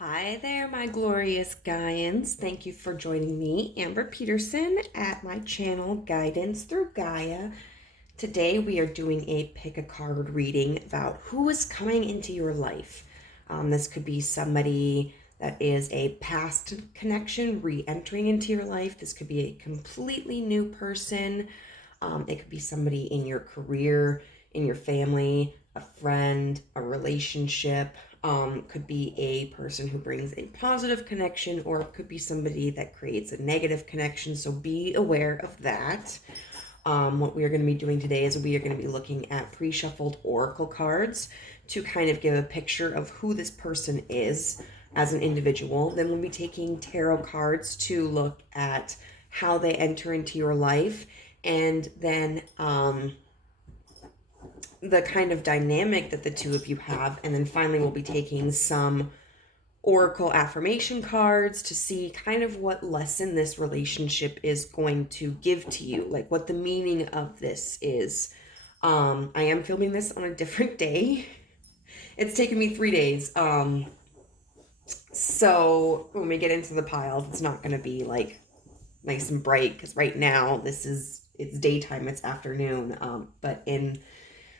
Hi there, my glorious Gaians. Thank you for joining me, Amber Peterson, at my channel, Guidance Through Gaia. Today we are doing a pick a card reading about who is coming into your life. This could be somebody that is a past connection re-entering into your life. This could be a completely new person. It could be somebody in your career, in your family, a friend, a relationship. Could be a person who brings a positive connection, or it could be somebody that creates a negative connection. So be aware of that. What we are going to be doing today is we are going to be looking at pre-shuffled oracle cards to kind of give a picture of who this person is as an individual. Then we'll be taking tarot cards to look at how they enter into your life, and then the kind of dynamic that the two of you have. And then finally we'll be taking some oracle affirmation cards to see kind of what lesson this relationship is going to give to you, like what the meaning of this is. I am filming this on a different day. It's taken me 3 days. So when we get into the piles, it's not going to be like nice and bright, because right now it's daytime, it's afternoon. But in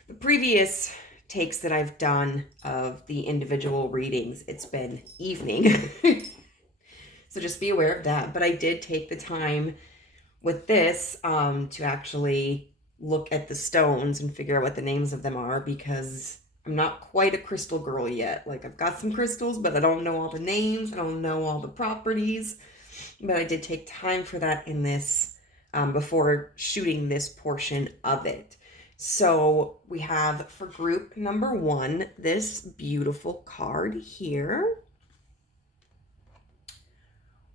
the previous takes that I've done of the individual readings, it's been evening. So just be aware of that. But I did take the time with this to actually look at the stones and figure out what the names of them are, because I'm not quite a crystal girl yet. Like, I've got some crystals, but I don't know all the names. I don't know all the properties. But I did take time for that in this before shooting this portion of it. So we have, for group number 1, this beautiful card here,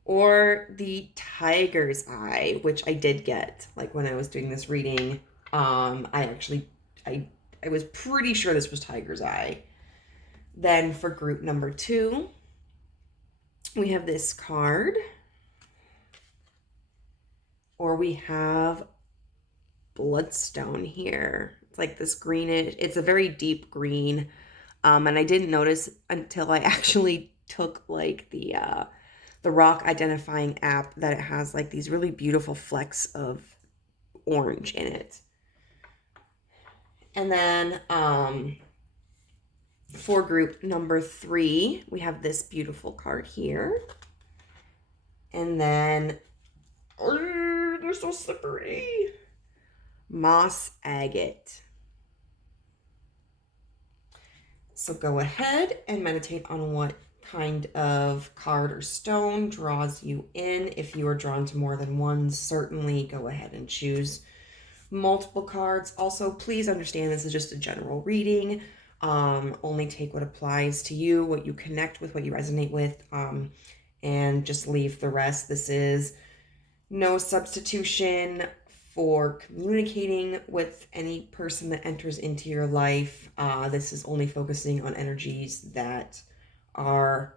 or the tiger's eye, which I did get like when I was doing this reading. I was pretty sure this was tiger's eye. Then for group number 2, we have this card, or we have bloodstone here. It's like this greenish, it's a very deep green. And I didn't notice until I actually took like the rock identifying app that it has like these really beautiful flecks of orange in it. And then for group number 3, we have this beautiful card here. And then, oh, they're so slippery. Moss agate. So go ahead and meditate on what kind of card or stone draws you in. If you are drawn to more than one, certainly go ahead and choose multiple cards. Also, please understand this is just a general reading. Only take what applies to you, what you connect with, what you resonate with, and just leave the rest. This is no substitution for communicating with any person that enters into your life. This is only focusing on energies that are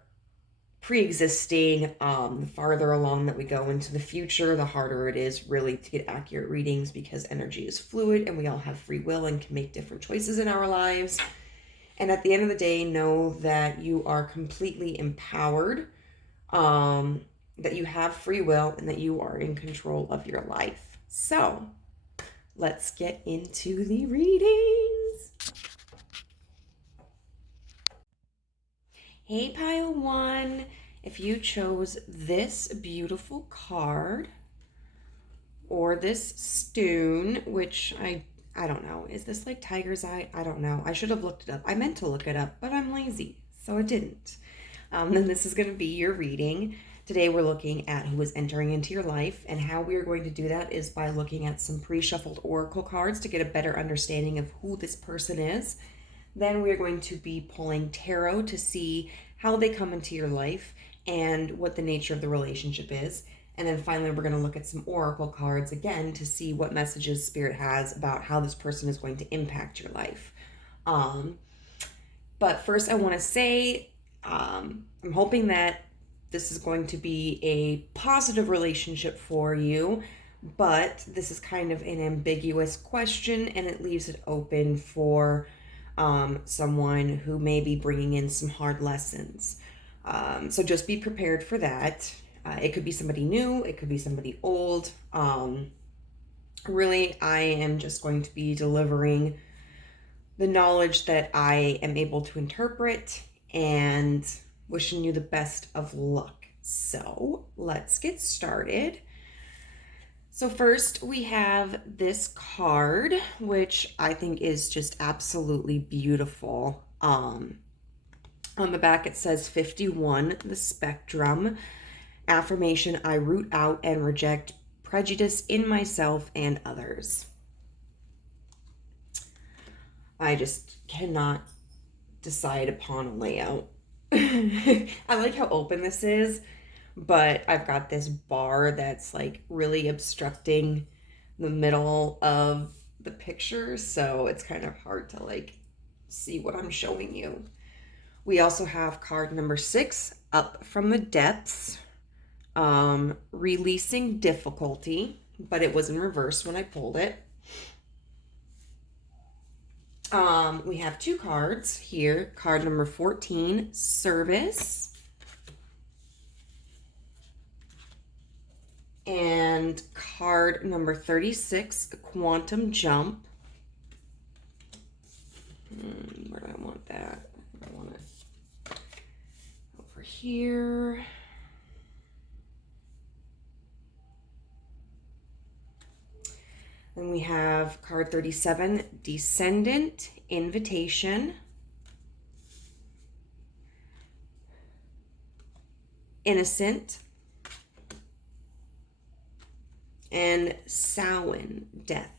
pre-existing. The farther along that we go into the future, the harder it is really to get accurate readings, because energy is fluid and we all have free will and can make different choices in our lives. And at the end of the day, know that you are completely empowered, that you have free will, and that you are in control of your life. So let's get into the readings. Hey, pile 1, if you chose this beautiful card or this stone, which I don't know, is this like tiger's eye? I don't know. I should have looked it up. I meant to look it up, but I'm lazy, so I didn't. Then this is going to be your reading. Today we're looking at who is entering into your life, and how we are going to do that is by looking at some pre-shuffled oracle cards to get a better understanding of who this person is. Then we're going to be pulling tarot to see how they come into your life and what the nature of the relationship is. And then finally, we're going to look at some oracle cards again to see what messages Spirit has about how this person is going to impact your life. But first, I want to say I'm hoping that this is going to be a positive relationship for you, but this is kind of an ambiguous question, and it leaves it open for someone who may be bringing in some hard lessons. So just be prepared for that. It could be somebody new, it could be somebody old. Really, I am just going to be delivering the knowledge that I am able to interpret and wishing you the best of luck. So let's get started. So first we have this card, which I think is just absolutely beautiful. On the back it says 51, the spectrum. Affirmation, I root out and reject prejudice in myself and others. I just cannot decide upon a layout. I like how open this is, but I've got this bar that's like really obstructing the middle of the picture, so it's kind of hard to like see what I'm showing you. We also have card number 6, Up from the Depths, releasing difficulty, but it was in reverse when I pulled it. We have 2 cards here. Card number 14, Service. And card number 36, Quantum Jump. Where do I want that? I want it over here. Then we have card 37, Descendant, Invitation. Innocent. And Samhain, Death.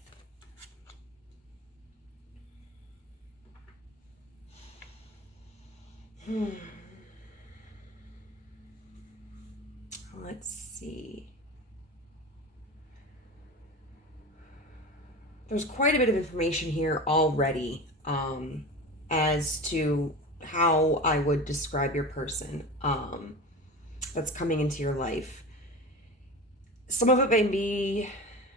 Let's see. There's quite a bit of information here already as to how I would describe your person that's coming into your life. Some of it may be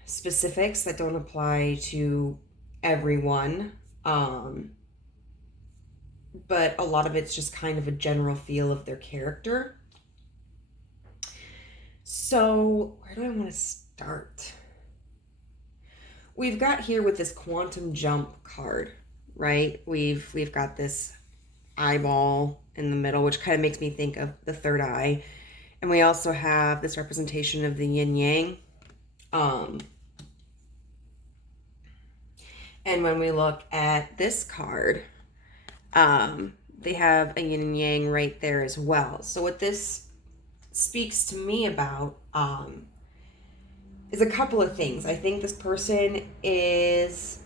specifics that don't apply to everyone, but a lot of it's just kind of a general feel of their character. So where do I want to start? We've got here with this Quantum Jump card, right? We've got this eyeball in the middle, which kind of makes me think of the third eye. And we also have this representation of the yin yang. And when we look at this card, they have a yin and yang right there as well. So what this speaks to me about is a couple of things. I think this person is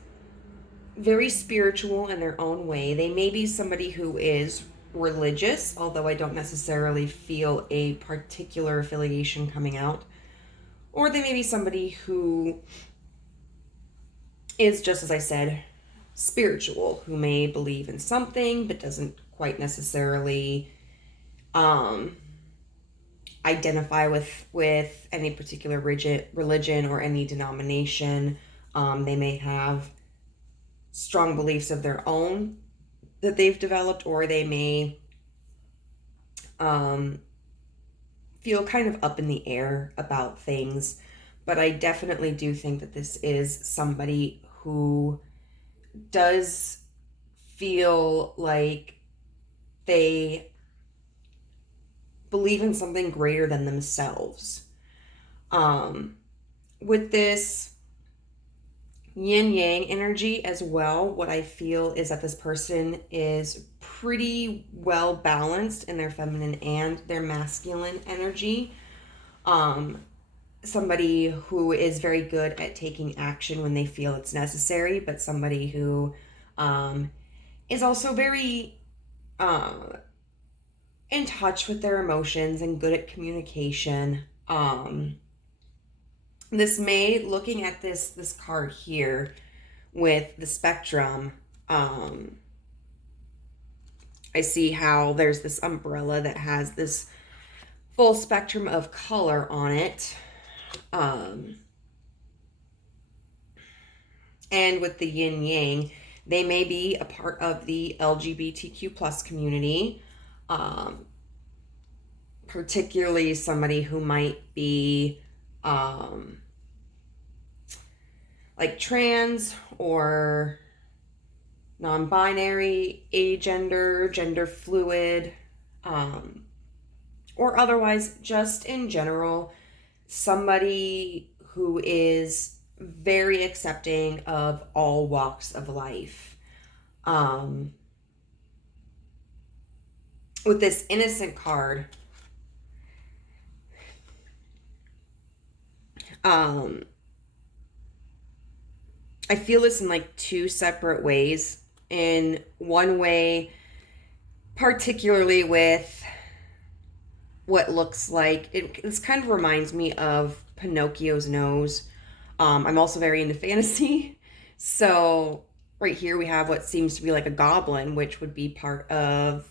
very spiritual in their own way. They may be somebody who is religious, although I don't necessarily feel a particular affiliation coming out. Or they may be somebody who is, just as I said, spiritual, who may believe in something but doesn't quite necessarily identify with any particular religion or any denomination. They may have strong beliefs of their own that they've developed, or they may feel kind of up in the air about things. But I definitely do think that this is somebody who does feel like they believe in something greater than themselves. With this yin yang energy as well, what I feel is that this person is pretty well balanced in their feminine and their masculine energy. Somebody who is very good at taking action when they feel it's necessary, but somebody who is also very in touch with their emotions and good at communication. This may, looking at this card here with the spectrum, I see how there's this umbrella that has this full spectrum of color on it. And with the yin yang, they may be a part of the LGBTQ plus community. particularly somebody who might be like trans or non-binary, agender, gender fluid, or otherwise, just in general, somebody who is very accepting of all walks of life. With this innocent card, I feel this in like two separate ways. In one way, particularly with what looks like, this kind of reminds me of Pinocchio's nose. I'm also very into fantasy. So right here we have what seems to be like a goblin, which would be part of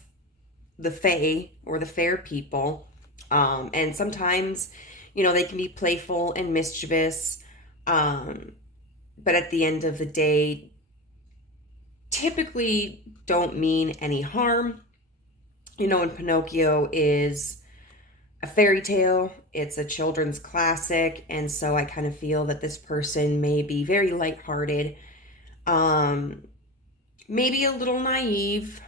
the Fae or the fair people. And sometimes, they can be playful and mischievous. But at the end of the day, typically don't mean any harm. And Pinocchio is a fairy tale, it's a children's classic, and so I kind of feel that this person may be very lighthearted, maybe a little naive,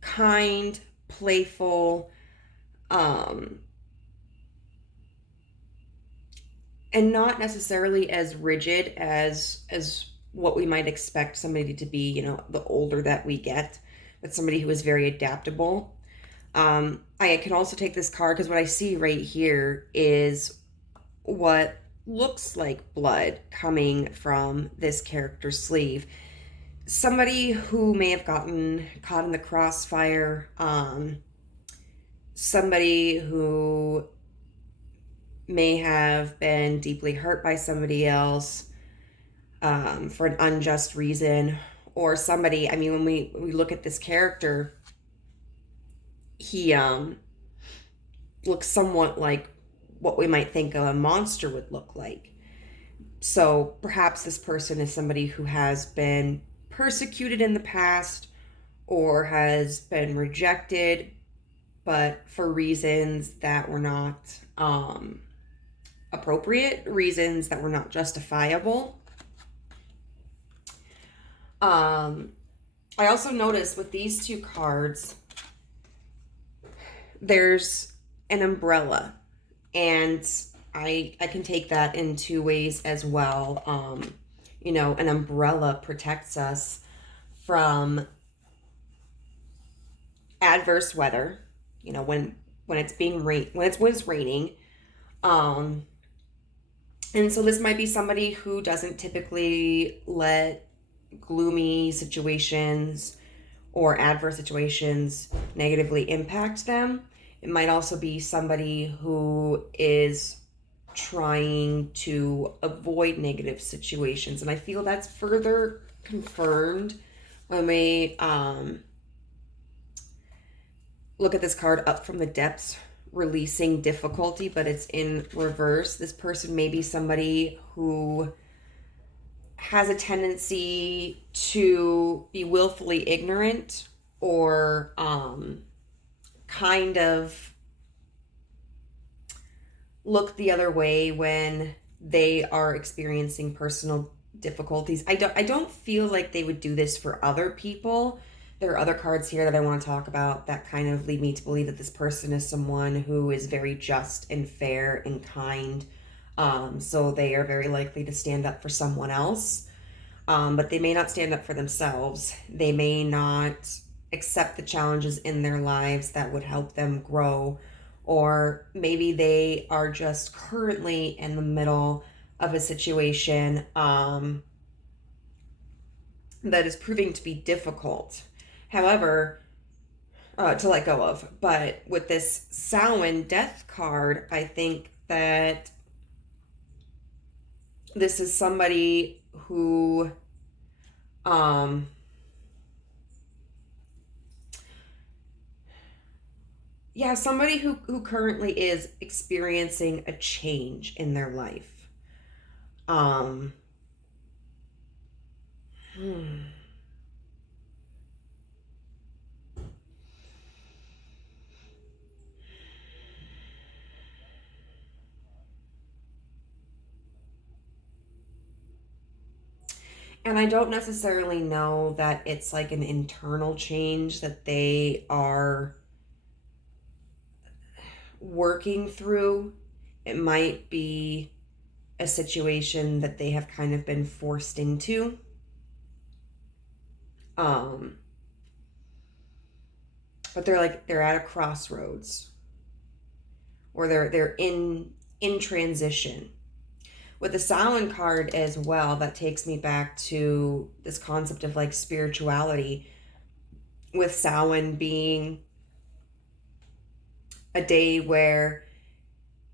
kind, playful, and not necessarily as rigid as what we might expect somebody to be, the older that we get, but somebody who is very adaptable. I can also take this card because what I see right here is what looks like blood coming from this character's sleeve. Somebody who may have gotten caught in the crossfire, somebody who may have been deeply hurt by somebody else for an unjust reason, or somebody, when we look at this character, he looks somewhat like what we might think a monster would look like. So perhaps this person is somebody who has been persecuted in the past or has been rejected, but for reasons that were not appropriate, reasons that were not justifiable. I also noticed with these two cards, there's an umbrella, and I can take that in two ways as well. An umbrella protects us from adverse weather, when it's when it's raining. And so this might be somebody who doesn't typically let gloomy situations or adverse situations negatively impact them. It might also be somebody who is trying to avoid negative situations. And I feel that's further confirmed when we look at this card, Up from the Depths, releasing difficulty, but it's in reverse. This person may be somebody who has a tendency to be willfully ignorant or kind of look the other way when they are experiencing personal difficulties. I don't feel like they would do this for other people. There are other cards here that I want to talk about that kind of lead me to believe that this person is someone who is very just and fair and kind. So they are very likely to stand up for someone else. But they may not stand up for themselves. They may not accept the challenges in their lives that would help them grow. Or maybe they are just currently in the middle of a situation that is proving to be difficult. However, to let go of. But with this Samhain death card, I think that this is somebody who somebody who currently is experiencing a change in their life. And I don't necessarily know that it's like an internal change that they are working through. It might be a situation that they have kind of been forced into. Um, but they're at a crossroads, or they're in transition. With the Samhain card as well, that takes me back to this concept of like spirituality, with Samhain being a day where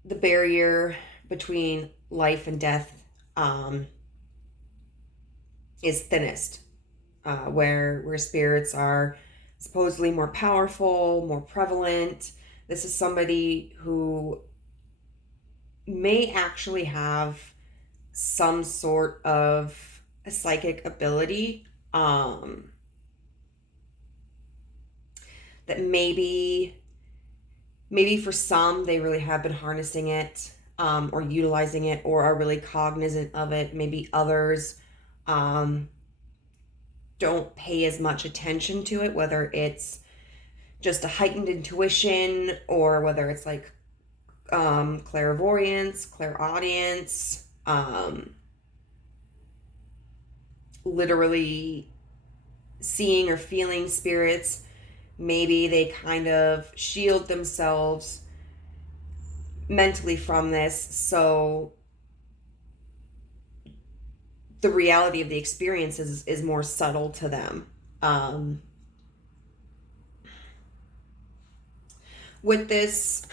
the barrier between life and death is thinnest, where spirits are supposedly more powerful, more prevalent. This is somebody who may actually have some sort of a psychic ability, that maybe for some they really have been harnessing it, or utilizing it, or are really cognizant of it. Maybe others don't pay as much attention to it, whether it's just a heightened intuition, or whether it's like clairvoyance, clairaudience, literally seeing or feeling spirits. Maybe they kind of shield themselves mentally from this, so the reality of the experience is more subtle to them. With this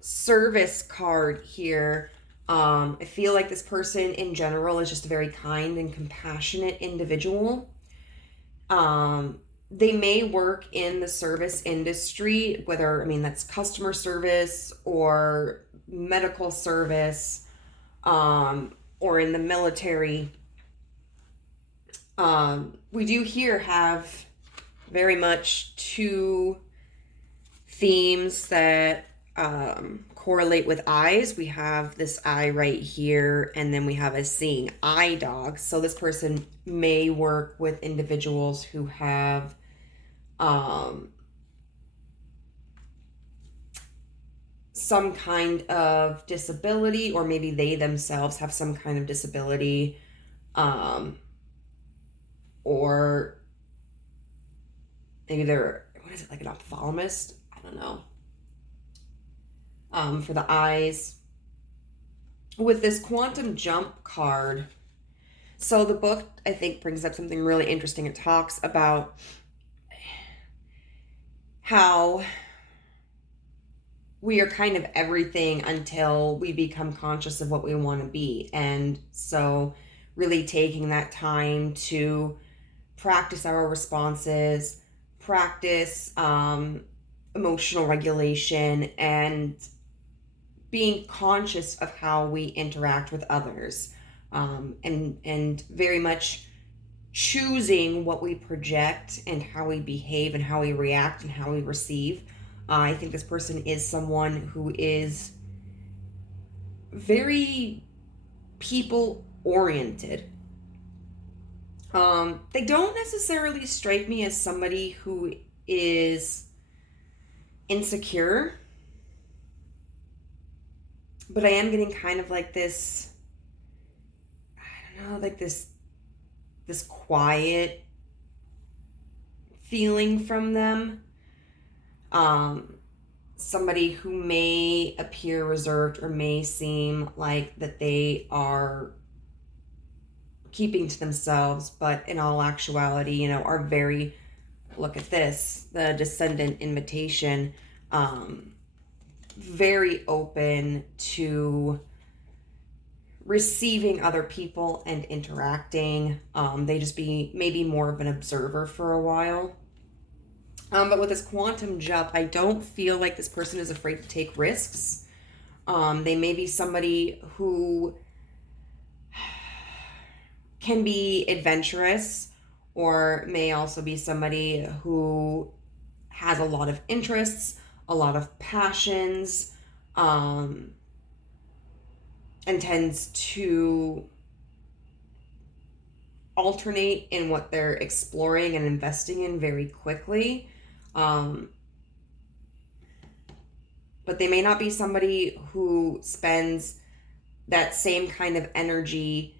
service card here, I feel like this person in general is just a very kind and compassionate individual. They may work in the service industry, whether, I mean, that's customer service or medical service, or in the military. We do here have very much two themes that correlate with eyes. We have this eye right here, and then we have a seeing eye dog. So this person may work with individuals who have some kind of disability, or maybe they themselves have some kind of disability, or maybe they're, what is it, like an ophthalmist? I don't know. For the eyes. With this quantum jump card, so the book, I think, brings up something really interesting. It talks about how we are kind of everything until we become conscious of what we want to be. And so really taking that time to practice our responses, practice emotional regulation, and being conscious of how we interact with others, and very much choosing what we project and how we behave and how we react and how we receive. I think this person is someone who is very people oriented. They don't necessarily strike me as somebody who is insecure, but I am getting kind of like this, I don't know, like this quiet feeling from them. Somebody who may appear reserved, or may seem like that they are keeping to themselves, but in all actuality, are very, look at this, the Descendant invitation, very open to receiving other people and interacting. They just be maybe more of an observer for a while. But with this quantum jump, I don't feel like this person is afraid to take risks. They may be somebody who can be adventurous, or may also be somebody who has a lot of interests, a lot of passions, and tends to alternate in what they're exploring and investing in very quickly. But they may not be somebody who spends that same kind of energy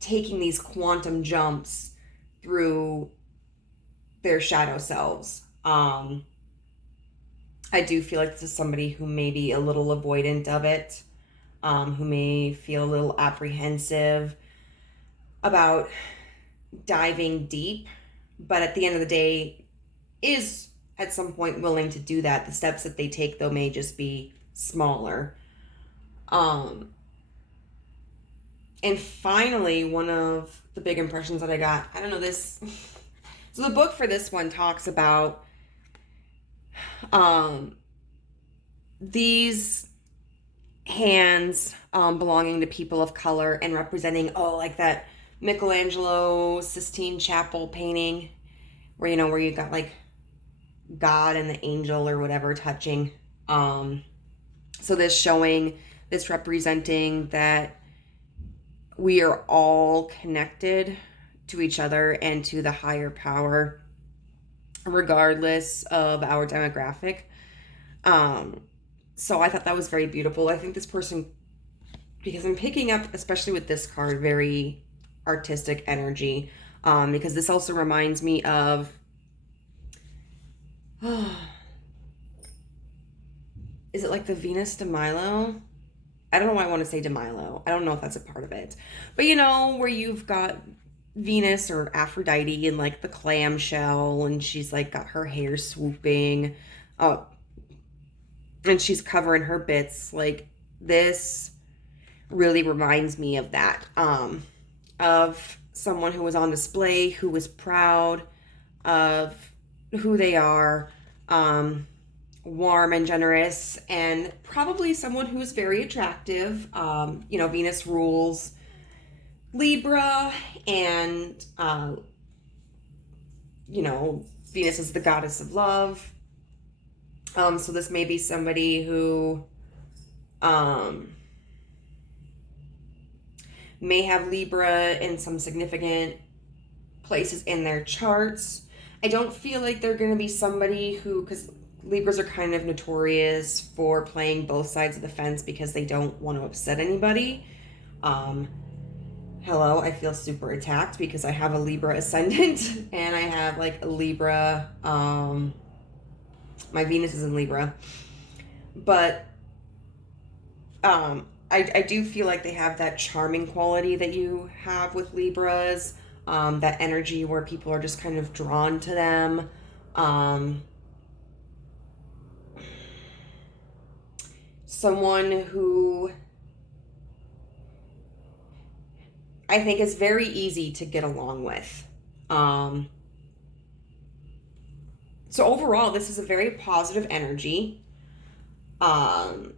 taking these quantum jumps through their shadow selves. I do feel like this is somebody who may be a little avoidant of it, who may feel a little apprehensive about diving deep, but at the end of the day is at some point willing to do that. The steps that they take, though, may just be smaller. And finally, one of the big impressions that I got, I don't know this. So the book for this one talks about these hands belonging to people of color and representing, like that Michelangelo Sistine Chapel painting where, where you got like God and the angel or whatever touching. So this representing that we are all connected to each other and to the higher power, regardless of our demographic. So I thought that was very beautiful. I think this person, because I'm picking up, especially with this card, very artistic energy, because this also reminds me of, is it like the Venus de Milo? I don't know why I want to say de Milo. I don't know if that's a part of it. But where you've got Venus or Aphrodite in like the clamshell and she's like got her hair swooping up and she's covering her bits. Like this really reminds me of that. Of someone who was on display, who was proud of who they are, warm and generous, and probably someone who's very attractive. Venus rules Libra, and Venus is the goddess of love. So this may be somebody who may have Libra in some significant places in their charts. I don't feel like they're going to be somebody who, because Libras are kind of notorious for playing both sides of the fence because they don't want to upset anybody. Hello, I feel super attacked because I have a Libra ascendant and I have like a Libra, my Venus is in Libra. But I do feel like they have that charming quality that you have with Libras, that energy where people are just kind of drawn to them. Someone who I think is very easy to get along with. So overall, this is a very positive energy. I'm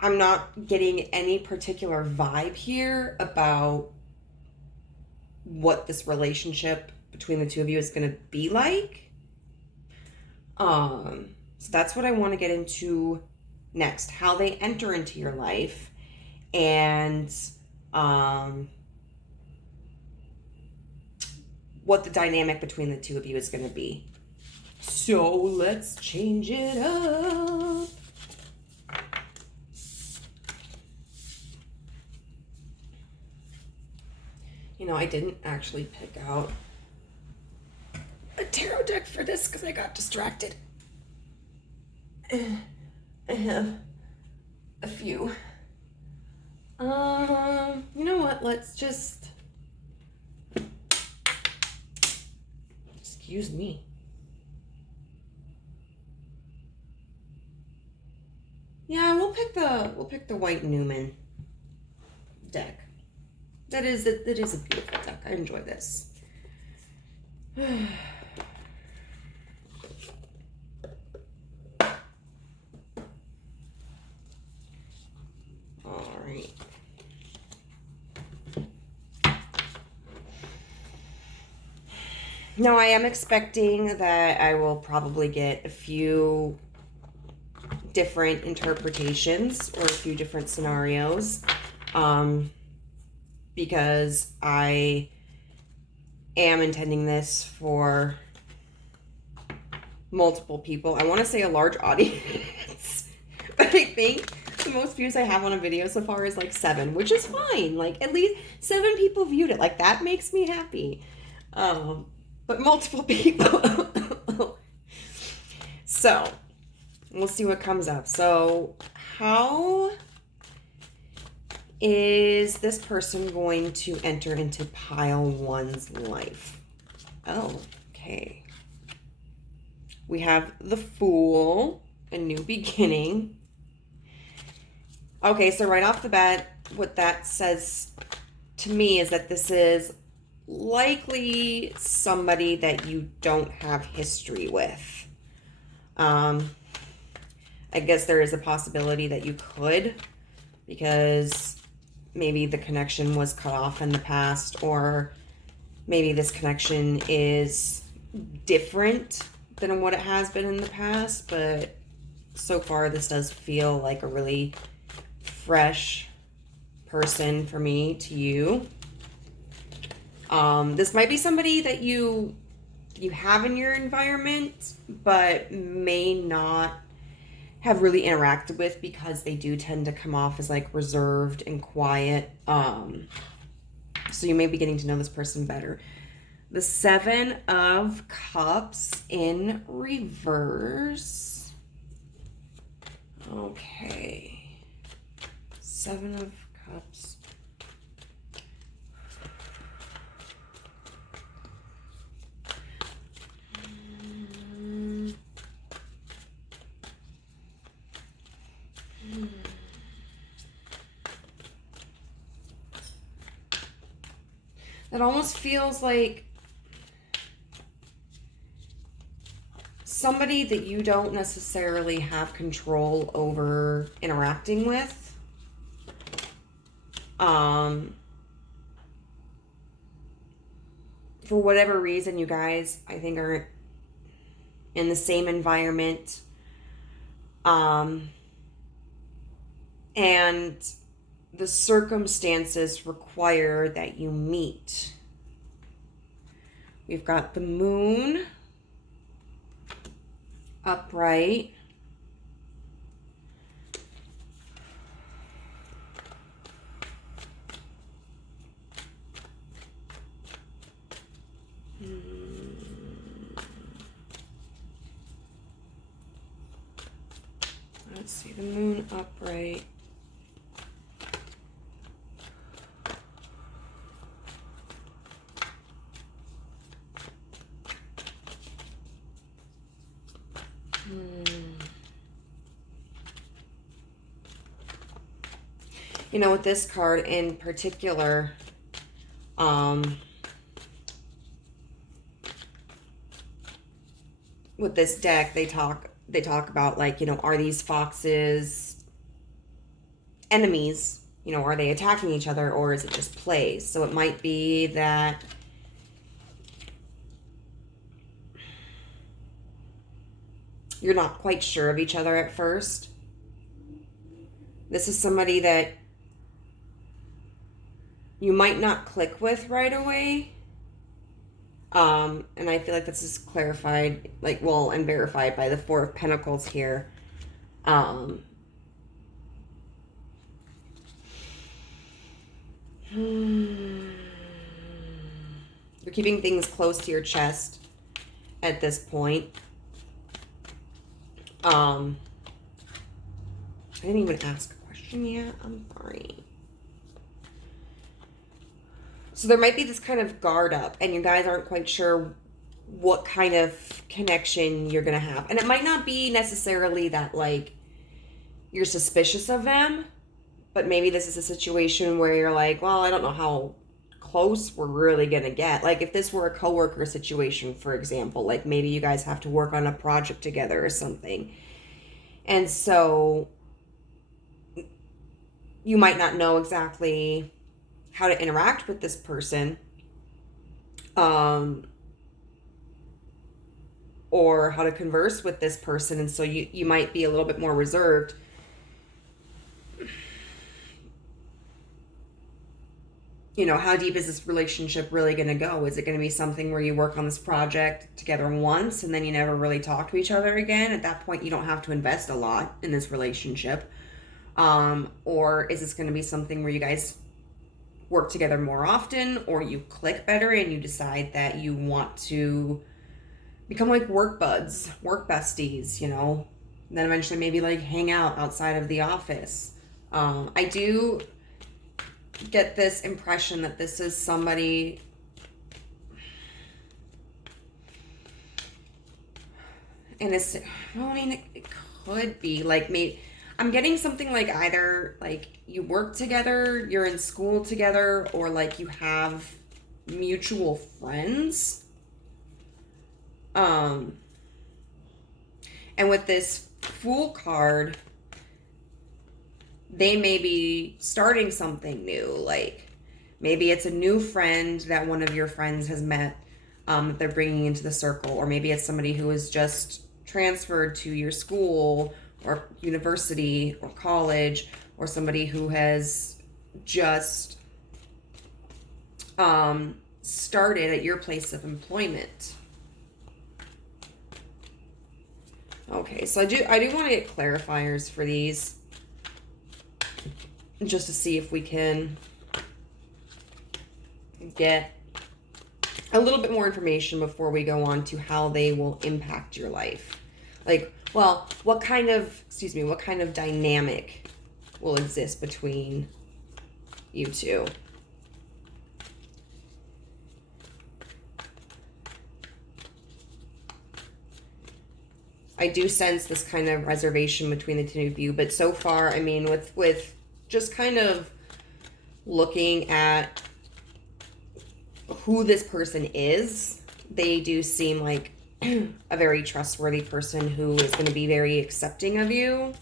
not getting any particular vibe here about what this relationship between the two of you is going to be like. So that's what I want to get into next, how they enter into your life and what the dynamic between the two of you is going to be. So let's change it up. I didn't actually pick out a tarot deck for this because I got distracted. I have a few. You know what? Let's just... Excuse me. Yeah, we'll pick the White Newman deck. That is a beautiful deck. I enjoy this. All right. Now, I am expecting that I will probably get a few different interpretations or a few different scenarios, because I am intending this for multiple people. I want to say a large audience, but I think the most views I have on a video so far is like 7, which is fine. Like, at least 7 people viewed it. Like, that makes me happy. But multiple people. So, we'll see what comes up. So, how is this person going to enter into pile 1's life? Oh, okay. We have the Fool, a new beginning. Okay, so right off the bat, what that says to me is that this is likely somebody that you don't have history with. I guess there is a possibility that you could, because maybe the connection was cut off in the past, or maybe this connection is different than what it has been in the past. But so far, this does feel like a really fresh person for me to you. This might be somebody that you have in your environment, but may not have really interacted with, because they do tend to come off as like reserved and quiet. So you may be getting to know this person better. The 7 of Cups in reverse. Okay. 7 of Cups. It almost feels like somebody that you don't necessarily have control over interacting with. For whatever reason, you guys, I think, are in the same environment. And the circumstances require that you meet. We've got the Moon upright. Let's see, the Moon upright. You know, with this card in particular, with this deck, they talk about, like, you know, are these foxes enemies? You know, are they attacking each other, or is it just play? So it might be that you're not quite sure of each other at first. This is somebody that you might not click with right away. And I feel like this is clarified, like, well, and verified by the 4 of Pentacles here. You're keeping things close to your chest at this point. I didn't even ask a question yet. I'm sorry. So there might be this kind of guard up, and you guys aren't quite sure what kind of connection you're going to have. And it might not be necessarily that, like, you're suspicious of them, but maybe this is a situation where you're like, well, I don't know how close we're really going to get. Like, if this were a coworker situation, for example, like maybe you guys have to work on a project together or something. And so you might not know exactly how to interact with this person. or how to converse with this person. And so you might be a little bit more reserved. You know, how deep is this relationship really going to go? Is it going to be something where you work on this project together once and then you never really talk to each other again? At that point, you don't have to invest a lot in this relationship. Or is this going to be something where you guys work together more often, or you click better and you decide that you want to become like work buds, work besties, you know, and then eventually maybe like hang out outside of the office. I do get this impression that this is somebody, and it's, well, I mean, it could be like, maybe I'm getting something like either like you work together, you're in school together, or like you have mutual friends. And with this Fool card, they may be starting something new. Like maybe it's a new friend that one of your friends has met, that they're bringing into the circle, or maybe it's somebody who is just transferred to your school or university or college, or somebody who has just started at your place of employment. Okay, so I do want to get clarifiers for these, just to see if we can get a little bit more information before we go on to how they will impact your life. Like, well, what kind of dynamic will exist between you two? I do sense this kind of reservation between the two of you, but so far, I mean, with just kind of looking at who this person is, they do seem like a very trustworthy person who is going to be very accepting of you.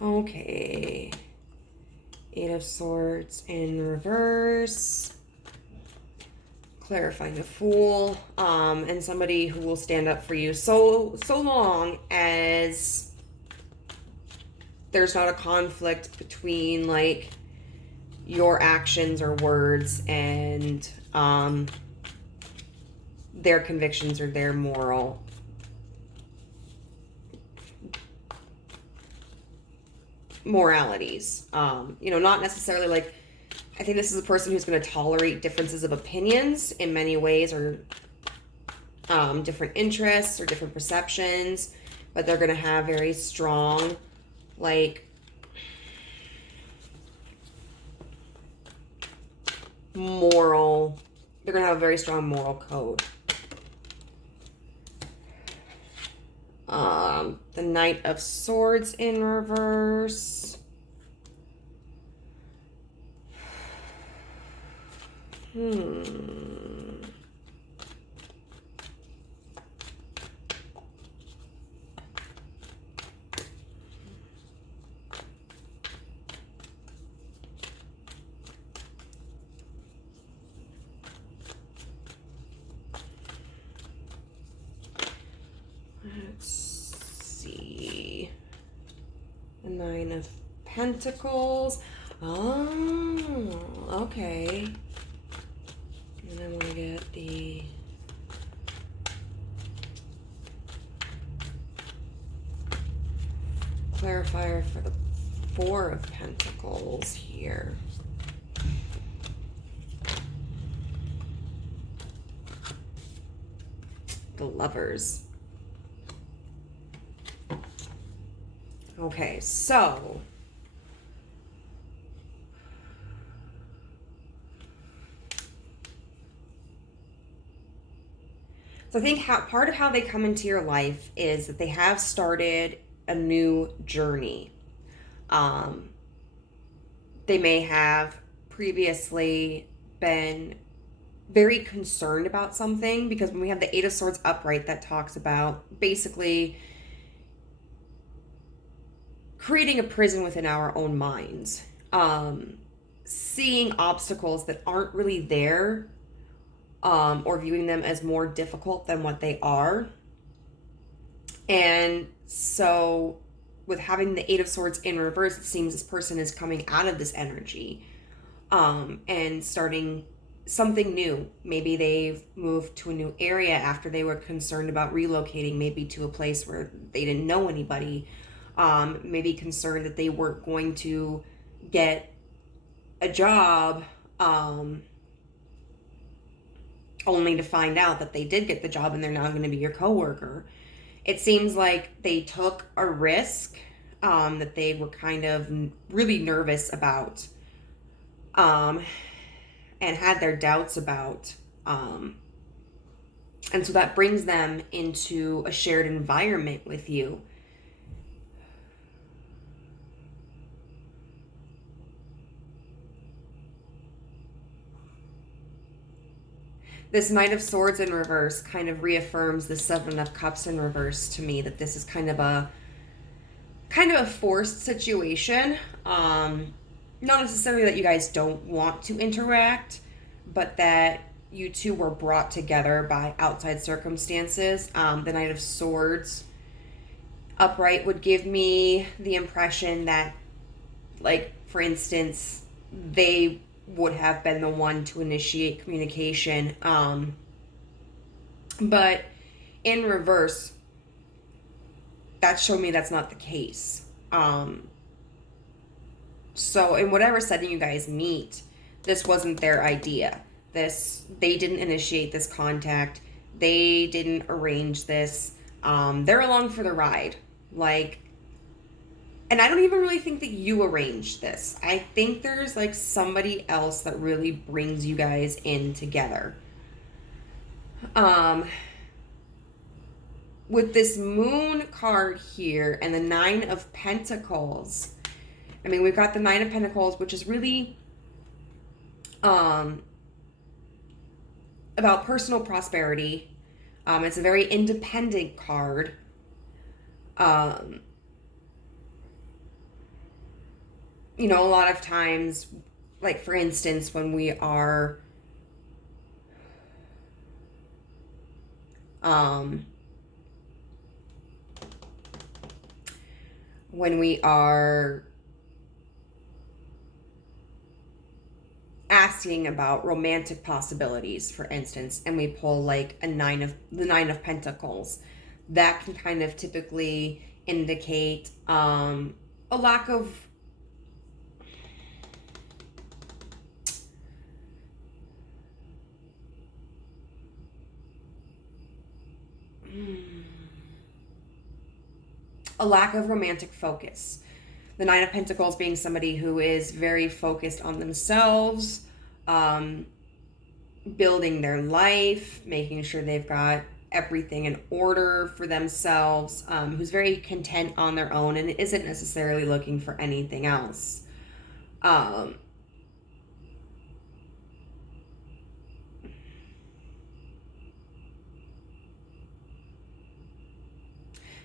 Okay. Eight of Swords in reverse. Clarifying the Fool, and somebody who will stand up for you so long as there's not a conflict between like your actions or words and their convictions or their moralities. You know, not necessarily like, I think this is a person who's going to tolerate differences of opinions in many ways, or different interests or different perceptions, but they're going to have very strong, like, they're going to have a very strong moral code. The Knight of Swords in reverse. Let's see. The Nine of Pentacles. Oh, okay. And I want to get the clarifier for the Four of Pentacles here. The Lovers. Okay, so I think part of how they come into your life is that they have started a new journey. They may have previously been very concerned about something, because when we have the Eight of Swords upright, that talks about basically creating a prison within our own minds. seeing obstacles that aren't really there, or viewing them as more difficult than what they are. And so, with having the Eight of Swords in reverse, it seems this person is coming out of this energy, and starting something new. Maybe they've moved to a new area after they were concerned about relocating, maybe to a place where they didn't know anybody. Maybe concerned that they weren't going to get a job, only to find out that they did get the job and they're now going to be your coworker. It seems like they took a risk, that they were kind of really nervous about, and had their doubts about. And so that brings them into a shared environment with you. This Knight of Swords in reverse kind of reaffirms the Seven of Cups in reverse to me, that this is kind of a forced situation. Not necessarily that you guys don't want to interact, but that you two were brought together by outside circumstances. The Knight of Swords upright would give me the impression that, like, for instance, they would have been the one to initiate communication. But in reverse, that showed me that's not the case. So in whatever setting you guys meet, this wasn't their idea. They didn't initiate this contact. They didn't arrange this. They're along for the ride. Like, and I don't even really think that you arranged this. I think there's like somebody else that really brings you guys in together. With this Moon card here and the Nine of Pentacles, I mean, we've got the Nine of Pentacles, which is really about personal prosperity. It's a very independent card. You know, a lot of times, like for instance, when we are asking about romantic possibilities, for instance, and we pull like the Nine of Pentacles, that can kind of typically indicate a lack of romantic focus. The Nine of Pentacles being somebody who is very focused on themselves, building their life, making sure they've got everything in order for themselves, who's very content on their own and isn't necessarily looking for anything else.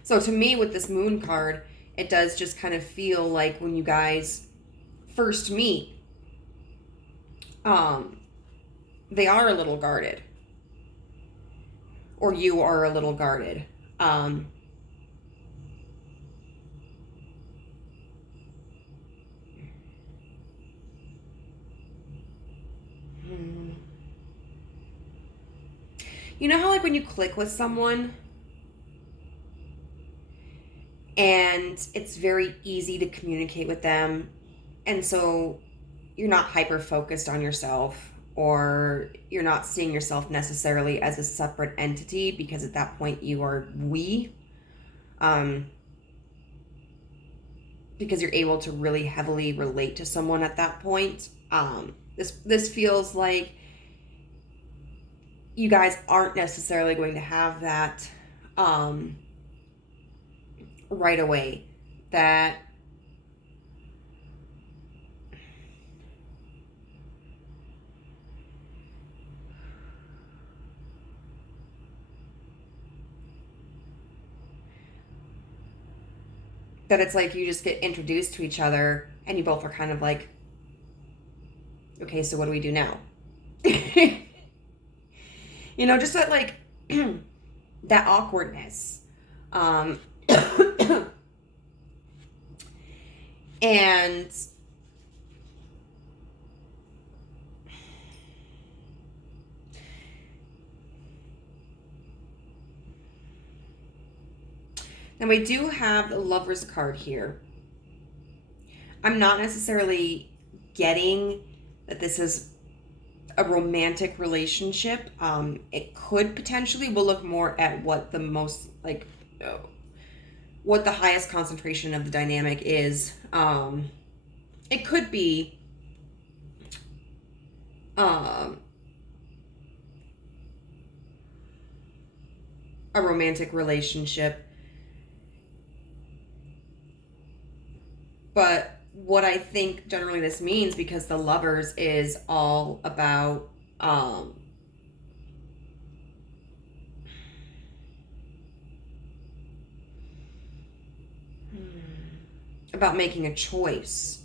So to me, with this Moon card, it does just kind of feel like when you guys first meet, they are a little guarded. Or you are a little guarded. You know how, like, when you click with someone and it's very easy to communicate with them, and so you're not hyper focused on yourself, or you're not seeing yourself necessarily as a separate entity, because at that point you are because you're able to really heavily relate to someone at that point. This feels like you guys aren't necessarily going to have that right away. That it's like you just get introduced to each other and you both are kind of like Okay, so what do we do now? You know, just that, like, that awkwardness. And then we do have the Lover's card here. I'm not necessarily getting that this is a romantic relationship. It could potentially, we'll look more at what the most, like, what the highest concentration of the dynamic is. It could be a romantic relationship. But what I think generally this means, because the Lovers is all about making a choice.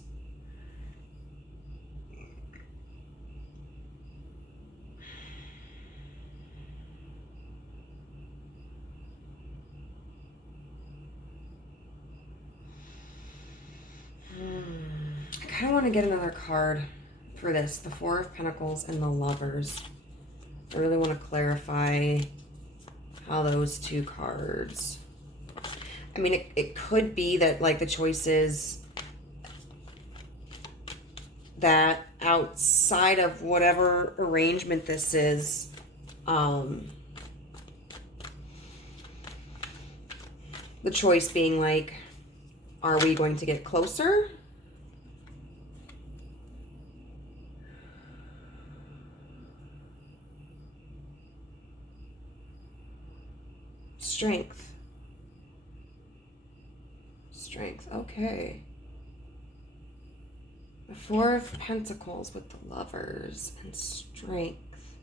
I kind of want to get another card for this, the Four of Pentacles and the Lovers. I really want to clarify how those two cards. I mean, it could be that, like, the choices that outside of whatever arrangement this is, the choice being, like, are we going to get closer? Strength. Strength, okay. The Four of Pentacles with the Lovers and strength.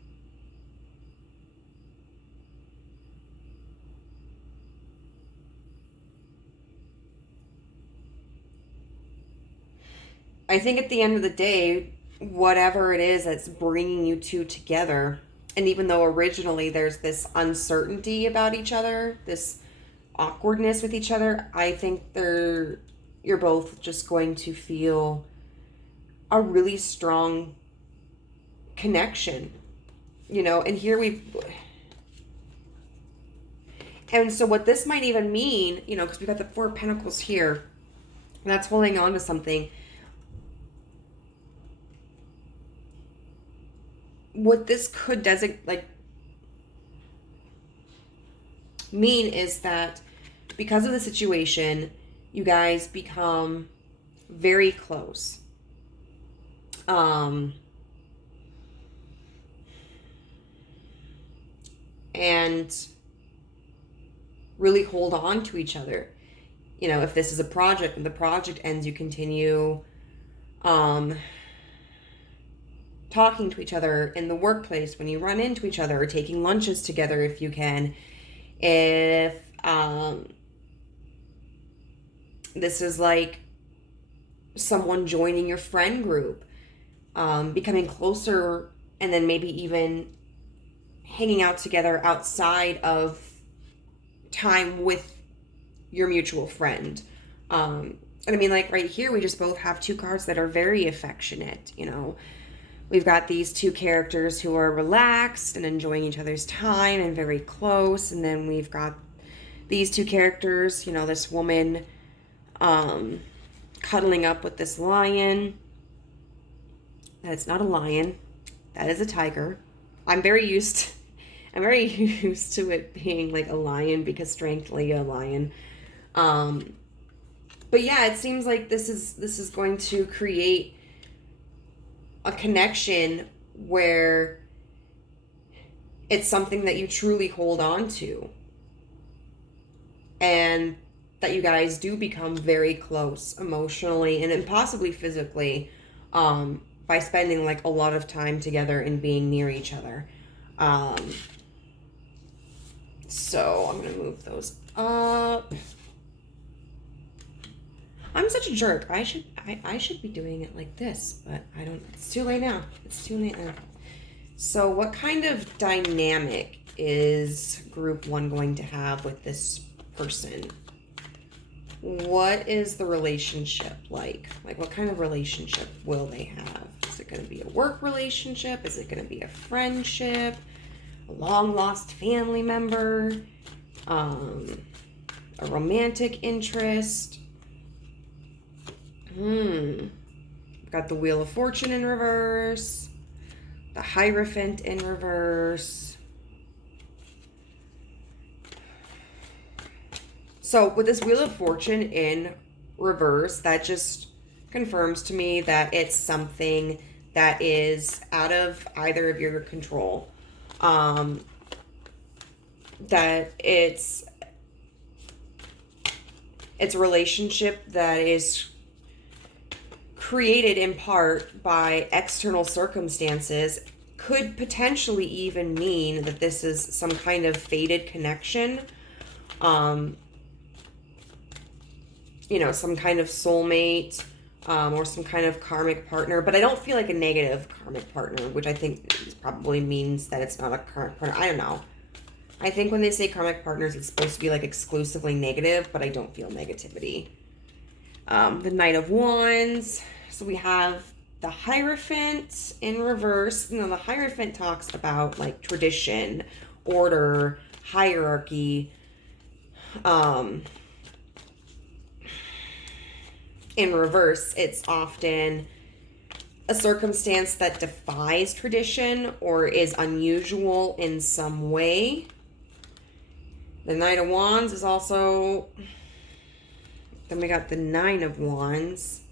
I think at the end of the day, whatever it is that's bringing you two together, and even though originally there's this uncertainty about each other, this awkwardness with each other, I think you're both just going to feel a really strong connection, you know. And here and so what this might even mean, you know, because we've got the Four of Pentacles here, and that's holding on to something. What this could mean is that because of the situation, you guys become very close. And really hold on to each other. You know, if this is a project and the project ends, you continue talking to each other in the workplace when you run into each other, or taking lunches together if you can. If this is like someone joining your friend group, becoming closer, and then maybe even hanging out together outside of time with your mutual friend. And I mean, like, right here, we just both have two cards that are very affectionate, you know. We've got these two characters who are relaxed and enjoying each other's time and very close. And then we've got these two characters, you know, this woman cuddling up with this lion. That's not a lion. That is a tiger. I'm very used to it being like a lion, because strangely a lion. But yeah, it seems like this is going to create a connection where it's something that you truly hold on to, and that you guys do become very close emotionally and possibly physically, by spending like a lot of time together and being near each other. So I'm gonna move those up. I'm such a jerk. I should be doing it like this, but I don't. It's too late now. It's too late now. So what kind of dynamic is group 1 going to have with this person? What is the relationship like? Like, what kind of relationship will they have? Is it going to be a work relationship? Is it going to be a friendship? A long-lost family member? A romantic interest? Got the Wheel of Fortune in reverse. The Hierophant in reverse. So with this Wheel of Fortune in reverse, that just confirms to me that it's something that is out of either of your control. That it's a relationship that is created in part by external circumstances. Could potentially even mean that this is some kind of fated connection. Some kind of soulmate, or some kind of karmic partner, but I don't feel like a negative karmic partner, which I think probably means that it's not a karmic partner. I don't know. I think when they say karmic partners, it's supposed to be like exclusively negative, but I don't feel negativity. The Knight of Wands. So we have the Hierophant in reverse. The Hierophant talks about like tradition, order, hierarchy. In reverse, it's often a circumstance that defies tradition or is unusual in some way. The Knight of Wands is also... Then we got the Nine of Wands.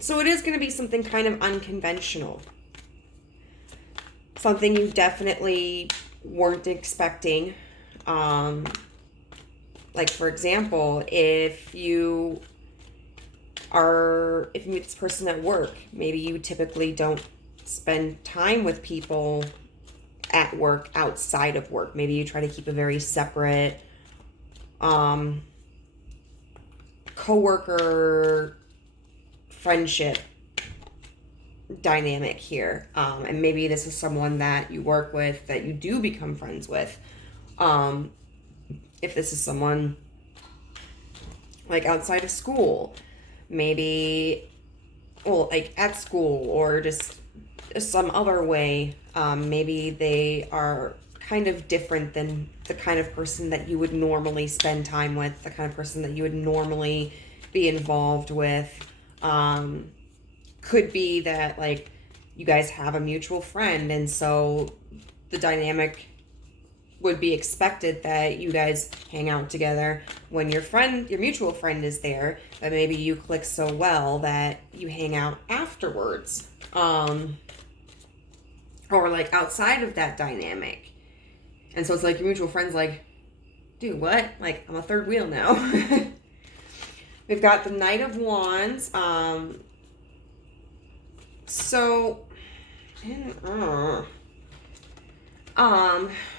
So it is going to be something kind of unconventional. Something you definitely weren't expecting. Like, for example, if you meet this person at work, maybe you typically don't spend time with people at work outside of work. Maybe you try to keep a very separate coworker friendship dynamic here. And maybe this is someone that you work with that you do become friends with. If this is someone like outside of school, maybe, well, like at school or just some other way, maybe they are kind of different than the kind of person that you would normally spend time with, the kind of person that you would normally be involved with. Could be that like you guys have a mutual friend, and so the dynamic would be expected that you guys hang out together when your mutual friend is there, but maybe you click so well that you hang out afterwards. Or like outside of that dynamic. And so it's like your mutual friend's like, dude, what? Like, I'm a third wheel now. We've got the Knight of Wands.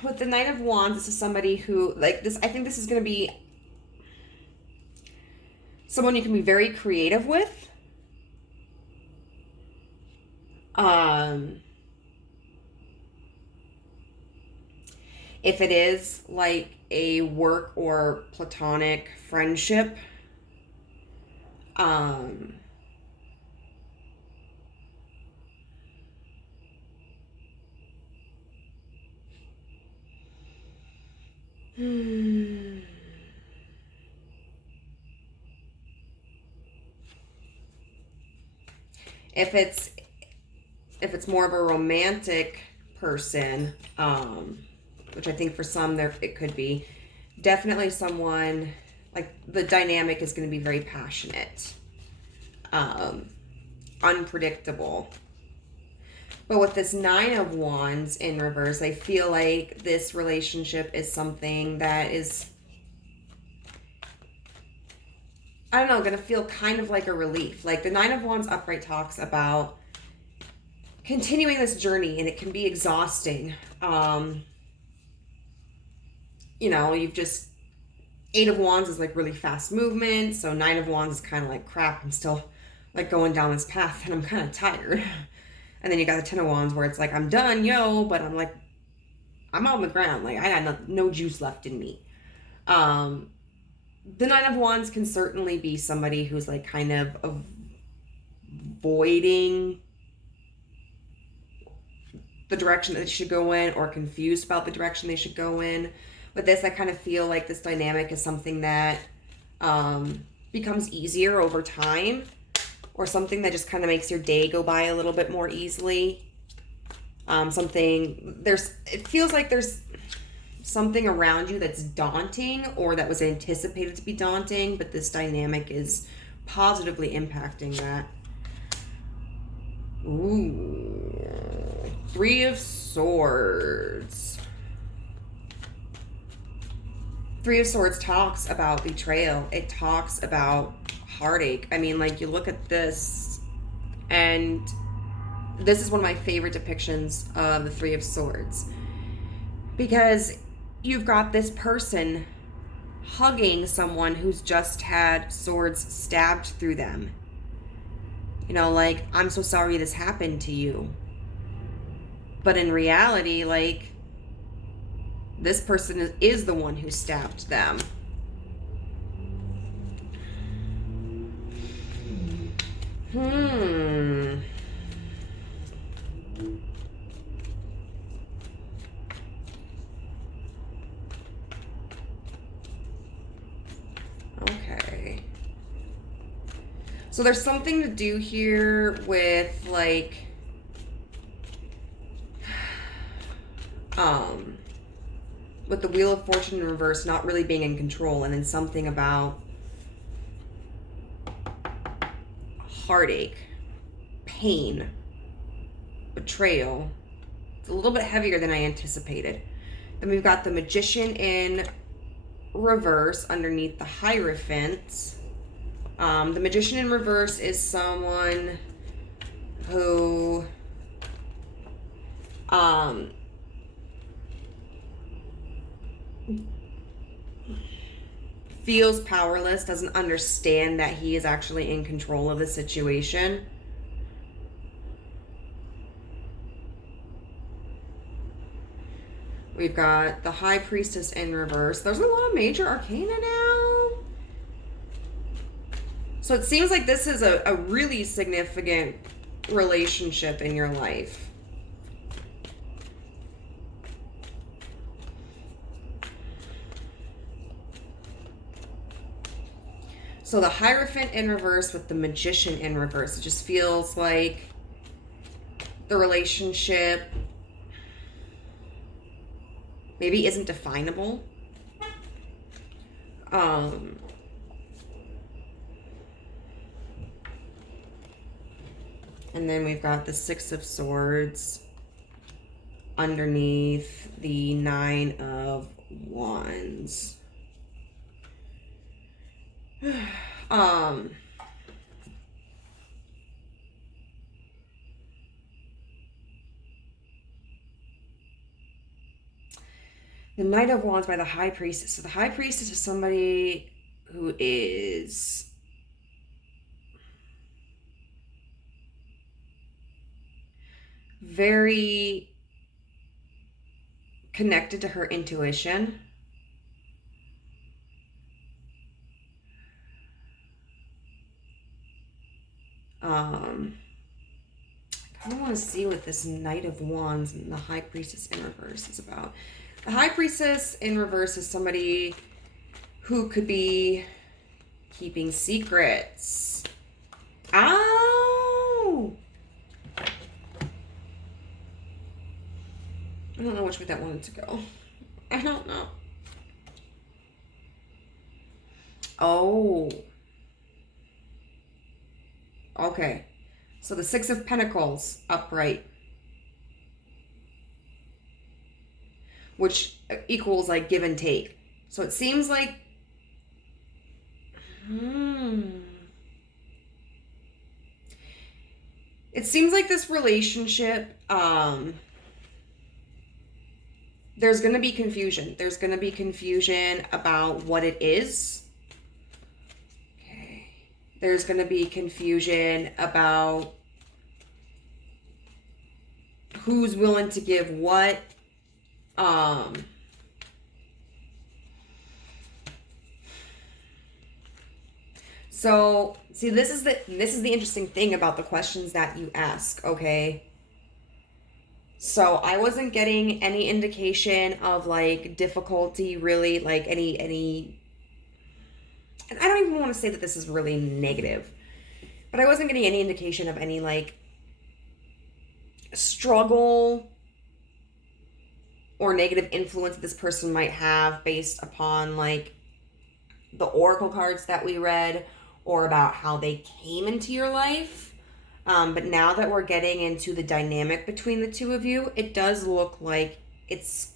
With the Knight of Wands, this is somebody who, like this, I think this is going to be someone you can be very creative with. If it is like a work or platonic friendship, if it's more of a romantic person, which I think for some there it could be, definitely someone like the dynamic is going to be very passionate, unpredictable. But with this Nine of Wands in reverse, I feel like this relationship is something that is, I don't know, going to feel kind of like a relief. Like the Nine of Wands upright talks about continuing this journey, and it can be exhausting. You know, you've just, Eight of Wands is like really fast movement. So Nine of Wands is kind of like, crap, I'm still like going down this path and I'm kind of tired. And then you got the Ten of Wands where it's like, I'm done, yo, but I'm like, I'm on the ground. Like, I got no juice left in me. The Nine of Wands can certainly be somebody who's like kind of avoiding the direction that they should go in, or confused about the direction they should go in. But this, I kind of feel like this dynamic is something that becomes easier over time, or something that just kind of makes your day go by a little bit more easily. It feels like there's something around you that's daunting, or that was anticipated to be daunting, but this dynamic is positively impacting that. Ooh, Three of Swords. Three of Swords talks about betrayal. It talks about heartache. I mean, like, you look at this, and this is one of my favorite depictions of the Three of Swords, because you've got this person hugging someone who's just had swords stabbed through them. You know, like, I'm so sorry this happened to you. But in reality, like, this person is the one who stabbed them. Okay. So there's something to do here with, like, with the Wheel of Fortune in reverse, not really being in control, and then something about heartache, pain, betrayal. It's a little bit heavier than I anticipated. Then we've got the Magician in reverse underneath the Hierophant. The Magician in reverse is someone who feels powerless, doesn't understand that he is actually in control of the situation. We've got the High Priestess in reverse. There's a lot of major arcana now. So it seems like this is a really significant relationship in your life. So the Hierophant in reverse with the Magician in reverse. It just feels like the relationship maybe isn't definable. And then we've got the Six of Swords underneath the Nine of Wands. The Knight of Wands by the High Priestess. So the High Priestess is somebody who is very connected to her intuition. I kind of want to see what this Knight of Wands and the High Priestess in reverse is about. The High Priestess in reverse is somebody who could be keeping secrets. Ow! I don't know which way that wanted to go. I don't know. Oh. Okay. So the Six of Pentacles upright, which equals like give and take. So it seems like It seems like this relationship, there's going to be confusion. There's going to be confusion about what it is. Okay. There's going to be confusion about who's willing to give what. So, see, this is the interesting thing about the questions that you ask, okay? So, I wasn't getting any indication of like difficulty, really, like any and I don't even want to say that this is really negative, but I wasn't getting any indication of any like struggle or negative influence this person might have based upon like the oracle cards that we read, or about how they came into your life. But now that we're getting into the dynamic between the two of you, it does look like it's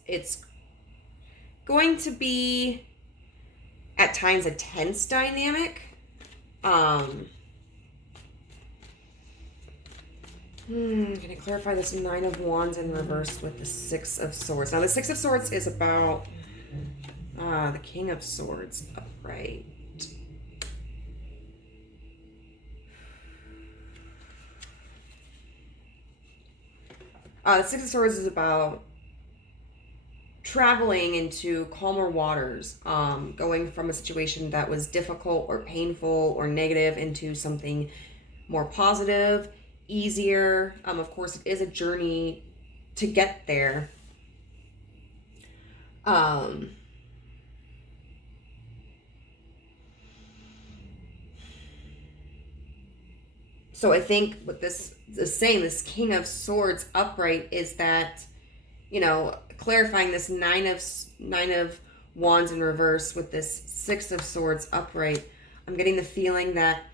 going to be at times a tense dynamic. Can I clarify this Nine of Wands in reverse with the Six of Swords? Now the Six of Swords is about the King of Swords upright. The Six of Swords is about traveling into calmer waters, going from a situation that was difficult or painful or negative into something more positive, easier. Of course, it is a journey to get there. So I think what this is saying, this King of Swords upright, is that, you know, clarifying this Nine of Wands in reverse with this Six of Swords upright, I'm getting the feeling that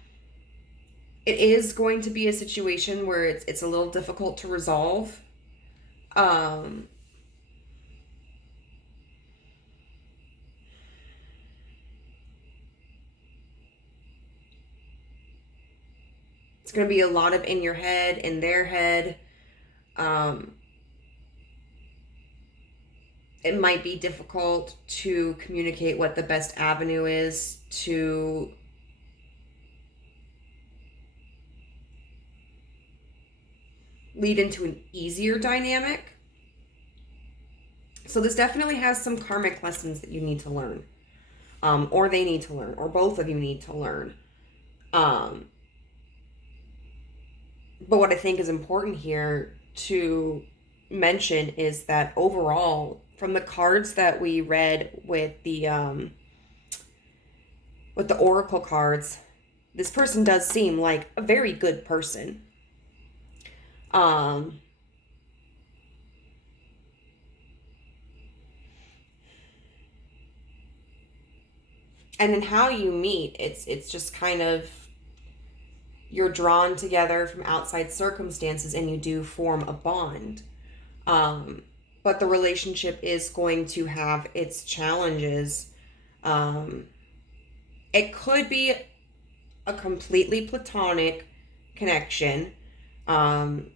it is going to be a situation where it's a little difficult to resolve. It's going to be a lot of in your head, in their head. It might be difficult to communicate what the best avenue is to lead into an easier dynamic. So this definitely has some karmic lessons that you need to learn. Or they need to learn, or both of you need to learn. But what I think is important here to mention is that overall, from the cards that we read with the oracle cards, this person does seem like a very good person. And in how you meet, it's just kind of, you're drawn together from outside circumstances and you do form a bond. But the relationship is going to have its challenges. It could be a completely platonic connection. You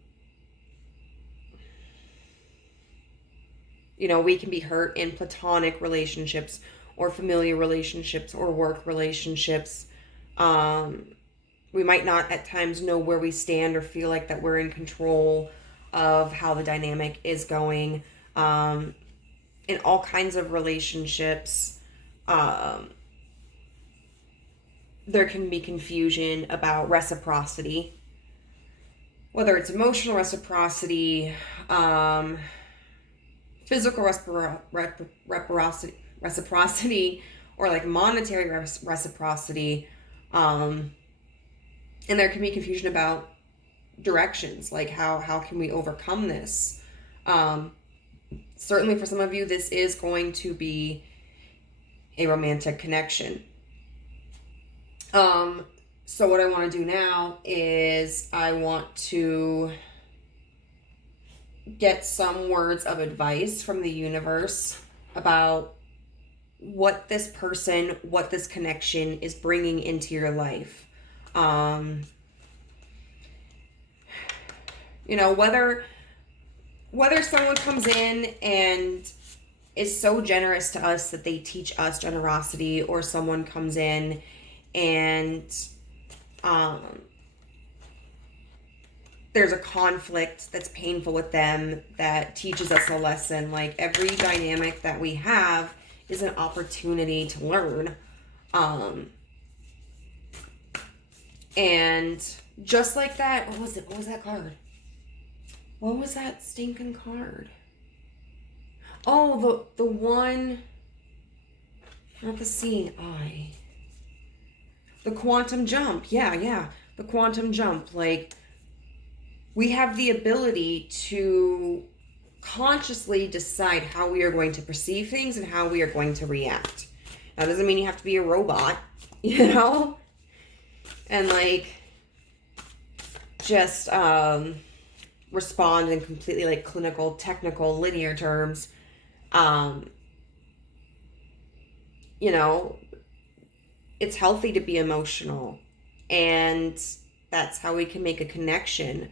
know, we can be hurt in platonic relationships or familiar relationships or work relationships. We might not at times know where we stand or feel like that we're in control of how the dynamic is going. In all kinds of relationships, there can be confusion about reciprocity, whether it's emotional reciprocity, physical reciprocity, or like monetary reciprocity. And there can be confusion about directions, like how can we overcome this? Certainly for some of you, this is going to be a romantic connection. So what I want to do now is I want to get some words of advice from the universe about what this person, what this connection is bringing into your life. You know, whether someone comes in and is so generous to us that they teach us generosity, or someone comes in and there's a conflict that's painful with them that teaches us a lesson. Like, every dynamic that we have is an opportunity to learn. And just like that, what was it? What was that card? What was that stinking card? Oh, the one, not the seeing eye. The quantum jump. Yeah. The quantum jump. Like, we have the ability to consciously decide how we are going to perceive things and how we are going to react. That doesn't mean you have to be a robot, you know? And like, just respond in completely like clinical, technical, linear terms. You know, it's healthy to be emotional, and that's how we can make a connection.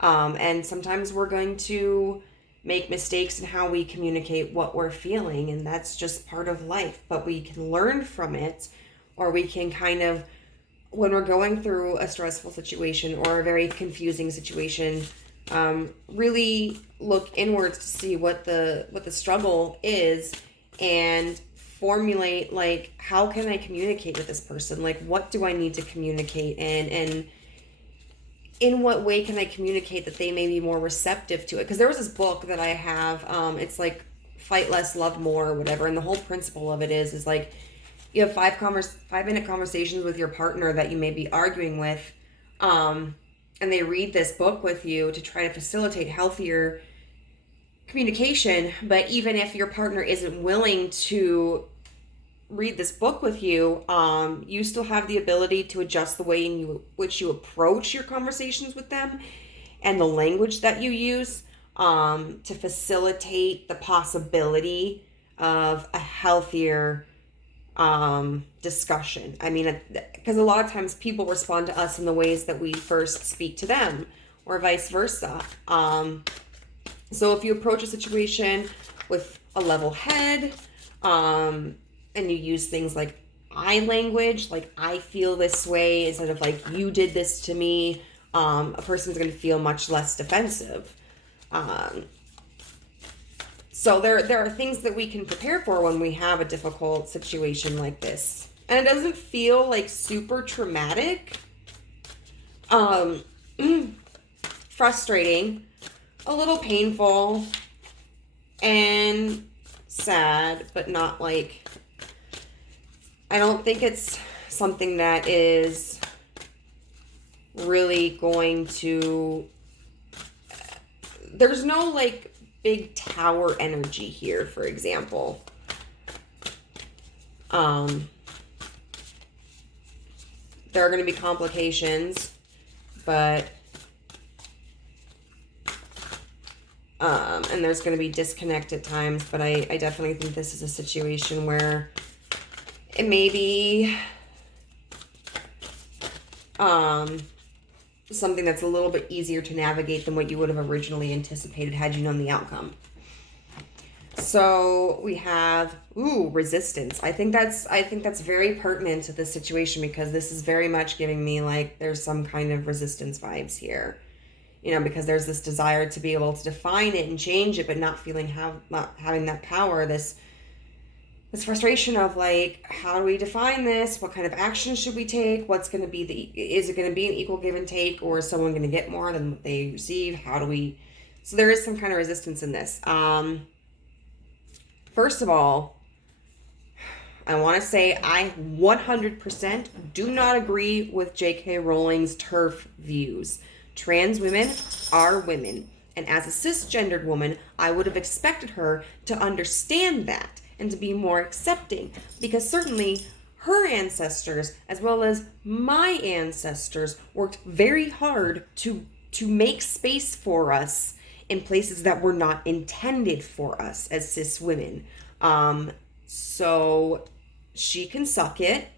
And sometimes we're going to make mistakes in how we communicate what we're feeling, and that's just part of life. But we can learn from it, or we can kind of, when we're going through a stressful situation or a very confusing situation, really look inwards to see what the struggle is, and formulate, like, how can I communicate with this person? Like, what do I need to communicate, and in what way can I communicate that they may be more receptive to it? Because there was this book that I have, it's like Fight Less, Love More, or whatever, and the whole principle of it is like, you have 5-minute conversations with your partner that you may be arguing with, and they read this book with you to try to facilitate healthier communication. But even if your partner isn't willing to read this book with you, you still have the ability to adjust the way in which you approach your conversations with them, and the language that you use, to facilitate the possibility of a healthier discussion. I mean, because a lot of times people respond to us in the ways that we first speak to them, or vice versa. So if you approach a situation with a level head, and you use things like I language, like I feel this way, instead of like you did this to me, a person's going to feel much less defensive. So there are things that we can prepare for when we have a difficult situation like this. And it doesn't feel like super traumatic. Frustrating, a little painful, and sad, but not like, I don't think it's something that is really going to, there's no like big tower energy here, for example. There are going to be complications, but and there's going to be disconnect at times, but I definitely think this is a situation where it may be something that's a little bit easier to navigate than what you would have originally anticipated had you known the outcome. So we have resistance. I think that's very pertinent to this situation, because this is very much giving me like there's some kind of resistance vibes here. You know, because there's this desire to be able to define it and change it, but not having that power, this frustration of like, how do we define this? What kind of action should we take? What's going to be is it going to be an equal give and take, or is someone going to get more than what they receive? So there is some kind of resistance in this. First of all, I want to say I 100% do not agree with J.K. Rowling's TERF views. Trans women are women. And as a cisgendered woman, I would have expected her to understand that and to be more accepting, because certainly her ancestors, as well as my ancestors, worked very hard to make space for us in places that were not intended for us as cis women. So she can suck it.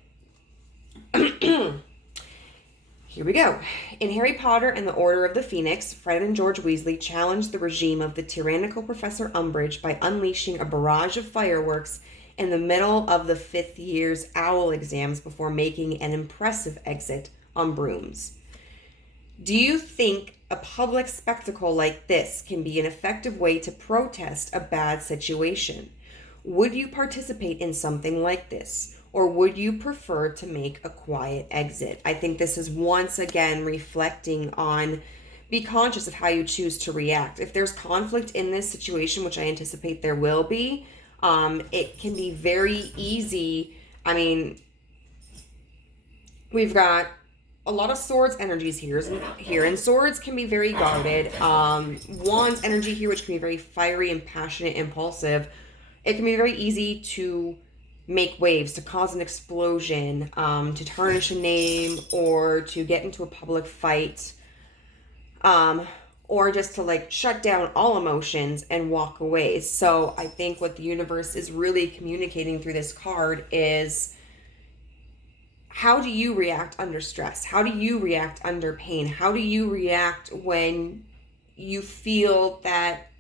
Here we go. In Harry Potter and the Order of the Phoenix, Fred and George Weasley challenged the regime of the tyrannical Professor Umbridge by unleashing a barrage of fireworks in the middle of the 5th year's owl exams before making an impressive exit on brooms. Do you think a public spectacle like this can be an effective way to protest a bad situation? Would you participate in something like this? Or would you prefer to make a quiet exit? I think this is once again reflecting on, be conscious of how you choose to react. If there's conflict in this situation, which I anticipate there will be, it can be very easy. I mean, we've got a lot of swords energies here, and swords can be very guarded. Wands energy here, which can be very fiery and passionate, impulsive. It can be very easy to make waves, to cause an explosion, to tarnish a name, or to get into a public fight, or just to like shut down all emotions and walk away. So I think what the universe is really communicating through this card is, how do you react under stress? How do you react under pain? How do you react when you feel that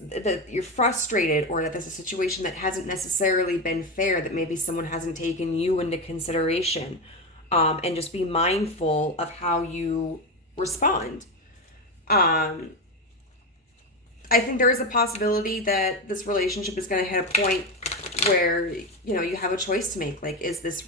that you're frustrated, or that there's a situation that hasn't necessarily been fair, that maybe someone hasn't taken you into consideration, and just be mindful of how you respond. I think there is a possibility that this relationship is going to hit a point where, you know, you have a choice to make. Like, is this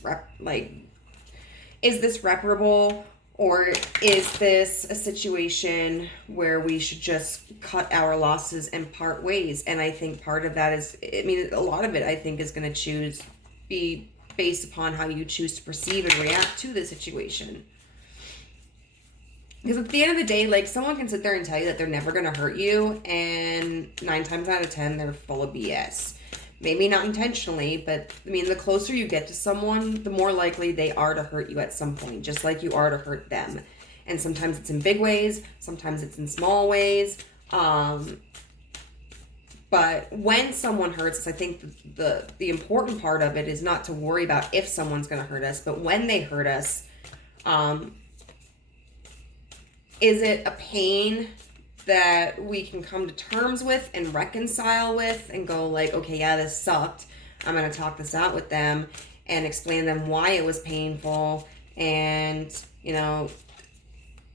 reparable? Or is this a situation where we should just cut our losses and part ways? And I think part of that is, I mean, a lot of it I think is going to be based upon how you choose to perceive and react to the situation. Because at the end of the day, like, someone can sit there and tell you that they're never going to hurt you, and 9 times out of 10, they're full of BS. Maybe not intentionally, but I mean, the closer you get to someone, the more likely they are to hurt you at some point, just like you are to hurt them. And sometimes it's in big ways, sometimes it's in small ways. But when someone hurts us, I think the important part of it is not to worry about if someone's going to hurt us, but when they hurt us, is it a pain that we can come to terms with and reconcile with and go like, okay, yeah, this sucked. I'm going to talk this out with them and explain to them why it was painful, and, you know,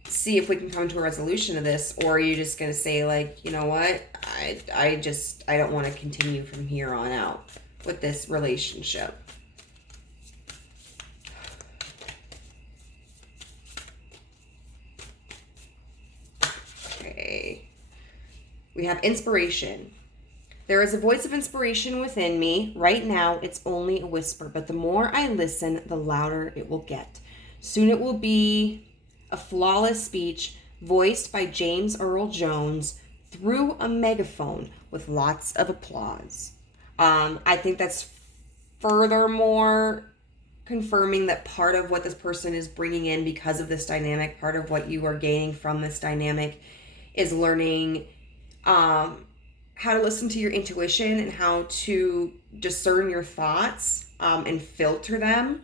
see if we can come to a resolution of this. Or are you just going to say like, you know what, I don't want to continue from here on out with this relationship. We have inspiration. There is a voice of inspiration within me. Right now, it's only a whisper, but the more I listen, the louder it will get. Soon it will be a flawless speech voiced by James Earl Jones through a megaphone with lots of applause. I think that's furthermore confirming that part of what this person is bringing in because of this dynamic, part of what you are gaining from this dynamic, is learning how to listen to your intuition and how to discern your thoughts and filter them.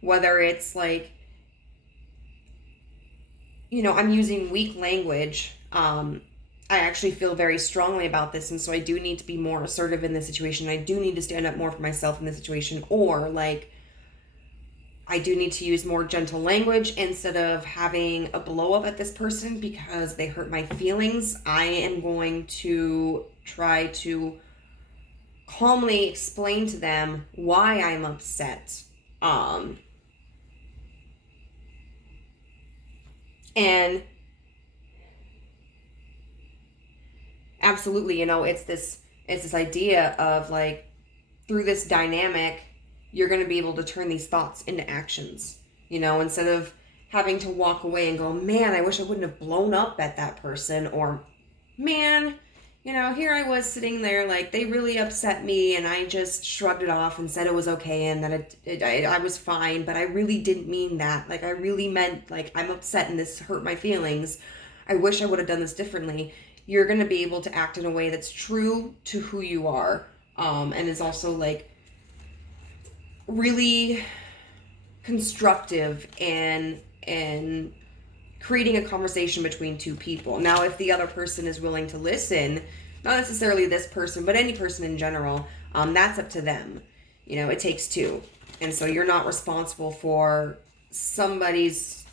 Whether it's like, you know, I'm using weak language. I actually feel very strongly about this, and so I do need to be more assertive in this situation. I do need to stand up more for myself in this situation. Or like, I do need to use more gentle language instead of having a blow up at this person because they hurt my feelings. I am going to try to calmly explain to them why I'm upset. And absolutely, you know, it's this idea of like, through this dynamic, you're going to be able to turn these thoughts into actions, you know, instead of having to walk away and go, man, I wish I wouldn't have blown up at that person, or man, you know, here I was sitting there, like, they really upset me and I just shrugged it off and said it was okay and that I was fine, but I really didn't mean that. Like, I really meant, like, I'm upset and this hurt my feelings. I wish I would have done this differently. You're going to be able to act in a way that's true to who you are, and is also, like, really constructive and creating a conversation between two people. Now, if the other person is willing to listen, not necessarily this person, but any person in general, that's up to them. You know, it takes two. And so you're not responsible for somebody's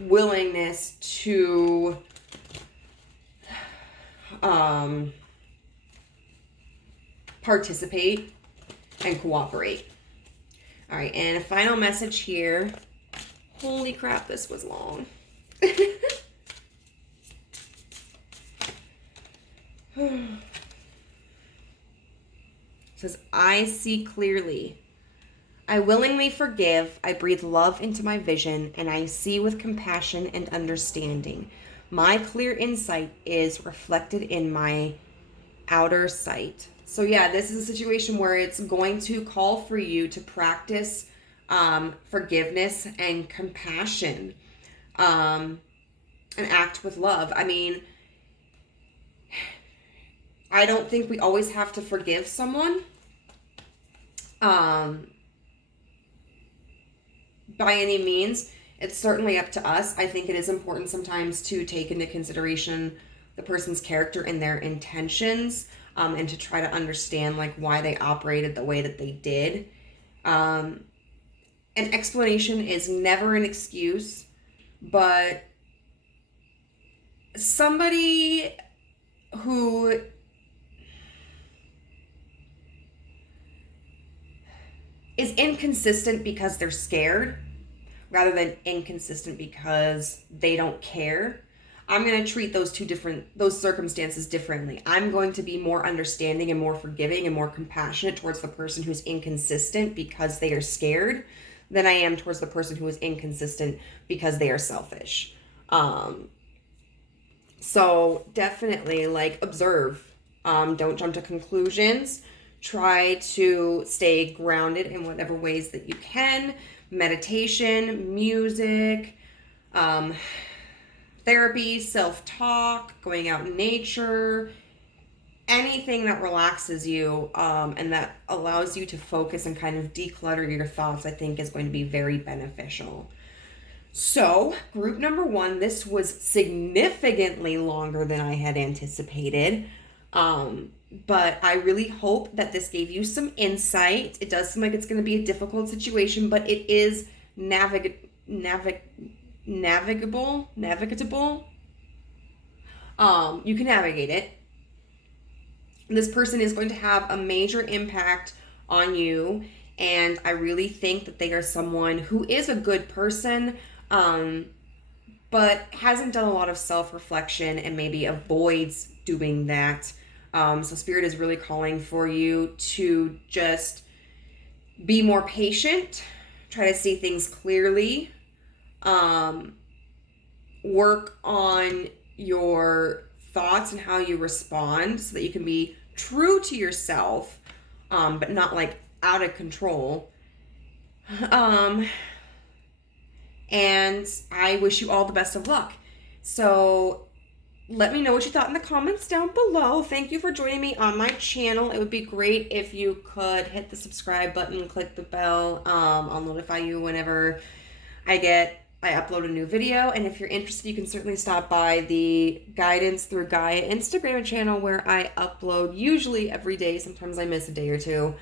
willingness to participate and cooperate. All right, and a final message here. Holy crap, this was long. It says, I see clearly. I willingly forgive. I breathe love into my vision, and I see with compassion and understanding. My clear insight is reflected in my outer sight. So yeah, this is a situation where it's going to call for you to practice forgiveness and compassion, and act with love. I mean, I don't think we always have to forgive someone. By any means, it's certainly up to us. I think it is important sometimes to take into consideration the person's character and their intentions, and to try to understand like why they operated the way that they did. An explanation is never an excuse, but somebody who is inconsistent because they're scared rather than inconsistent because they don't care, I'm going to treat those circumstances differently. I'm going to be more understanding and more forgiving and more compassionate towards the person who's inconsistent because they are scared than I am towards the person who is inconsistent because they are selfish. So definitely like observe. Don't jump to conclusions. Try to stay grounded in whatever ways that you can. Meditation, music, therapy, self-talk, going out in nature, anything that relaxes you, and that allows you to focus and kind of declutter your thoughts, I think is going to be very beneficial. So, group number 1, this was significantly longer than I had anticipated. But I really hope that this gave you some insight. It does seem like it's going to be a difficult situation, but it is navigable. You can navigate it. This person is going to have a major impact on you, and I really think that they are someone who is a good person, but hasn't done a lot of self-reflection and maybe avoids doing that. So Spirit is really calling for you to just be more patient, try to see things clearly, work on your thoughts and how you respond so that you can be true to yourself, but not like out of control. And I wish you all the best of luck. So let me know what you thought in the comments down below. Thank you for joining me on my channel. It would be great if you could hit the subscribe button, click the bell. I'll notify you whenever I upload a new video. And if you're interested, you can certainly stop by the Guidance Through Gaia Instagram channel, where I upload usually every day. Sometimes I miss a day or two,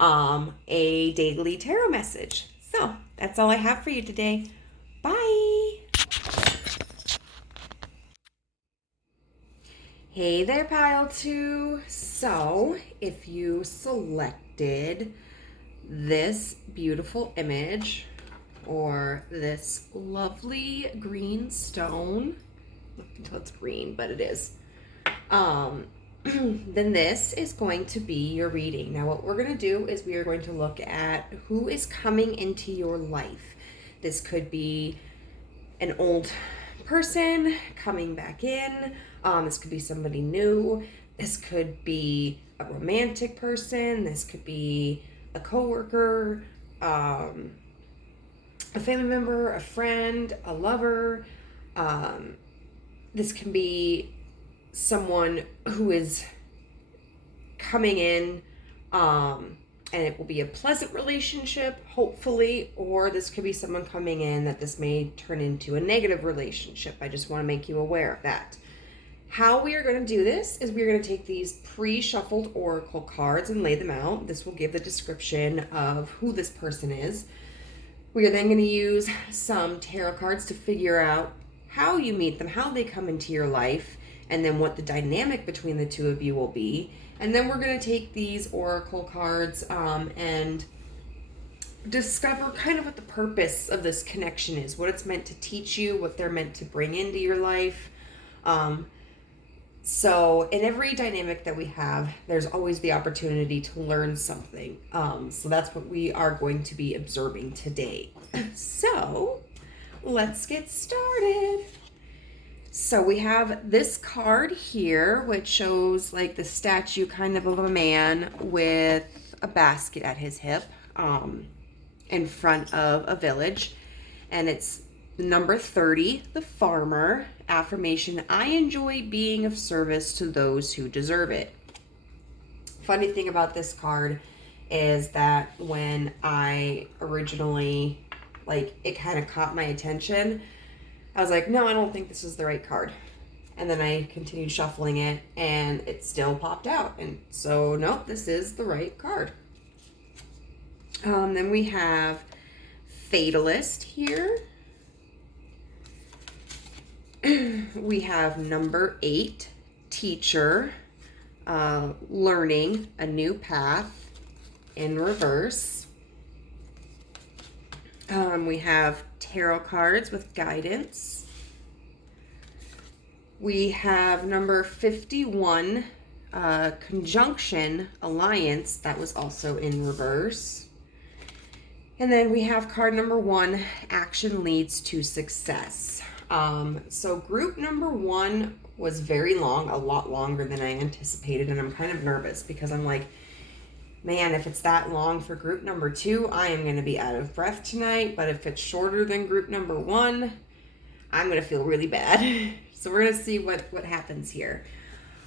a daily tarot message. So that's all I have for you today. Bye. Hey there, Pile 2. So, if you selected this beautiful image or this lovely green stone, look until it's green, but it is, then this is going to be your reading. Now, what we're going to do is we are going to look at who is coming into your life. This could be an old person coming back in. This could be somebody new. This could be a romantic person. This could be a coworker, a family member, a friend, a lover. This can be someone who is coming in And it will be a pleasant relationship, hopefully, or this could be someone coming in that this may turn into a negative relationship. I just want to make you aware of that. How we are going to do this is we're going to take these pre-shuffled oracle cards and lay them out. This will give the description of who this person is. We are then going to use some tarot cards to figure out how you meet them, how they come into your life, and then what the dynamic between the two of you will be. And then we're going to take these oracle cards and discover kind of what the purpose of this connection is, what it's meant to teach you, what they're meant to bring into your life. So in every dynamic that we have, there's always the opportunity to learn something. So that's what we are going to be observing today. So let's get started. So we have this card here, which shows like the statue kind of a man with a basket at his hip in front of a village. And it's number 30, the farmer. Affirmation: I enjoy being of service to those who deserve it. Funny thing about this card is that when I originally, it kind of caught my attention, I was like, no, I don't think this is the right card. And then I continued shuffling it and it still popped out. And so, nope, this is the right card. Then we have Fatalist here. We have number 8, Teacher, learning a new path in reverse. We have tarot cards with guidance. We have number 51, conjunction alliance, that was also in reverse. And then we have card number 1, action leads to success. So group number 1 was very long, a lot longer than I anticipated, and I'm kind of nervous because I'm like, man, if it's that long for group number 2, I am going to be out of breath tonight. But if it's shorter than group number 1, I'm going to feel really bad. So we're going to see what happens here.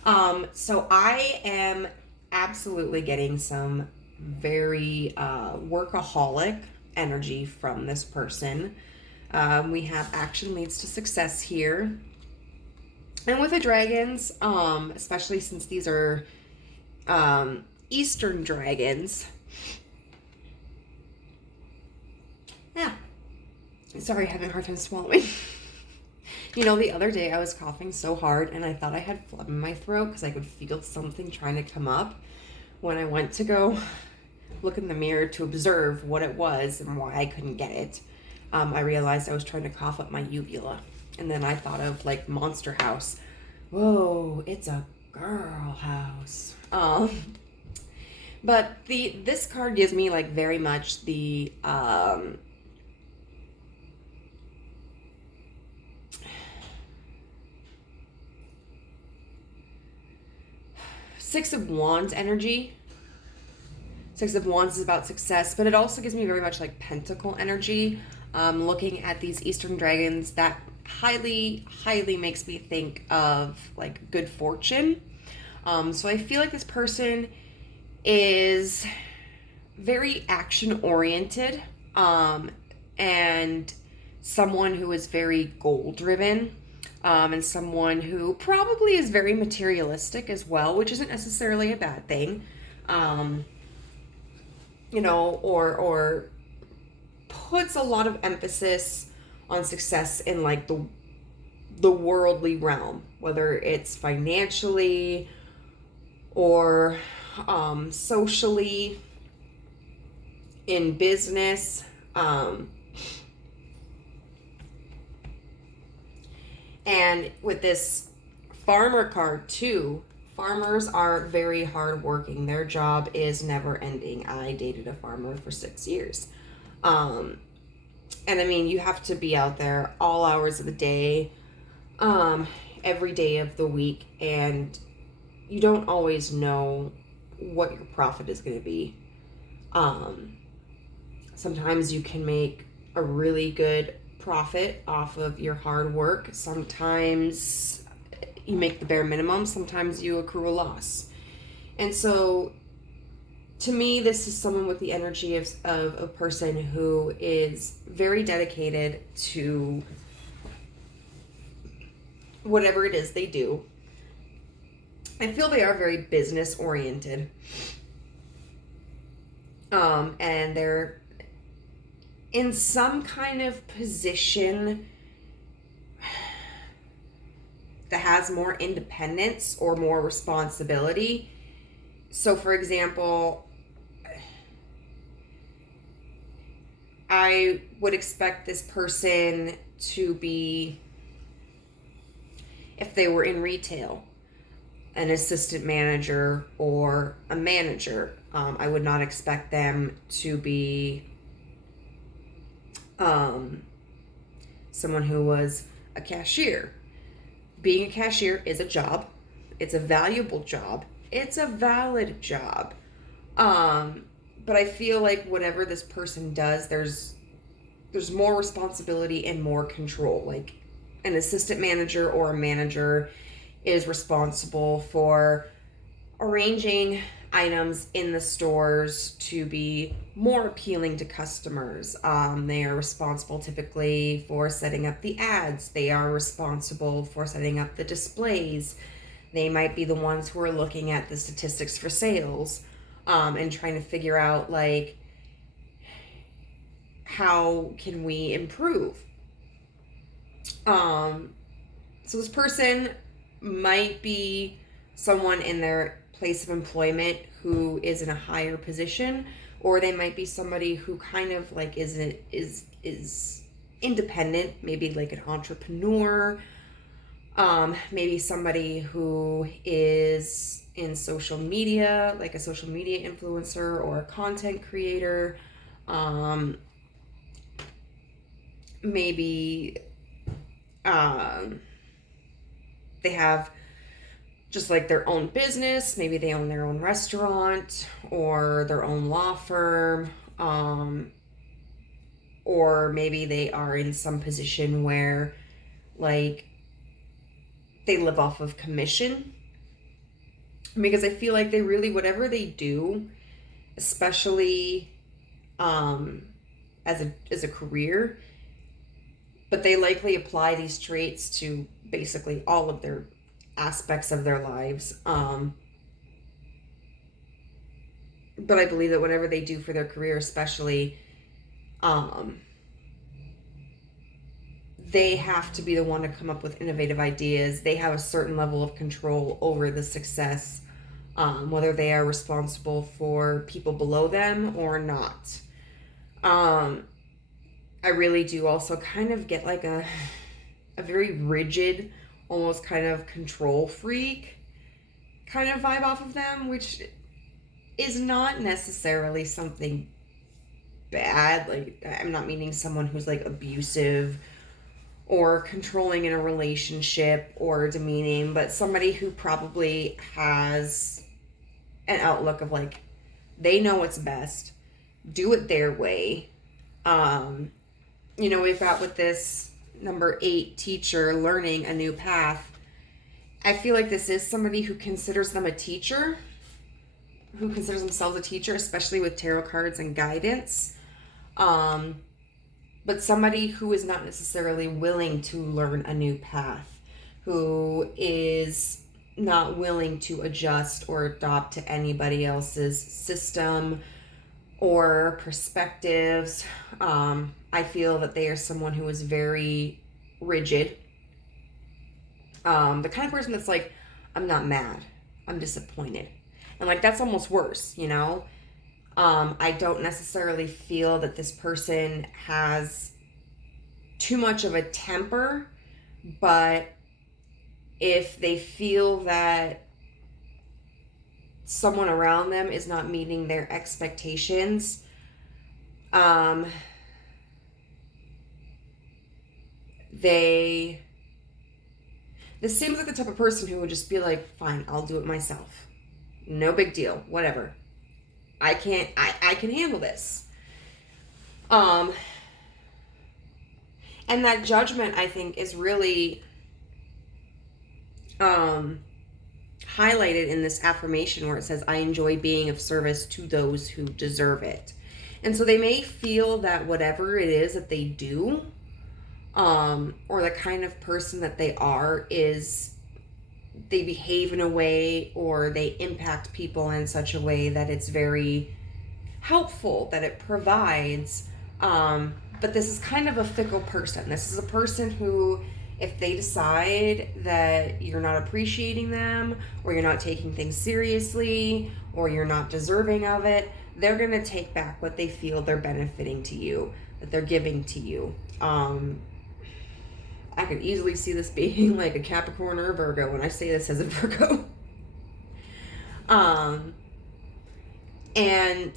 So I am absolutely getting some very workaholic energy from this person. We have action leads to success here. And with the dragons, especially since these are Eastern dragons. Yeah. Sorry, having a hard time swallowing. You know, the other day I was coughing so hard and I thought I had phlegm in my throat because I could feel something trying to come up. When I went to go look in the mirror to observe what it was and why I couldn't get it, I realized I was trying to cough up my uvula. And then I thought of Monster House. Whoa, it's a girl house. But this card gives me very much the Six of Wands energy. Six of Wands is about success, but it also gives me very much Pentacle energy. Looking at these Eastern dragons, that highly makes me think of good fortune. So I feel like this person is very action oriented, and someone who is very goal driven, and someone who probably is very materialistic as well, which isn't necessarily a bad thing. Or puts a lot of emphasis on success in the worldly realm, whether it's financially or socially, in business. And with this farmer card too, farmers are very hardworking. Their job is never ending. I dated a farmer for 6 years. And I mean, you have to be out there all hours of the day, every day of the week, and you don't always know what your profit is going to be. Sometimes you can make a really good profit off of your hard work. Sometimes you make the bare minimum. Sometimes you accrue a loss. And so to me, this is someone with the energy of a person who is very dedicated to whatever it is they do. I feel they are very business oriented. And they're in some kind of position that has more independence or more responsibility. So, for example, I would expect this person to be, if they were in retail, an assistant manager or a manager. I would not expect them to be someone who was a cashier. Being a cashier is a job. It's a valuable job. It's a valid job. But I feel like whatever this person does, there's more responsibility and more control. Like an assistant manager or a manager is responsible for arranging items in the stores to be more appealing to customers. They are responsible typically for setting up the ads. They are responsible for setting up the displays. They might be the ones who are looking at the statistics for sales, and trying to figure out, like, how can we improve? So this person might be someone in their place of employment who is in a higher position, or they might be somebody who kind of like is independent, maybe like an entrepreneur, maybe somebody who is in social media, like a social media influencer or a content creator. Maybe they have just like their own business. Maybe they own their own restaurant or their own law firm. Or maybe they are in some position where, like, they live off of commission. Because I feel like they really, whatever they do, especially as a career, but they likely apply these traits to basically all of their aspects of their lives. But I believe that whatever they do for their career, especially, they have to be the one to come up with innovative ideas. They have a certain level of control over the success, whether they are responsible for people below them or not. I really do also kind of get like a very rigid, almost kind of control freak kind of vibe off of them, which is not necessarily something bad. Like, I'm not meaning someone who's like abusive or controlling in a relationship or demeaning, but somebody who probably has an outlook of like, they know what's best, do it their way. We've got with this number 8 teacher learning a new path. I feel like this is somebody who considers them a teacher, who considers themselves a teacher, especially with tarot cards and guidance. But somebody who is not necessarily willing to learn a new path, who is not willing to adjust or adopt to anybody else's system or perspectives. I feel that they are someone who is very rigid. The kind of person that's like, I'm not mad, I'm disappointed. And like, that's almost worse, you know? I don't necessarily feel that this person has too much of a temper, but if they feel that someone around them is not meeting their expectations, this seems like the type of person who would just be like, fine, I'll do it myself. No big deal, whatever. I can handle this. And that judgment, I think, is really highlighted in this affirmation where it says, I enjoy being of service to those who deserve it. And so they may feel that whatever it is that they do, or the kind of person that they are, is they behave in a way or they impact people in such a way that it's very helpful, that it provides. But this is kind of a fickle person. This is a person who, if they decide that you're not appreciating them, or you're not taking things seriously, or you're not deserving of it, they're going to take back what they feel they're benefiting to you, that they're giving to you. I could easily see this being like a Capricorn or a Virgo when I say this as a Virgo. And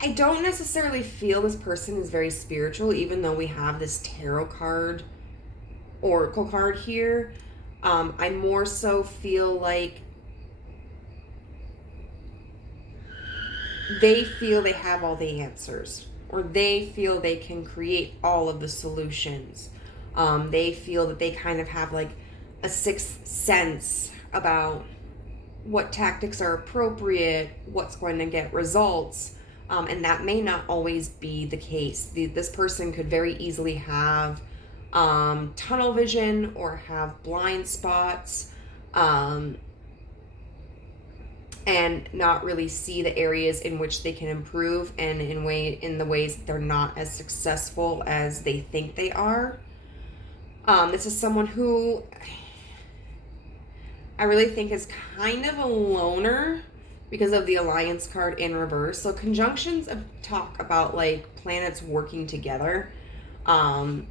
I don't necessarily feel this person is very spiritual, even though we have this tarot card, oracle card here. I more so feel like they feel they have all the answers, or they feel they can create all of the solutions. They feel that they kind of have like a sixth sense about what tactics are appropriate, what's going to get results. And that may not always be the case. This person could very easily have tunnel vision or have blind spots, and not really see the areas in which they can improve, and in the ways they're not as successful as they think they are. This is someone who I really think is kind of a loner because of the Alliance card in reverse. So conjunctions talk about like planets working together. Now,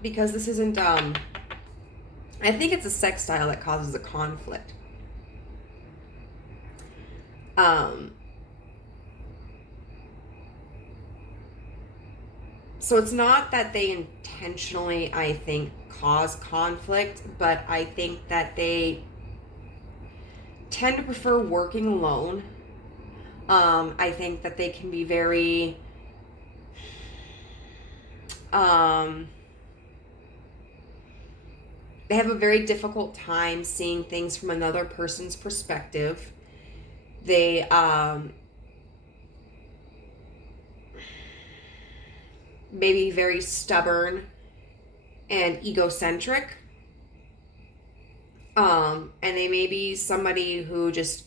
because this isn't I think it's a sextile that causes a conflict. So it's not that they intentionally, I think, cause conflict, but I think that they tend to prefer working alone. I think that they can be very they have a very difficult time seeing things from another person's perspective. They maybe very stubborn and egocentric. And they may be somebody who just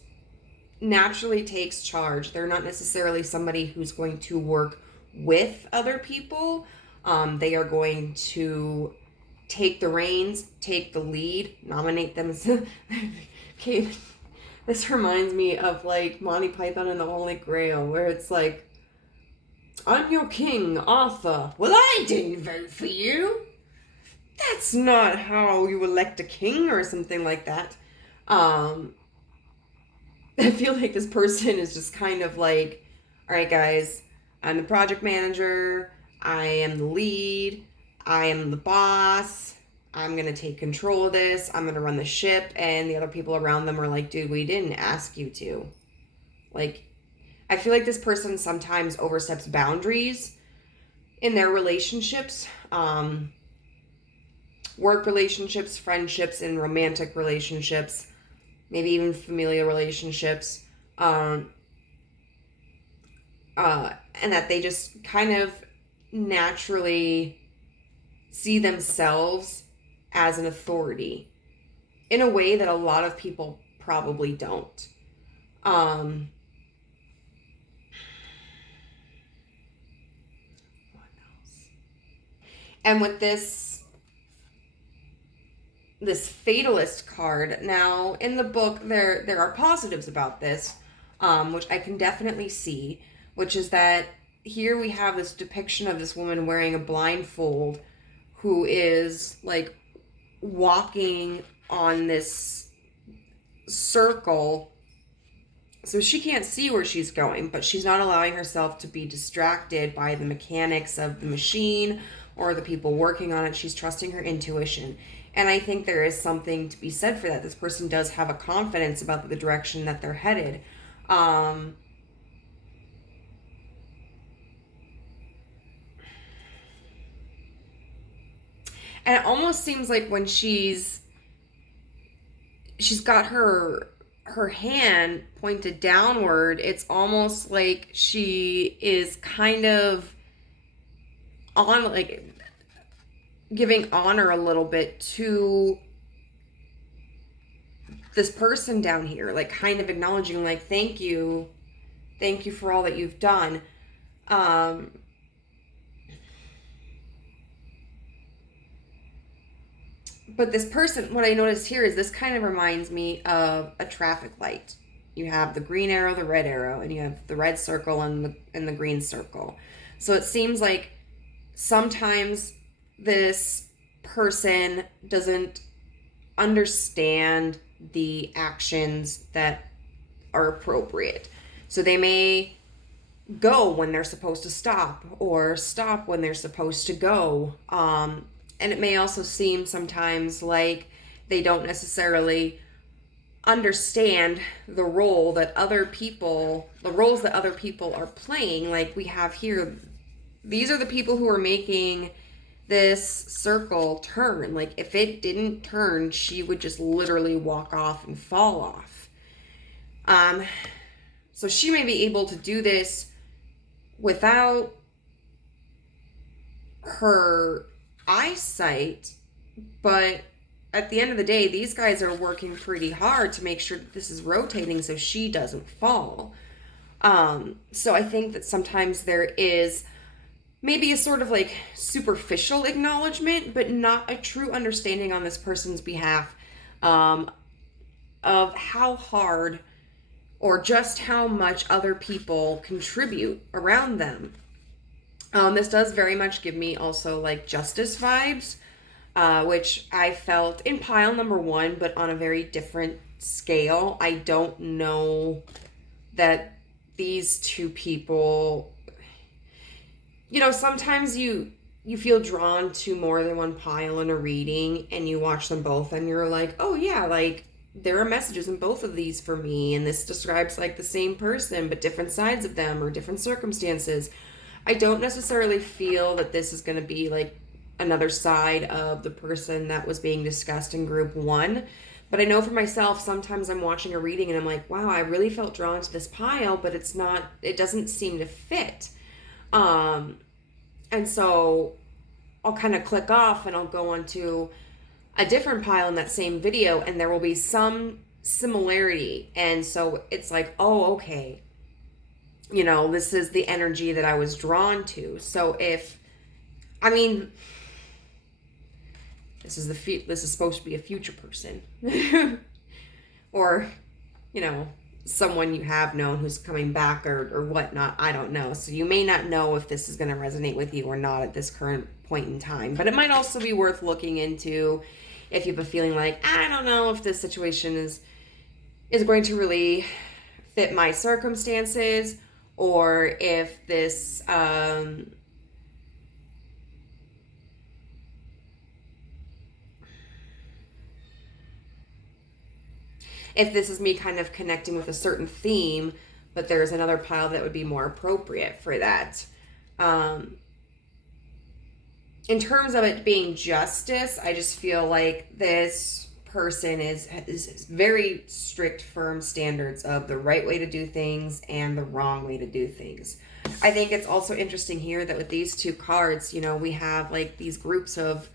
naturally takes charge. They're not necessarily somebody who's going to work with other people. They are going to take the reins, take the lead, nominate them. Okay, this reminds me of like Monty Python and the Holy Grail, where it's like, I'm your king, Arthur. Well, I didn't vote for you. That's not how you elect a king, or something like that. I feel like this person is just kind of like, all right, guys, I'm the project manager. I am the lead. I am the boss. I'm going to take control of this. I'm going to run the ship. And the other people around them are like, dude, we didn't ask you to. Like, I feel like this person sometimes oversteps boundaries in their relationships, work relationships, friendships, and romantic relationships, maybe even familial relationships, and that they just kind of naturally see themselves as an authority in a way that a lot of people probably don't. And with this fatalist card, now in the book there are positives about this, which I can definitely see, which is that here we have this depiction of this woman wearing a blindfold who is like walking on this circle, so she can't see where she's going, but she's not allowing herself to be distracted by the mechanics of the machine or the people working on it. She's trusting her intuition. And I think there is something to be said for that. This person does have a confidence about the direction that they're headed. And it almost seems like when she's got her hand pointed downward, it's almost like she is kind of on, like, giving honor a little bit to this person down here, like kind of acknowledging, like, thank you for all that you've done. But this person, what I noticed here is this kind of reminds me of a traffic light. You have the green arrow, the red arrow, and you have the red circle and the green circle. So it seems like sometimes this person doesn't understand the actions that are appropriate. So they may go when they're supposed to stop, or stop when they're supposed to go. And it may also seem sometimes like they don't necessarily understand the roles that other people are playing. Like we have here, these are the people who are making this circle turn. Like if it didn't turn, she would just literally walk off and fall off. So she may be able to do this without her eyesight, but at the end of the day, these guys are working pretty hard to make sure that this is rotating so she doesn't fall. So I think that sometimes there is maybe a sort of like superficial acknowledgement, but not a true understanding on this person's behalf of how hard or just how much other people contribute around them. This does very much give me also like justice vibes, which I felt in pile number 1, but on a very different scale. I don't know that these two people, sometimes you feel drawn to more than one pile in a reading, and you watch them both and you're like, oh yeah, like there are messages in both of these for me, and this describes like the same person but different sides of them or different circumstances. I don't necessarily feel that this is going to be like another side of the person that was being discussed in group 1. But I know for myself, sometimes I'm watching a reading and I'm like, wow, I really felt drawn to this pile, but it doesn't seem to fit. And so I'll kind of click off and I'll go on to a different pile in that same video, and there will be some similarity. And so it's like, oh, okay. This is the energy that I was drawn to. So this is supposed to be a future person or, someone you have known who's coming back or whatnot. I don't know. So you may not know if this is going to resonate with you or not at this current point in time, but it might also be worth looking into if you have a feeling like, I don't know if this situation is going to really fit my circumstances, or if this is me kind of connecting with a certain theme, but there's another pile that would be more appropriate for that. In terms of it being justice, I just feel like this person is very strict, firm standards of the right way to do things and the wrong way to do things. I think it's also interesting here that with these two cards, we have like these groups of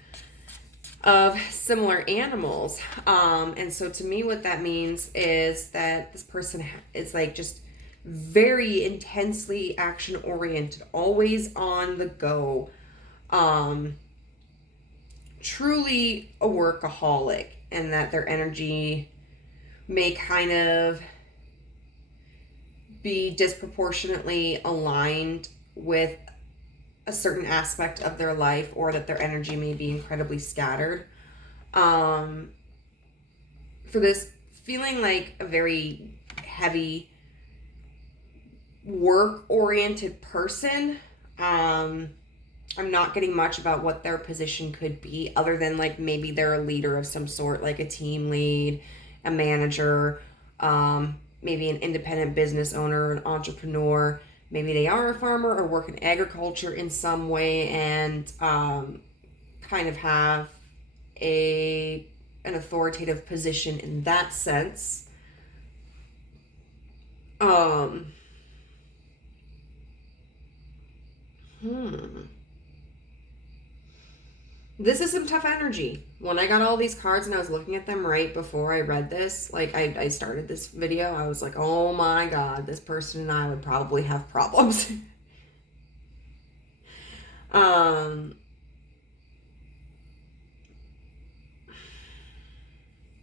similar animals. And so to me, what that means is that this person is like just very intensely action oriented, always on the go. Truly a workaholic, and that their energy may kind of be disproportionately aligned with a certain aspect of their life, or that their energy may be incredibly scattered. For this feeling like a very heavy work-oriented person, I'm not getting much about what their position could be, other than like maybe they're a leader of some sort, like a team lead, a manager, maybe an independent business owner, an entrepreneur. Maybe they are a farmer or work in agriculture in some way, and kind of have an authoritative position in that sense. This is some tough energy. When I got all these cards and I was looking at them right before I read this, like I started this video, I was like, oh my God, this person and I would probably have problems.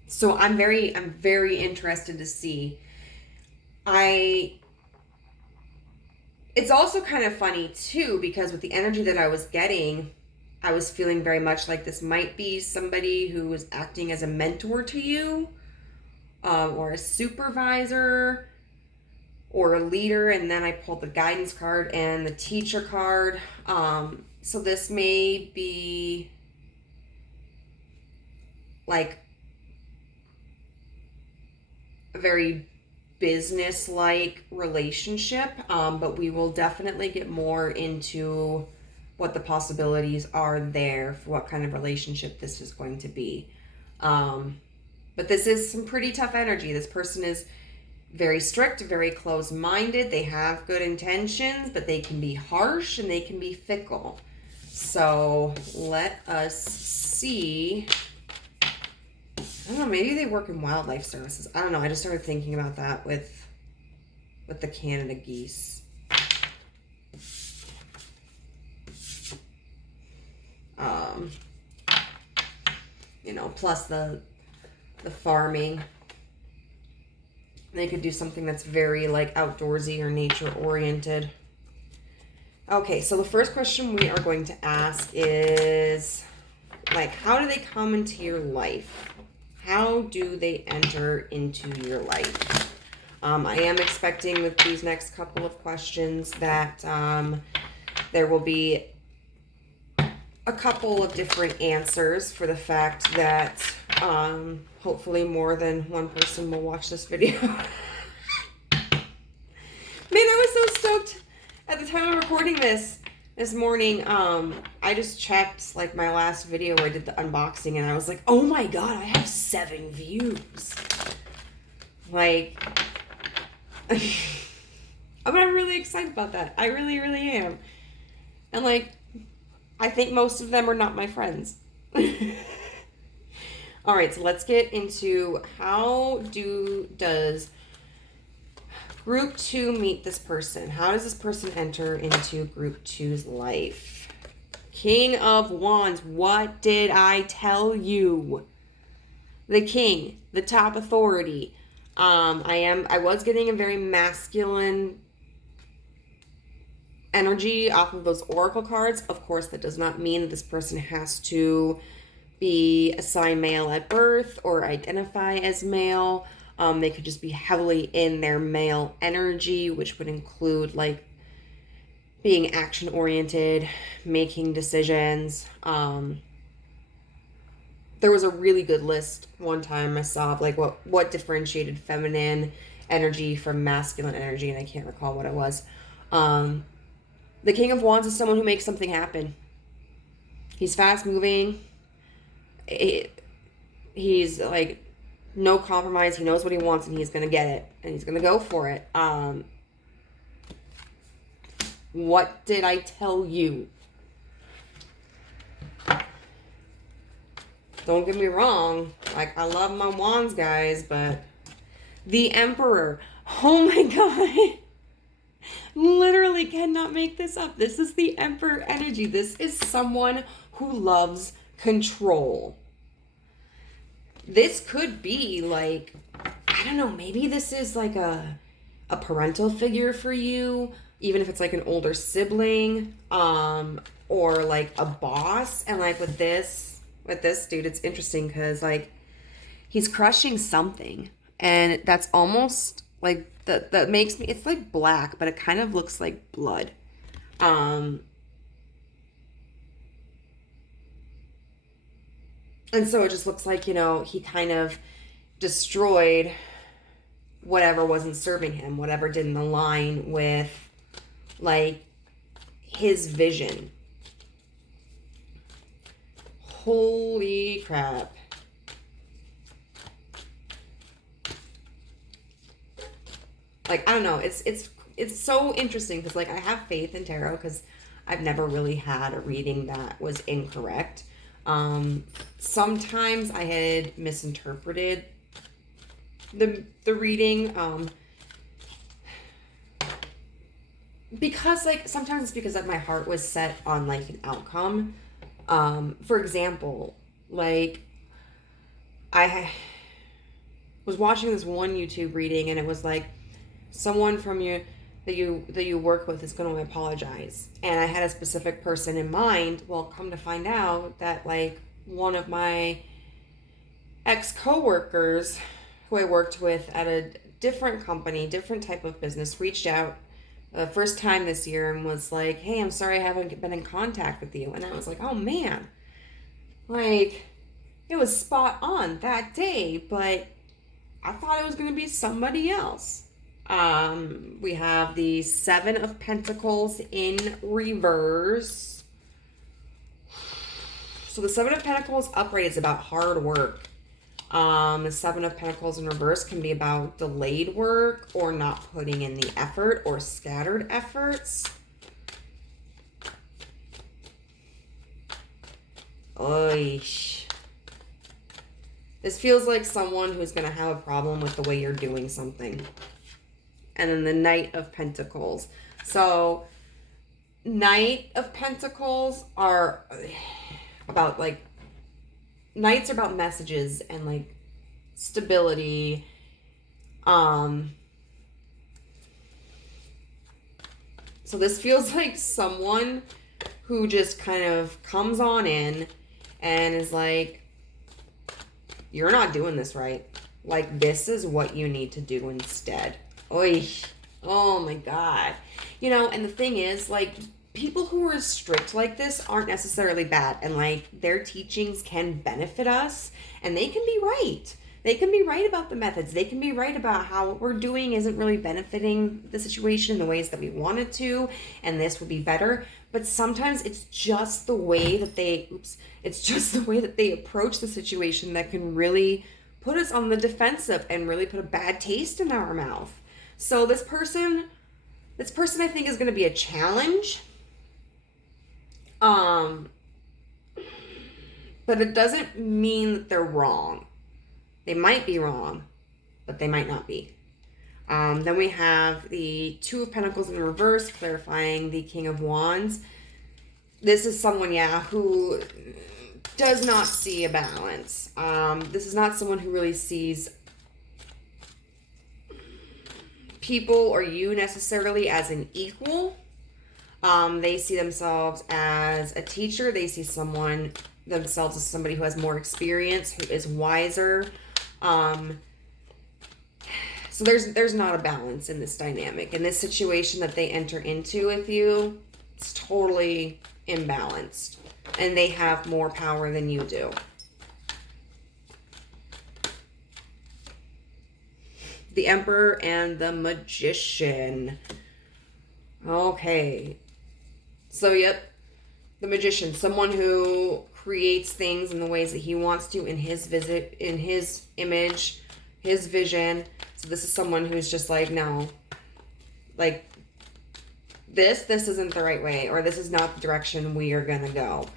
So I'm very interested to see. It's also kind of funny too, because with the energy that I was getting, I was feeling very much like this might be somebody who is acting as a mentor to you, or a supervisor, or a leader. And then I pulled the guidance card and the teacher card. So this may be like a very business-like relationship, but we will definitely get more into what the possibilities are there for what kind of relationship this is going to be. But this is some pretty tough energy. This person is very strict, very close-minded. They have good intentions, but they can be harsh and they can be fickle. So let us see. I don't know, maybe they work in wildlife services. I don't know. I just started thinking about that with the Canada geese. Plus the farming. They could do something that's very like outdoorsy or nature oriented. Okay, so the first question we are going to ask is, like, how do they come into your life? How do they enter into your life? I am expecting with these next couple of questions that there will be a couple of different answers, for the fact that hopefully more than one person will watch this video. Man, I was so stoked at the time of recording this morning. I just checked like my last video where I did the unboxing, and I was like, oh my God, I have 7 views. Like, I'm really excited about that. I really, really am. And like, I think most of them are not my friends. All right, so let's get into how does Group 2 meet this person? How does this person enter into Group 2's life? King of Wands, what did I tell you? The King, the top authority. I was getting a very masculine energy off of those oracle cards. Of course, that does not mean that this person has to be assigned male at birth or identify as male. They could just be heavily in their male energy, which would include like being action oriented, making decisions. There was a really good list one time I saw of like what differentiated feminine energy from masculine energy, and I can't recall what it was. The King of Wands is someone who makes something happen. He's fast moving. He's like no compromise. He knows what he wants and he's going to get it. And he's going to go for it. What did I tell you? Don't get me wrong. Like, I love my wands, guys, but the Emperor. Oh my God. Literally cannot make this up. This is the Emperor energy. This is someone who loves control. This could be like, I don't know, maybe this is like a parental figure for you, even if it's like an older sibling, or like a boss. And like with this dude, it's interesting because like he's crushing something, and that's almost like that makes me, it's like black, but it kind of looks like blood. And so it just looks like, he kind of destroyed whatever wasn't serving him, whatever didn't align with, like, his vision. Holy crap. Like, I don't know. It's so interesting because, like, I have faith in tarot because I've never really had a reading that was incorrect. Sometimes I had misinterpreted the reading, because, like, sometimes it's because that my heart was set on, like, an outcome. For example, like, I was watching this one YouTube reading, and it was like, someone from you that you work with is going to apologize, and I had a specific person in mind. Well, come to find out that, like, one of my ex-coworkers who I worked with at a different company, different type of business, reached out first time this year and was like, hey, I'm sorry I haven't been in contact with you. And I was like, oh man, like, it was spot on that day, but I thought it was going to be somebody else. We have the Seven of Pentacles in reverse. So the Seven of Pentacles upright is about hard work. The Seven of Pentacles in reverse can be about delayed work or not putting in the effort or scattered efforts. Oish. This feels like someone who's going to have a problem with the way you're doing something. And then the Knight of Pentacles. So, Knight of Pentacles are about, like, Knights are about messages and, like, stability. So this feels like someone who just kind of comes on in and is like, you're not doing this right. Like, this is what you need to do instead. Oy. Oh my God. And the thing is, like, people who are strict like this aren't necessarily bad. And, like, their teachings can benefit us. And they can be right. They can be right about the methods. They can be right about how what we're doing isn't really benefiting the situation in the ways that we want it to. And this would be better. But sometimes it's just the way that it's just the way that they approach the situation that can really put us on the defensive and really put a bad taste in our mouth. So this person I think is going to be a challenge. But it doesn't mean that they're wrong. They might be wrong, but they might not be. Then we have the Two of Pentacles in reverse, clarifying the King of Wands. This is someone, who does not see a balance. This is not someone who really sees people or you necessarily as an equal. They see themselves as a teacher. They see themselves as somebody who has more experience, who is wiser. So there's not a balance in this dynamic. In this situation that they enter into with you, it's totally imbalanced. And they have more power than you do. The Emperor and the Magician. Okay. So, yep. The Magician. Someone who creates things in the ways that he wants to in his image, his vision. So this is someone who's just like, no. Like, this isn't the right way. Or this is not the direction we are going to go.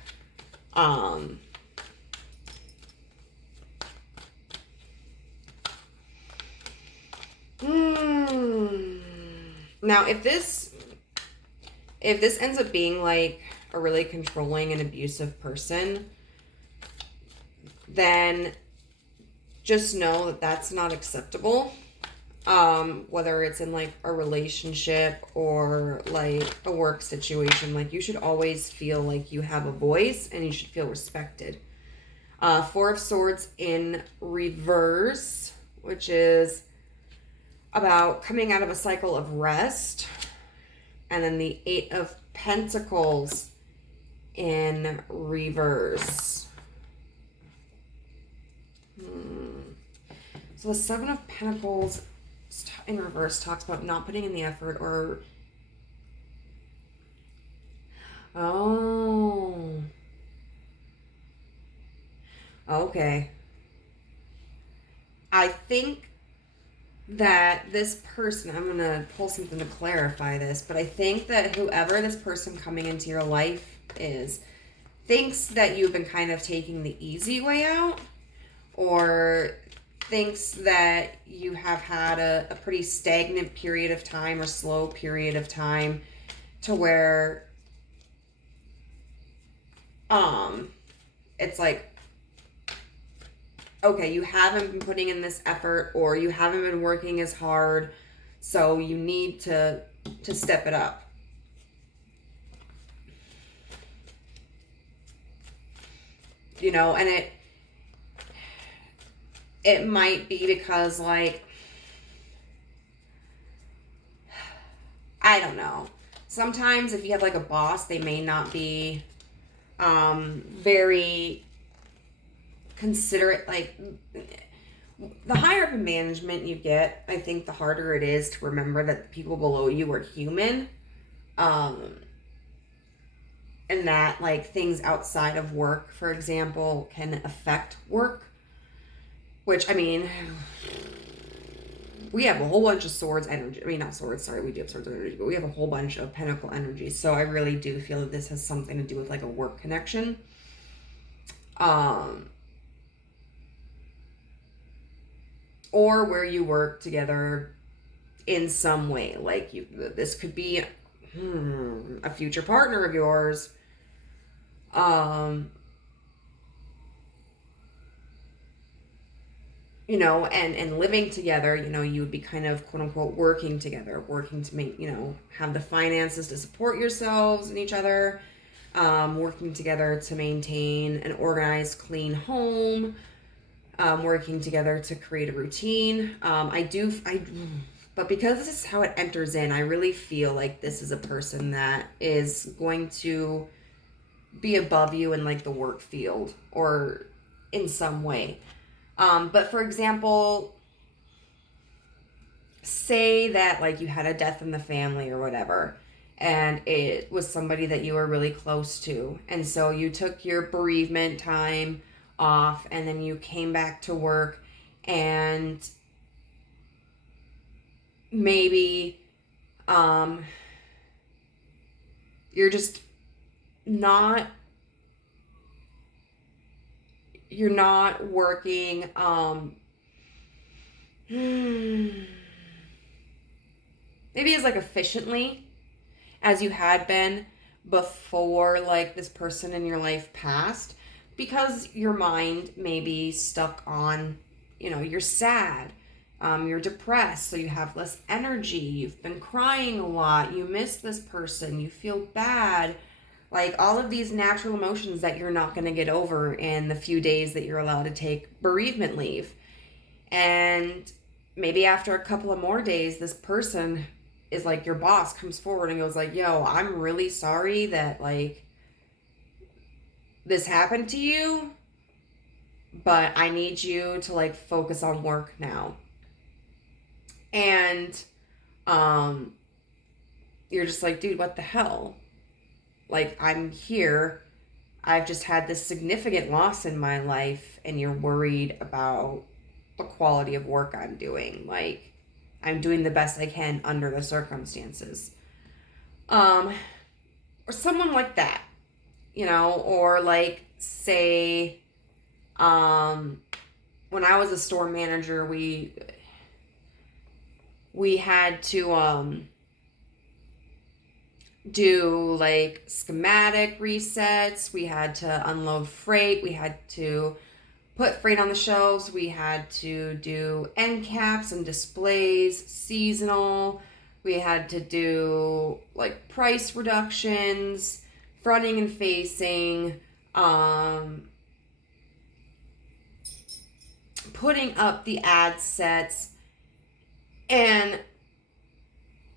Now, if this ends up being like a really controlling and abusive person, then just know that that's not acceptable. Whether it's in like a relationship or like a work situation, like you should always feel like you have a voice and you should feel respected. Four of Swords in reverse, which is about coming out of a cycle of rest. And then the Eight of Pentacles in reverse. So the Seven of Pentacles in reverse talks about not putting in the effort or... Oh. Okay. I think that this person, I'm going to pull something to clarify this, but I think that whoever this person coming into your life is thinks that you've been kind of taking the easy way out, or thinks that you have had a pretty stagnant period of time or slow period of time to where it's like, okay, you haven't been putting in this effort, or you haven't been working as hard, so you need to step it up. You know, and it might be because, like, I don't know. Sometimes if you have like a boss, they may not be very considerate. Like, the higher up in management you get, I think the harder it is to remember that the people below you are human. And that, like, things outside of work, for example, can affect work. Which, I mean, we have a whole bunch of swords energy. I mean, not swords, sorry, we do have swords energy, but we have a whole bunch of pentacle energy. So I really do feel that this has something to do with, like, a work connection. Or where you work together in some way. Like, this could be a future partner of yours. You know, and living together, you know, you would be kind of, quote unquote, working together, working to make, you know, have the finances to support yourselves and each other, working together to maintain an organized, clean home, working together to create a routine. But because this is how it enters in, I really feel like this is a person that is going to be above you in, like, the work field or in some way. But for example, say that, like, you had a death in the family or whatever, and it was somebody that you were really close to. And so you took your bereavement time off, and then you came back to work, and maybe, you're just not, you're not working, maybe as, like, efficiently as you had been before, like, this person in your life passed, because your mind may be stuck on, you know, you're sad, you're depressed, so you have less energy, you've been crying a lot, you miss this person, you feel bad. Like, all of these natural emotions that you're not going to get over in the few days that you're allowed to take bereavement leave. And maybe after a couple of more days, this person is, like, your boss comes forward and goes, like, yo, I'm really sorry that, like, this happened to you, but I need you to, like, focus on work now. And you're just like, dude, what the hell? Like, I'm here, I've just had this significant loss in my life, and you're worried about the quality of work I'm doing. Like, I'm doing the best I can under the circumstances. Or someone like that, you know, or, like, say, when I was a store manager, we had to, do, like, schematic resets. We had to unload freight. We had to put freight on the shelves. We had to do end caps and displays, seasonal. We had to do, like, price reductions, fronting and facing, putting up the ad sets. And,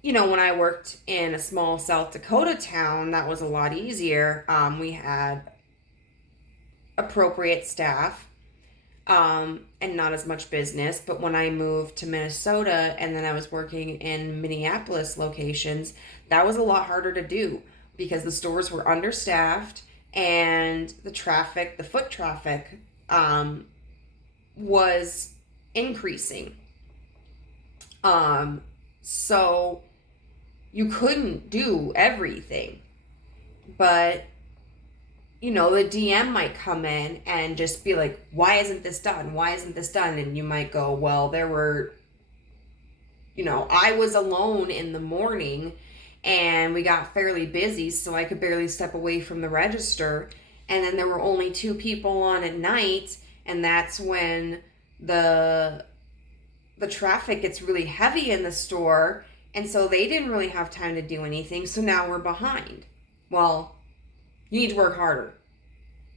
you know, when I worked in a small South Dakota town, that was a lot easier. We had appropriate staff. and not as much business. But when I moved to Minnesota and then I was working in Minneapolis locations, that was a lot harder to do because the stores were understaffed and the traffic, the foot traffic, was increasing. So you couldn't do everything, but you know, the DM might come in and just be like, why isn't this done? Why isn't this done? And you might go, well, I was alone in the morning and we got fairly busy, so I could barely step away from the register. And then there were only 2 people on at night, and that's when the traffic gets really heavy in the store, and so they didn't really have time to do anything, so now we're behind. Well, you need to work harder.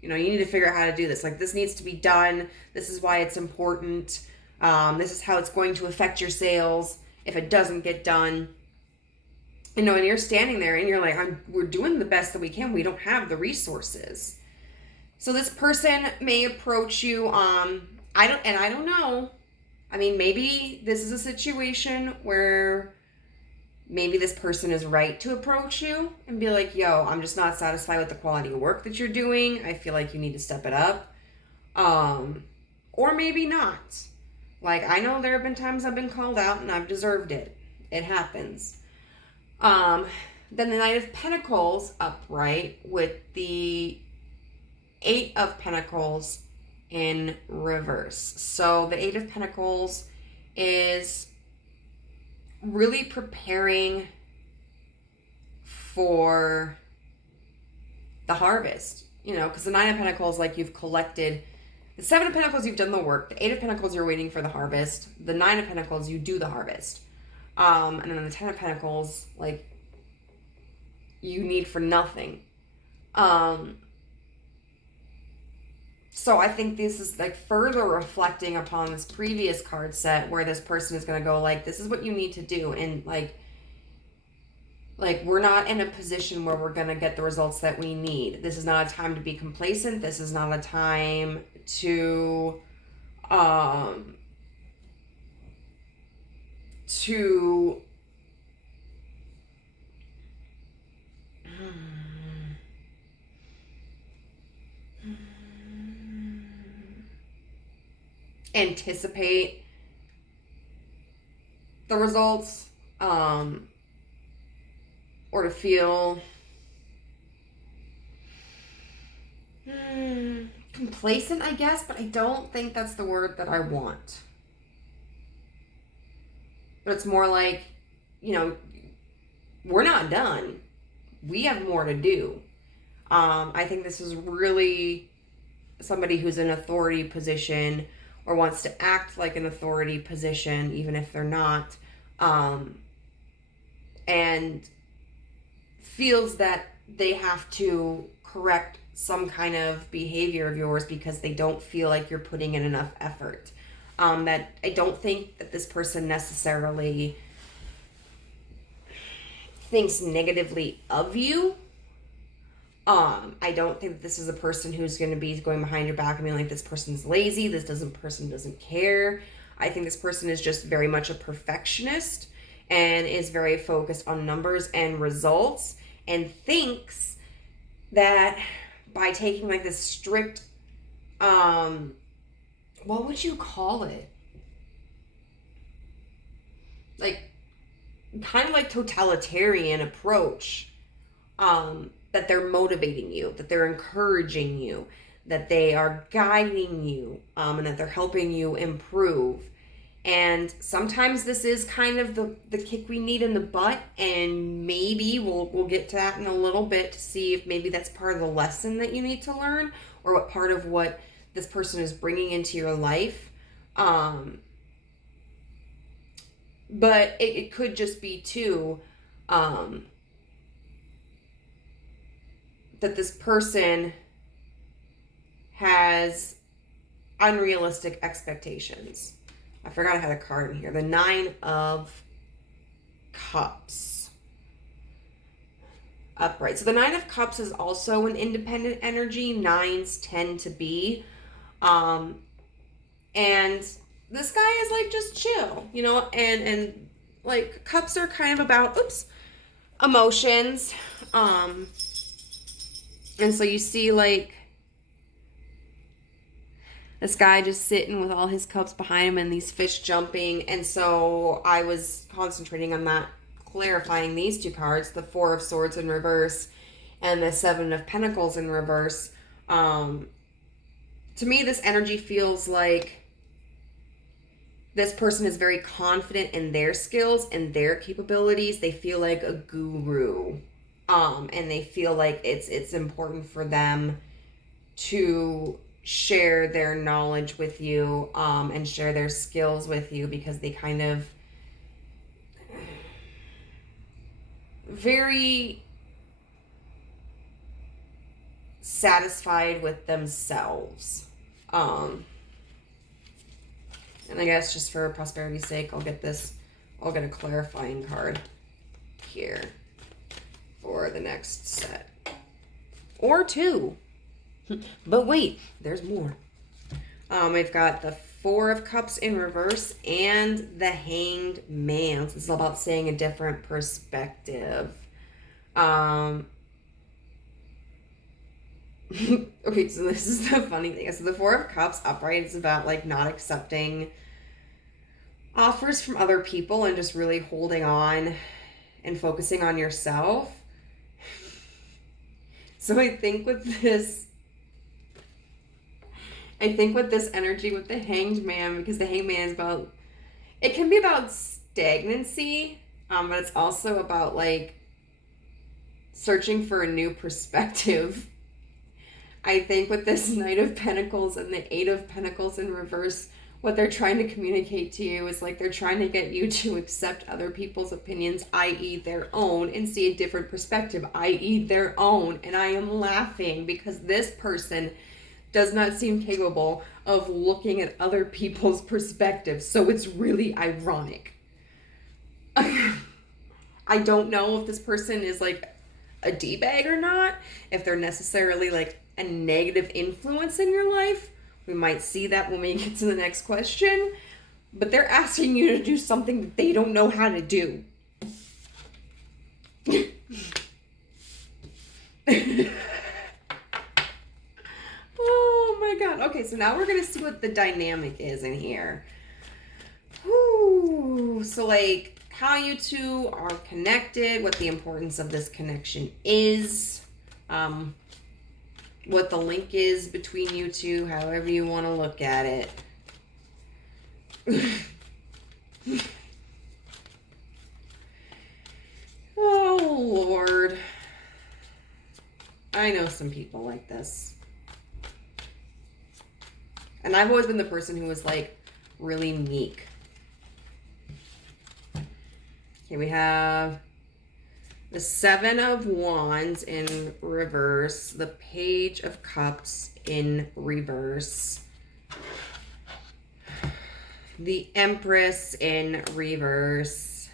You need to figure out how to do this. Like, this needs to be done. This is why it's important. This is how it's going to affect your sales if it doesn't get done. And you're standing there and you're like, we're doing the best that we can. We don't have the resources. So this person may approach you. I don't know. I mean, maybe this is a situation where maybe this person is right to approach you and be like, yo, I'm just not satisfied with the quality of work that you're doing. I feel like you need to step it up. Or maybe not. Like, I know there have been times I've been called out and I've deserved it. It happens. Then the Knight of Pentacles upright with the 8 of Pentacles in reverse. So the 8 of Pentacles is really preparing for the harvest, because the 9 of Pentacles, like, you've collected. The 7 of Pentacles, you've done the work. The 8 of Pentacles, you're waiting for the harvest. The 9 of Pentacles, you do the harvest. And then the 10 of Pentacles, like, you need for nothing. So I think this is, like, further reflecting upon this previous card set where this person is going to go, like, this is what you need to do. And, like we're not in a position where we're going to get the results that we need. This is not a time to be complacent. This is not a time to anticipate the results, or to feel complacent, I guess, but I don't think that's the word that I want. But it's more like, we're not done. We have more to do. I think this is really somebody who's in an authority position or wants to act like an authority position, even if they're not, and feels that they have to correct some kind of behavior of yours because they don't feel like you're putting in enough effort. That I don't think that this person necessarily thinks negatively of you. I don't think this is a person who's going to be going behind your back and being like, this person's lazy, person doesn't care. I think this person is just very much a perfectionist and is very focused on numbers and results, and thinks that by taking like this strict, what would you call it? Like, kind of like totalitarian approach, that they're motivating you, that they're encouraging you, that they are guiding you, and that they're helping you improve. And sometimes this is kind of the kick we need in the butt, and maybe we'll get to that in a little bit to see if maybe that's part of the lesson that you need to learn, or what part of what this person is bringing into your life. But it could just be too, that this person has unrealistic expectations. I forgot I had a card in here. The 9 of Cups. Upright. So the 9 of Cups is also an independent energy. 9s tend to be. And this guy is like just chill, you know, and like cups are kind of about emotions. And so you see like this guy just sitting with all his cups behind him and these fish jumping. And so I was concentrating on that, clarifying these two cards, the Four of Swords in reverse and the Seven of Pentacles in reverse. To me, this energy feels like this person is very confident in their skills and their capabilities. They feel like a guru. And they feel like it's important for them to share their knowledge with you, and share their skills with you, because they kind of very satisfied with themselves. And I guess just for prosperity's sake, I'll get a clarifying card here for the next set. Or two. But wait, there's more. We've got the Four of Cups in reverse and the Hanged Man. So this is all about saying a different perspective. Okay, so this is the funny thing. So the Four of Cups upright is about like not accepting offers from other people and just really holding on and focusing on yourself. So I think with this energy with the Hanged Man, because the Hanged Man is about, it can be about stagnancy, but it's also about like searching for a new perspective. I think with this Knight of Pentacles and the Eight of Pentacles in reverse, what they're trying to communicate to you is like they're trying to get you to accept other people's opinions, i.e. their own, and see a different perspective, i.e. their own. And I am laughing because this person does not seem capable of looking at other people's perspectives. So it's really ironic. I don't know if this person is like a D-bag or not, if they're necessarily like a negative influence in your life. We might see that when we get to the next question. But they're asking you to do something that they don't know how to do. Oh my God. Okay, so now we're going to see what the dynamic is in here. Whew. So like how you two are connected, what the importance of this connection is, what the link is between you two, however you want to look at it. Oh, Lord. I know some people like this. And I've always been the person who was like really meek. Okay, we have the Seven of Wands in reverse, the Page of Cups in reverse, the Empress in reverse,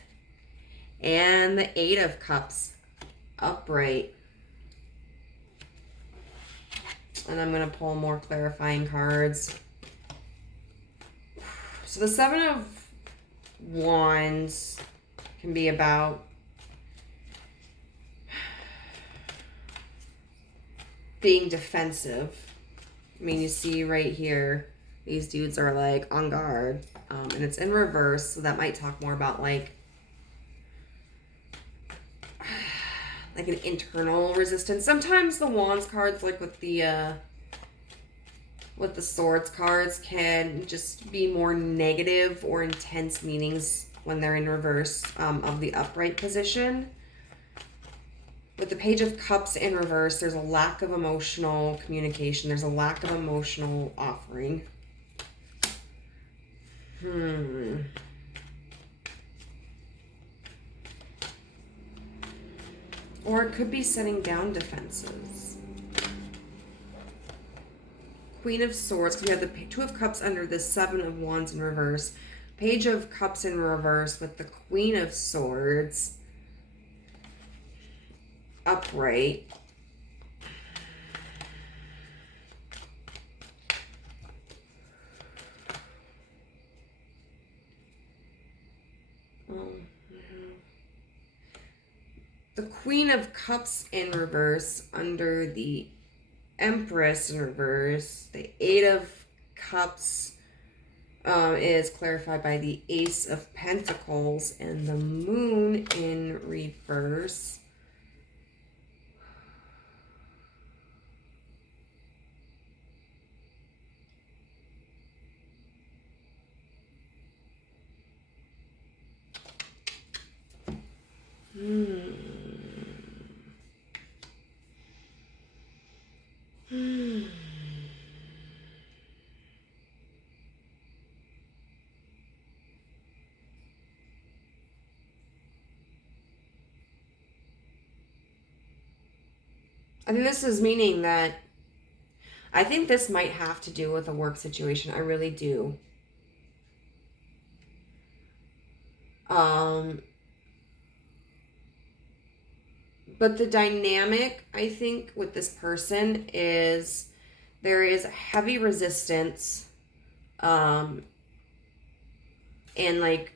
and the Eight of Cups upright. And I'm going to pull more clarifying cards. So the Seven of Wands can be about being defensive. I mean, you see right here, these dudes are like on guard, and it's in reverse, so that might talk more about like an internal resistance. Sometimes the Wands cards, like with the Swords cards, can just be more negative or intense meanings when they're in reverse of the upright position. With the Page of Cups in reverse, there's a lack of emotional communication. There's a lack of emotional offering. Or it could be setting down defenses. Queen of Swords, because we have the Two of Cups under the Seven of Wands in reverse. Page of Cups in reverse with the Queen of Swords upright. of Cups in reverse under the Empress in reverse. The Eight of Cups is clarified by the Ace of Pentacles, and the Moon in reverse. I think this is meaning that I think this might have to do with a work situation. I really do. But the dynamic, I think, with this person is there is heavy resistance, and like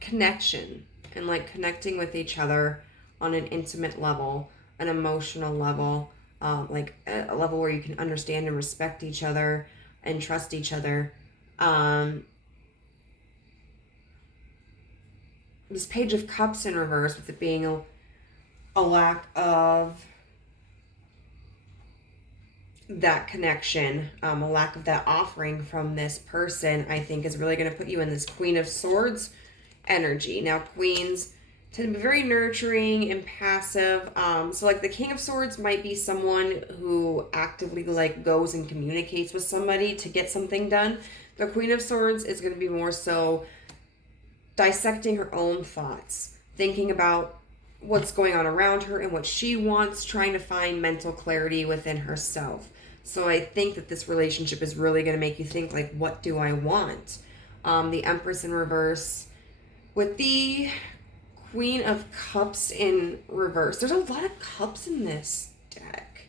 connection, and like connecting with each other on an intimate level, an emotional level, like a level where you can understand and respect each other and trust each other. This Page of Cups in reverse, with it being a lack of that connection, a lack of that offering from this person, I think is really going to put you in this Queen of Swords energy. Now, queens tend to be very nurturing and passive. So like the King of Swords might be someone who actively like goes and communicates with somebody to get something done. The Queen of Swords is going to be more so dissecting her own thoughts, thinking about what's going on around her and what she wants, trying to find mental clarity within herself. So I think that this relationship is really going to make you think, like, what do I want? The Empress in reverse with the Queen of Cups in reverse. There's a lot of cups in this deck,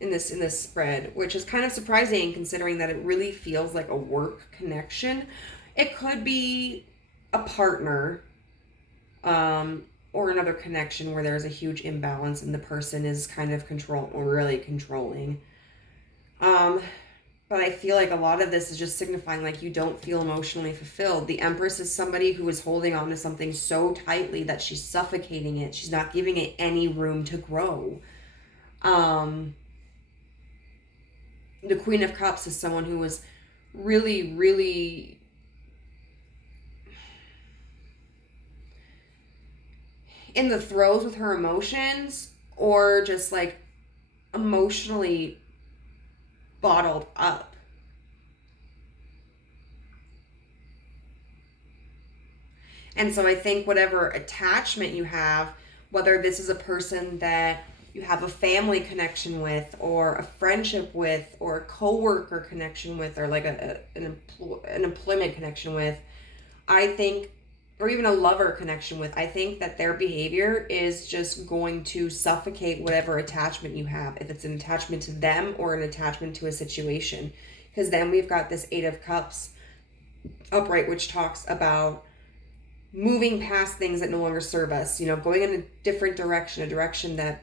in this spread, which is kind of surprising considering that it really feels like a work connection. It could be a partner, or another connection where there's a huge imbalance and the person is kind of really controlling. But I feel like a lot of this is just signifying like you don't feel emotionally fulfilled. The Empress is somebody who is holding on to something so tightly that she's suffocating it. She's not giving it any room to grow. The Queen of Cups is someone who was really, really in the throes with her emotions, or just like emotionally bottled up. And so I think whatever attachment you have, whether this is a person that you have a family connection with, or a friendship with, or a coworker connection with, or like an employment connection with, I think, or even a lover connection with, I think that their behavior is just going to suffocate whatever attachment you have, if it's an attachment to them or an attachment to a situation. Because then we've got this Eight of Cups upright, which talks about moving past things that no longer serve us, going in a different direction, a direction that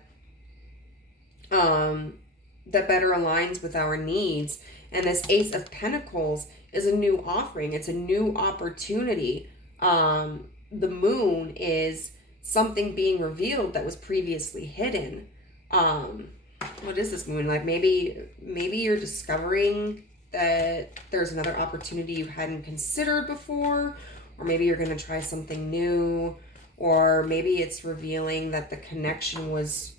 that better aligns with our needs. And this Ace of Pentacles is a new offering. It's a new opportunity. The Moon is something being revealed that was previously hidden. What is this Moon? Like maybe you're discovering that there's another opportunity you hadn't considered before, or maybe you're going to try something new, or maybe it's revealing that the connection was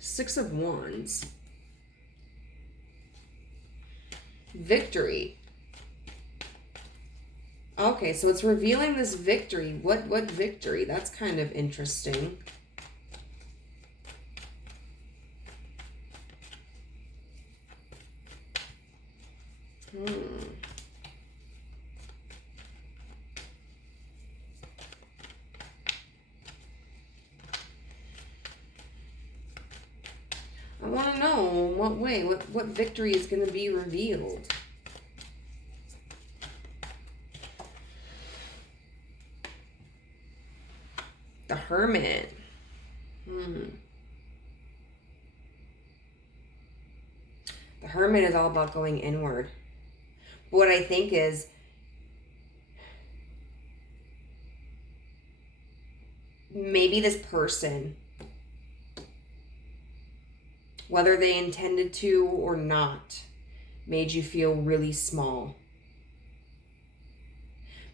Six of Wands. Victory. Okay, so it's revealing this victory. What victory? That's kind of interesting. I want to know what way? What victory is going to be revealed? The Hermit. The Hermit is all about going inward. What I think is, maybe this person, whether they intended to or not, made you feel really small.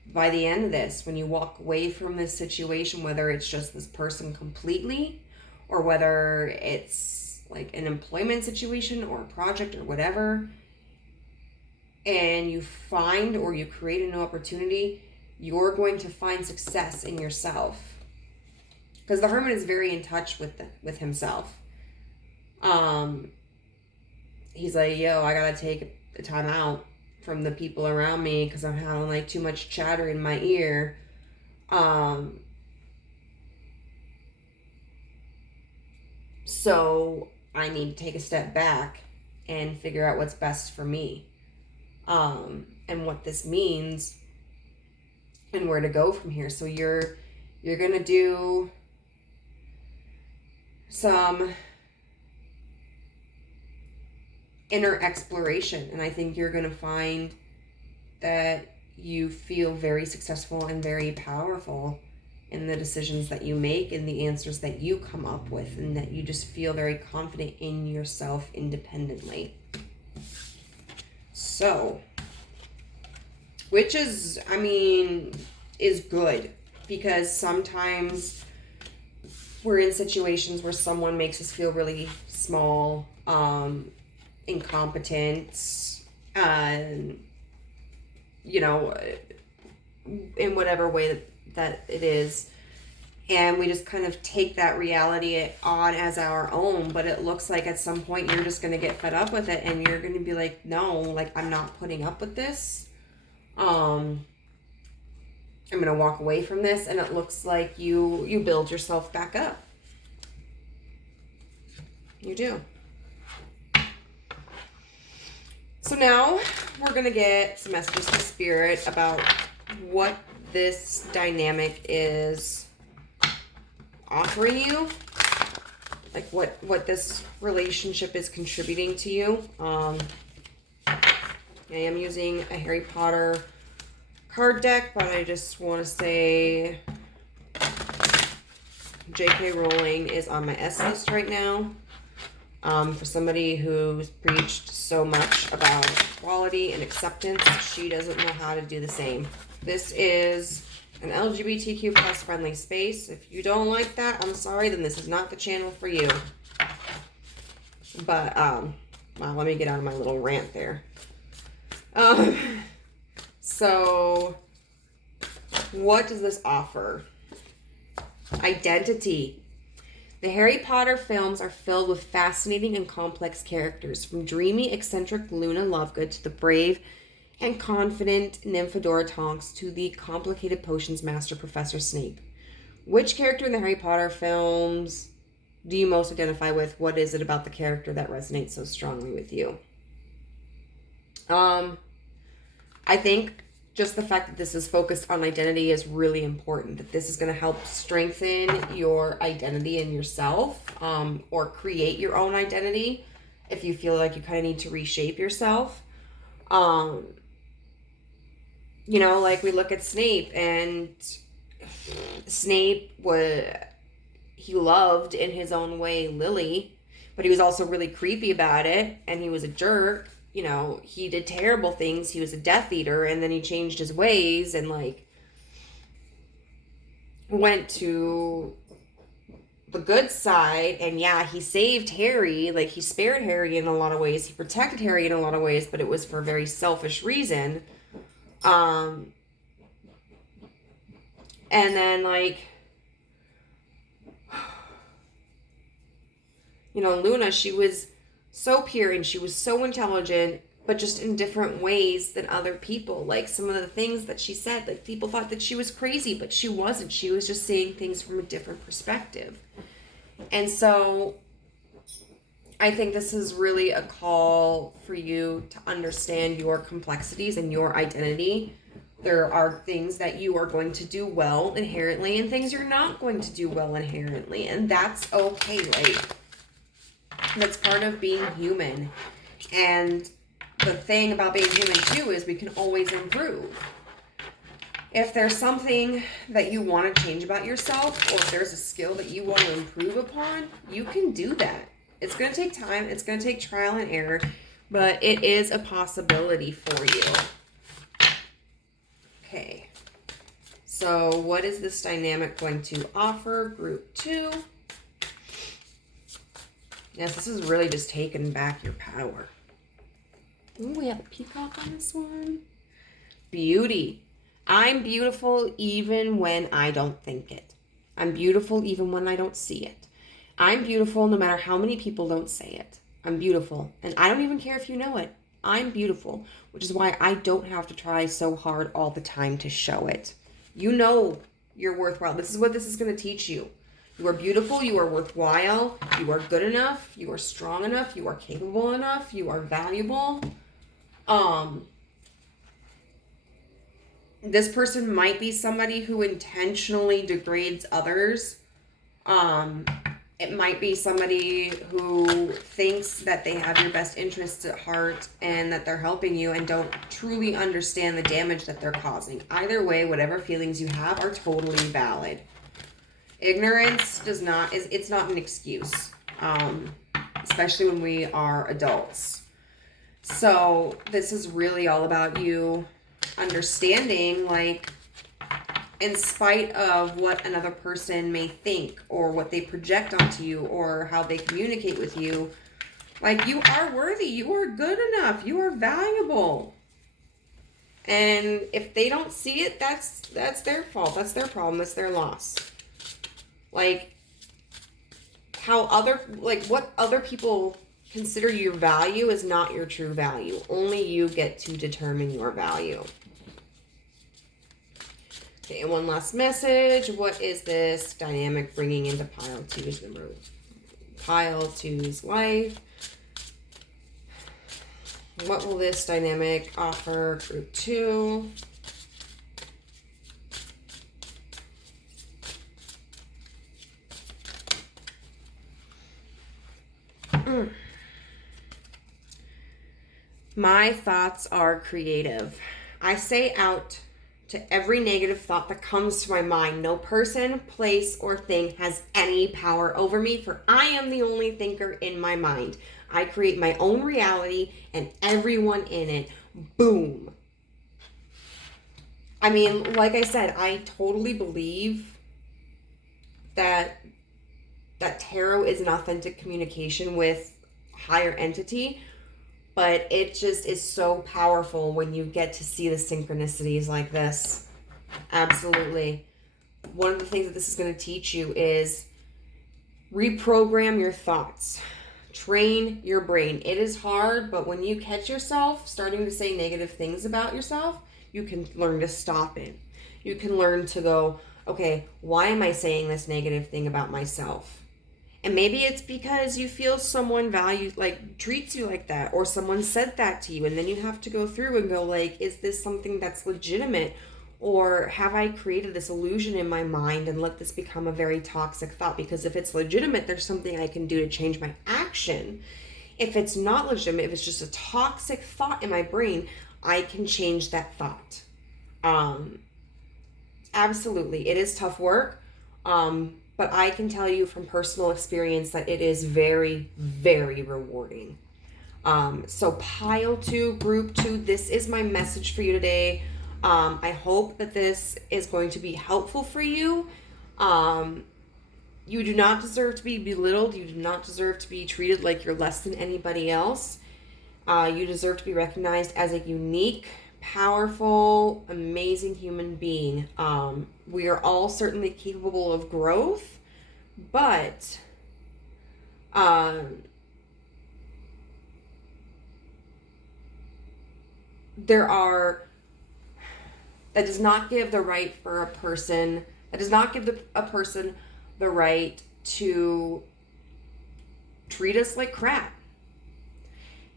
By the end of this, when you walk away from this situation, whether it's just this person completely, or whether it's like an employment situation or a project or whatever, and you find or you create a new opportunity, you're going to find success in yourself. Because the Hermit is very in touch with himself. He's like, yo, I gotta take the time out from the people around me because I'm having like too much chatter in my ear. So I need to take a step back and figure out what's best for me. And what this means and where to go from here. So you're gonna do some inner exploration, and I think you're going to find that you feel very successful and very powerful in the decisions that you make and the answers that you come up with, and that you just feel very confident in yourself independently. So, which is, I mean, is good, because sometimes we're in situations where someone makes us feel really small, incompetent, you know, in whatever way that it is. And we just kind of take that reality on as our own. But it looks like at some point you're just going to get fed up with it. And you're going to be like, no, like, I'm not putting up with this. I'm going to walk away from this. And it looks like you build yourself back up. You do. So now we're going to get some messages from Spirit about what this dynamic is offering you. Like what this relationship is contributing to you. I am using a Harry Potter card deck, but I just want to say J.K. Rowling is on my S list right now. For somebody who's preached so much about equality and acceptance, she doesn't know how to do the same. This is an LGBTQ plus friendly space. If you don't like that, I'm sorry, then this is not the channel for you. But, well, let me get out of my little rant there. So, what does this offer? Identity. The Harry Potter films are filled with fascinating and complex characters, from dreamy, eccentric Luna Lovegood to the brave and confident Nymphadora Tonks to the complicated potions master Professor Snape. Which character in the Harry Potter films do you most identify with? What is it about the character that resonates so strongly with you? I think just the fact that this is focused on identity is really important. That this is going to help strengthen your identity in yourself, or create your own identity if you feel like you kind of need to reshape yourself. You know, like we look at Snape, and Snape he loved in his own way Lily, but he was also really creepy about it, and he was a jerk. You know, he did terrible things. He was a Death Eater, and then he changed his ways and, like, went to the good side. And, yeah, he saved Harry. Like, he spared Harry in a lot of ways. He protected Harry in a lot of ways, but it was for a very selfish reason. And then, like, you know, Luna, she was so pure and she was so intelligent, but just in different ways than other people. Like, some of the things that she said, like, people thought that she was crazy, but she wasn't. She was just seeing things from a different perspective. And so I think this is really a call for you to understand your complexities and your identity. There are things that you are going to do well inherently and things you're not going to do well inherently. And that's okay. Like, that's part of being human. And the thing about being human too is we can always improve. If there's something that you want to change about yourself, or if there's a skill that you want to improve upon, you can do that. It's going to take time. It's going to take trial and error, but it is a possibility for you. Okay. So what is this dynamic going to offer? Group 2. Yes, this is really just taking back your power. Ooh, we have a peacock on this one. Beauty. I'm beautiful even when I don't think it. I'm beautiful even when I don't see it. I'm beautiful no matter how many people don't say it. I'm beautiful, and I don't even care if you know it. I'm beautiful, which is why I don't have to try so hard all the time to show it. You know you're worthwhile. This is what this is going to teach you. You are beautiful, you are worthwhile, you are good enough, you are strong enough, you are capable enough, you are valuable. This person might be somebody who intentionally degrades others. It might be somebody who thinks that they have your best interests at heart and that they're helping you and don't truly understand the damage that they're causing. Either way, whatever feelings you have are totally valid. Ignorance it's not an excuse, especially when we are adults. So this is really all about you understanding, like, in spite of what another person may think or what they project onto you or how they communicate with you, like, you are worthy, you are good enough, you are valuable. And if they don't see it, that's their fault, that's their problem, that's their loss. Like, what other people consider your value is not your true value. Only you get to determine your value. Okay, and one last message. What is this dynamic bringing into pile 2's life? What will this dynamic offer group 2? My thoughts are creative. I say out to every negative thought that comes to my mind. No person, place, or thing has any power over me, for I am the only thinker in my mind. I create my own reality and everyone in it. Boom. I mean, like I said, I totally believe that tarot is an authentic communication with higher entity, but it just is so powerful when you get to see the synchronicities like this. Absolutely. One of the things that this is going to teach you is reprogram your thoughts. Train your brain. It is hard, but when you catch yourself starting to say negative things about yourself, you can learn to stop it. You can learn to go, okay, why am I saying this negative thing about myself? And maybe it's because you feel someone treats you like that, or someone said that to you, and then you have to go through and go, like, is this something that's legitimate, or have I created this illusion in my mind and let this become a very toxic thought? Because if it's legitimate, there's something I can do to change my action. If it's not legitimate, if it's just a toxic thought in my brain, I can change that thought. Absolutely, it is tough work. But I can tell you from personal experience that it is very, very rewarding. So pile 2, group 2, this is my message for you today. I hope that this is going to be helpful for you. You do not deserve to be belittled. You do not deserve to be treated like you're less than anybody else. You deserve to be recognized as a unique, powerful, amazing human being. We are all certainly capable of growth, but that does not give the right for a person, that does not give a person the right to treat us like crap.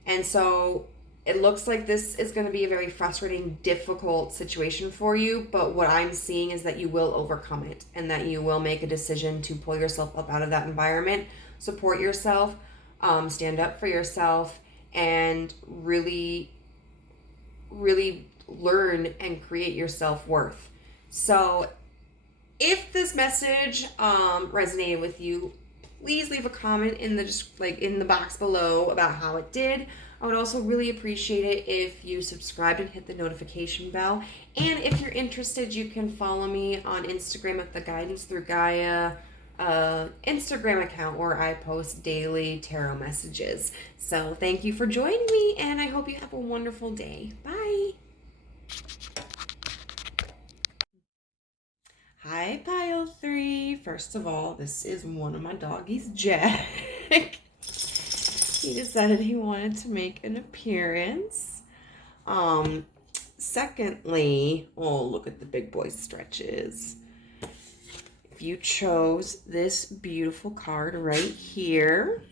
And so it looks like this is going to be a very frustrating, difficult situation for you. But what I'm seeing is that you will overcome it and that you will make a decision to pull yourself up out of that environment, support yourself, stand up for yourself, and really, really learn and create your self-worth. So if this message resonated with you, please leave a comment in the box below about how it did. I would also really appreciate it if you subscribed and hit the notification bell. And if you're interested, you can follow me on Instagram at the Guidance Through Gaia Instagram account, where I post daily tarot messages. So thank you for joining me, and I hope you have a wonderful day. Bye. Hi, Pile 3. First of all, this is one of my doggies, Jack. He decided he wanted to make an appearance. Secondly, oh, look at the big boy stretches. If you chose this beautiful card right here,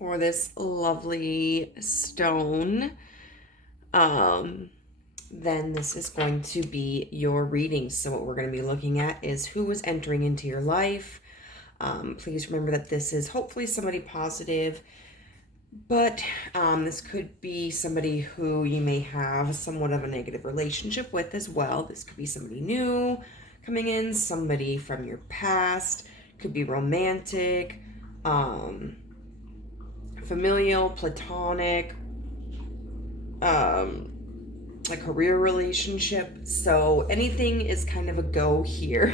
or this lovely stone, then this is going to be your reading. So what we're going to be looking at is who is entering into your life. Please remember that this is hopefully somebody positive, but this could be somebody who you may have somewhat of a negative relationship with as well. This could be somebody new coming in, somebody from your past, could be romantic, familial, platonic, a career relationship. So anything is kind of a go here.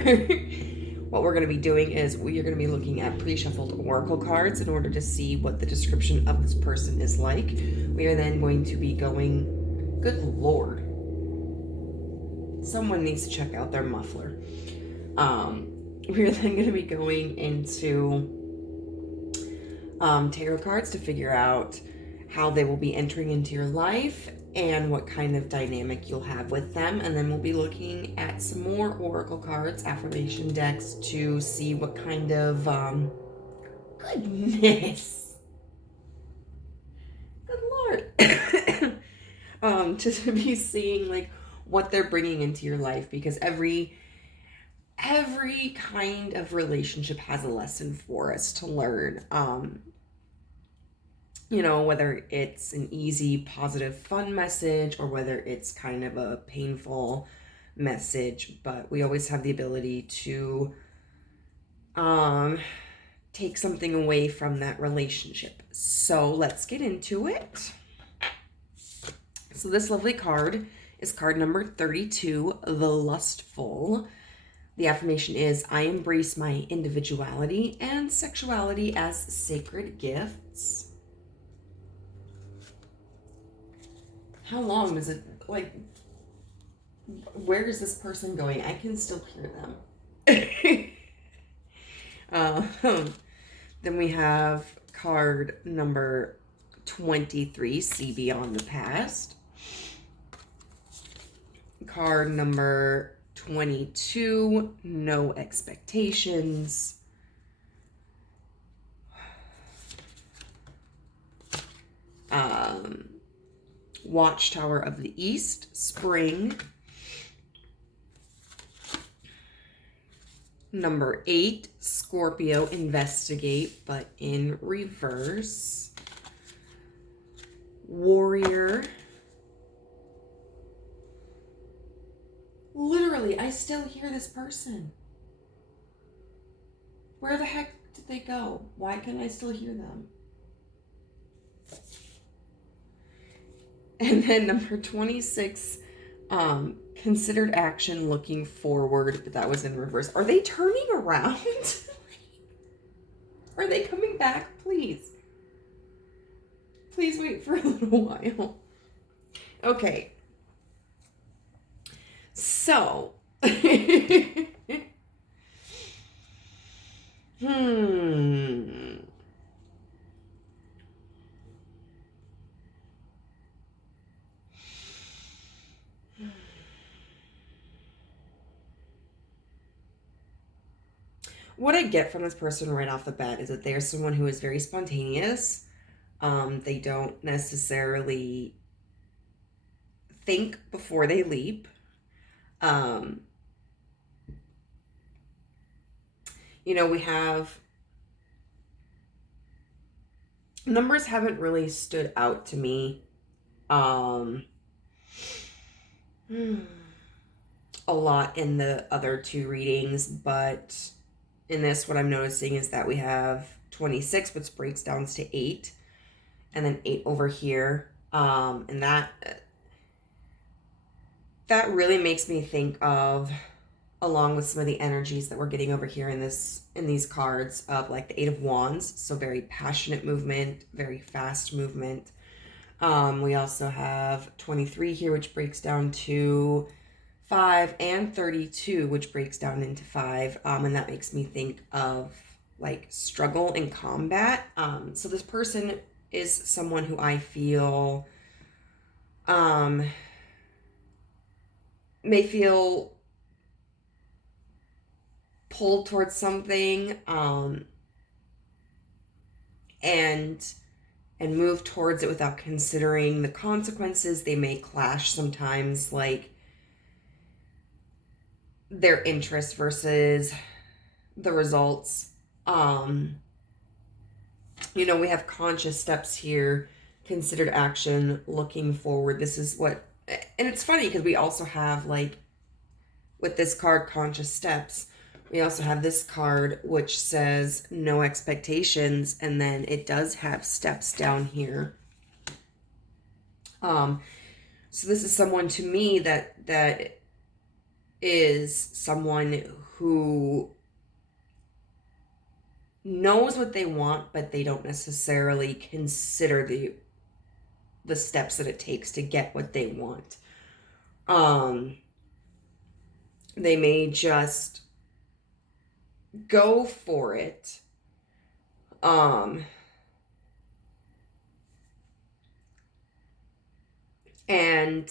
What we're going to be doing is we are going to be looking at pre-shuffled oracle cards in order to see what the description of this person is like. We are then going to be going, good Lord, someone needs to check out their muffler. We're then going to be going into tarot cards to figure out how they will be entering into your life and what kind of dynamic you'll have with them. And then we'll be looking at some more oracle cards, affirmation decks, to see what kind of goodness, good Lord, to be seeing like what they're bringing into your life, because every kind of relationship has a lesson for us to learn. You know, whether it's an easy, positive, fun message or whether it's kind of a painful message, but we always have the ability to take something away from that relationship. So let's get into it. So this lovely card is card number 32, the Lustful. The affirmation is, I embrace my individuality and sexuality as sacred gifts. How long does it, like, where is this person going? I can still hear them. Then we have card number 23, see beyond the past. Card number 22, no expectations. Watchtower of the East, spring. Number 8, Scorpio, investigate, but in reverse. Warrior. Literally, I still hear this person. Where the heck did they go? Why can I still hear them? And then number 26, considered action, looking forward, but that was in reverse. Are they turning around? Are they coming back? Please. Please wait for a little while. Okay. So. what I get from this person right off the bat is that they're someone who is very spontaneous. They don't necessarily think before they leap. Um, we have numbers haven't really stood out to me. A lot in the other two readings, but in this, what I'm noticing is that we have 26, which breaks down to 8, and then 8 over here. And that really makes me think of, along with some of the energies that we're getting over here in these cards, of like the 8 of Wands, so very passionate movement, very fast movement. We also have 23 here, which breaks down to 5, and 32, which breaks down into 5. And that makes me think of like struggle and combat. So this person is someone who I feel may feel pulled towards something, and move towards it without considering the consequences. They may clash sometimes, like their interest versus the results. We have conscious steps here, considered action, looking forward. This is what, and it's funny because we also have, like, with this card, conscious steps, we also have this card which says no expectations, and then it does have steps down here. So this is someone, to me, that is someone who knows what they want, but they don't necessarily consider the steps that it takes to get what they want. They may just go for it. And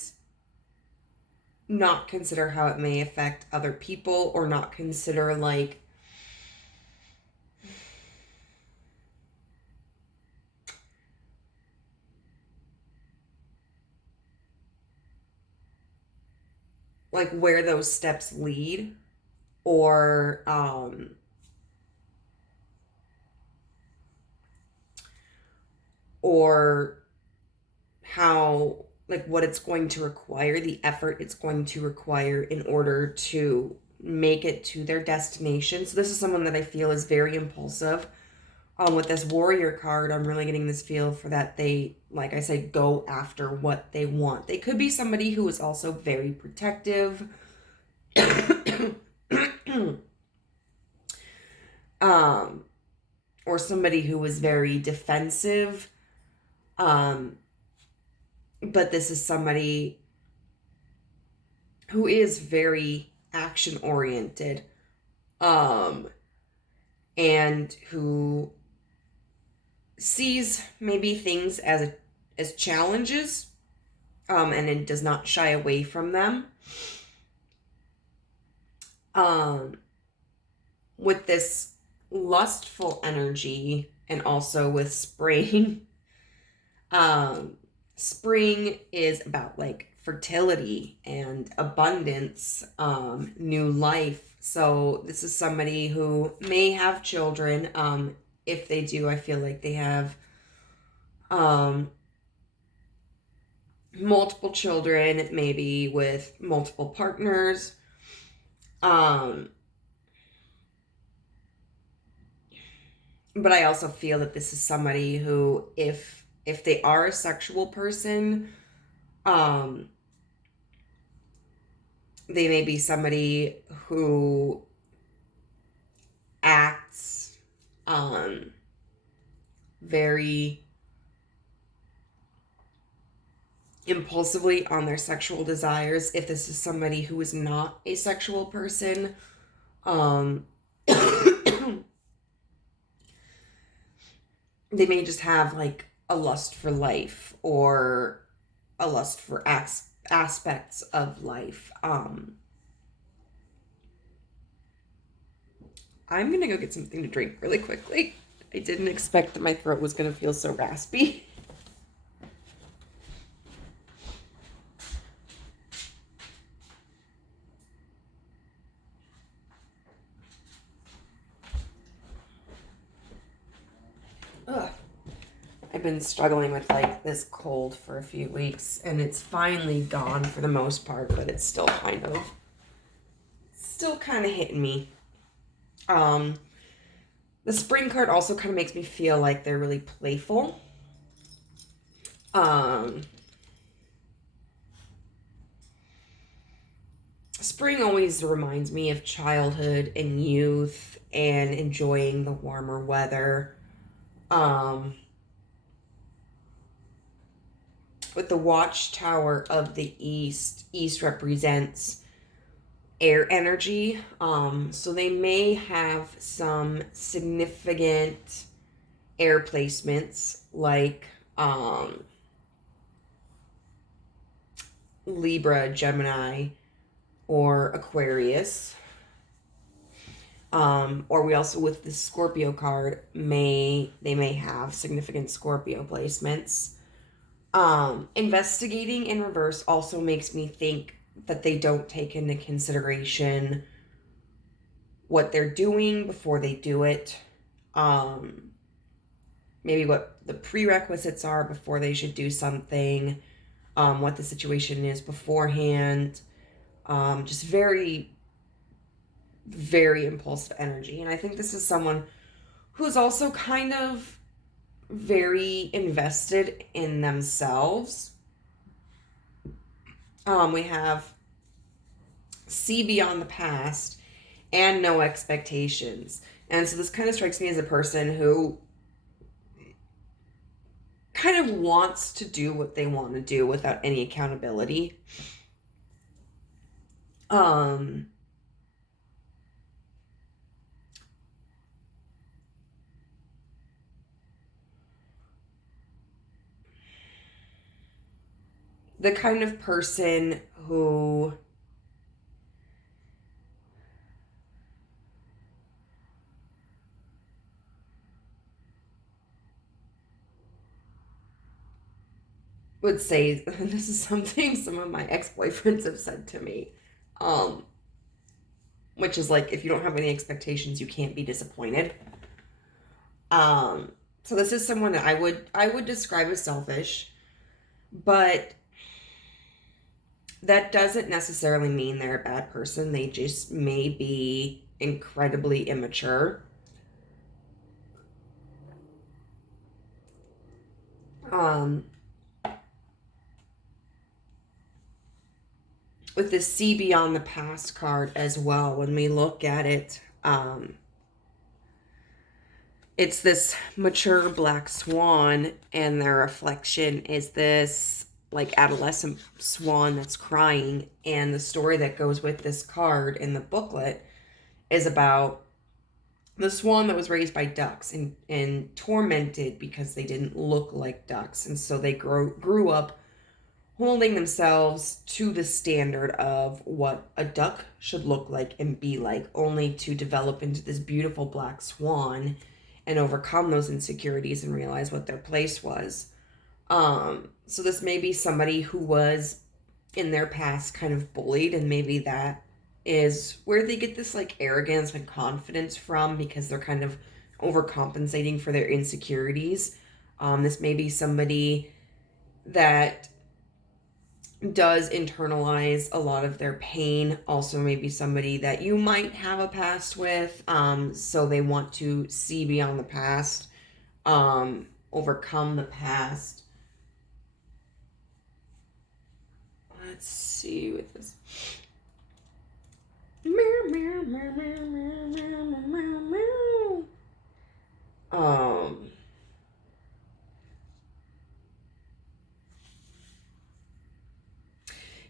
not consider how it may affect other people, or not consider like where those steps lead, or how, like, what it's going to require, the effort it's going to require in order to make it to their destination. So this is someone that I feel is very impulsive. With this warrior card, I'm really getting this feel for that they, like I said, go after what they want. They could be somebody who is also very protective. Or somebody who is very defensive. But this is somebody who is very action oriented, and who sees maybe things as challenges, and it does not shy away from them. With this lustful energy, and also with spring, spring is about like fertility and abundance, new life. So this is somebody who may have children. If they do, I feel like they have multiple children, maybe with multiple partners. But I also feel that this is somebody who, if they are a sexual person, they may be somebody who acts very impulsively on their sexual desires. If this is somebody who is not a sexual person, they may just have like a lust for life, or a lust for aspects of life. I'm gonna go get something to drink really quickly. I didn't expect that my throat was gonna feel so raspy. Ugh. I've been struggling with like this cold for a few weeks, and it's finally gone for the most part, but it's still kind of hitting me. The spring card also kind of makes me feel like they're really playful. Spring always reminds me of childhood and youth and enjoying the warmer weather. With the watchtower of the east represents air energy. So they may have some significant air placements like Libra, Gemini, or Aquarius. Or we also, with the Scorpio card, they may have significant Scorpio placements. Investigating in reverse also makes me think that they don't take into consideration what they're doing before they do it. Maybe what the prerequisites are before they should do something. What the situation is beforehand. Just very, very impulsive energy. And I think this is someone who's also kind of very invested in themselves. We have see beyond the past and no expectations. And so this kind of strikes me as a person who kind of wants to do what they want to do without any accountability. The kind of person who would say, this is something some of my ex-boyfriends have said to me, which is like, if you don't have any expectations, you can't be disappointed. So this is someone that I would describe as selfish, but that doesn't necessarily mean they're a bad person. They just may be incredibly immature. With the see beyond the past card as well, when we look at it, it's this mature black swan, and their reflection is this like adolescent swan that's crying. And the story that goes with this card in the booklet is about the swan that was raised by ducks and tormented because they didn't look like ducks. And so they grew up holding themselves to the standard of what a duck should look like and be like, only to develop into this beautiful black swan and overcome those insecurities and realize what their place was. So this may be somebody who was in their past kind of bullied, and maybe that is where they get this like arrogance and confidence from, because they're kind of overcompensating for their insecurities. This may be somebody that does internalize a lot of their pain. Also maybe somebody that you might have a past with, so they want to see beyond the past, overcome the past. Let's see with this.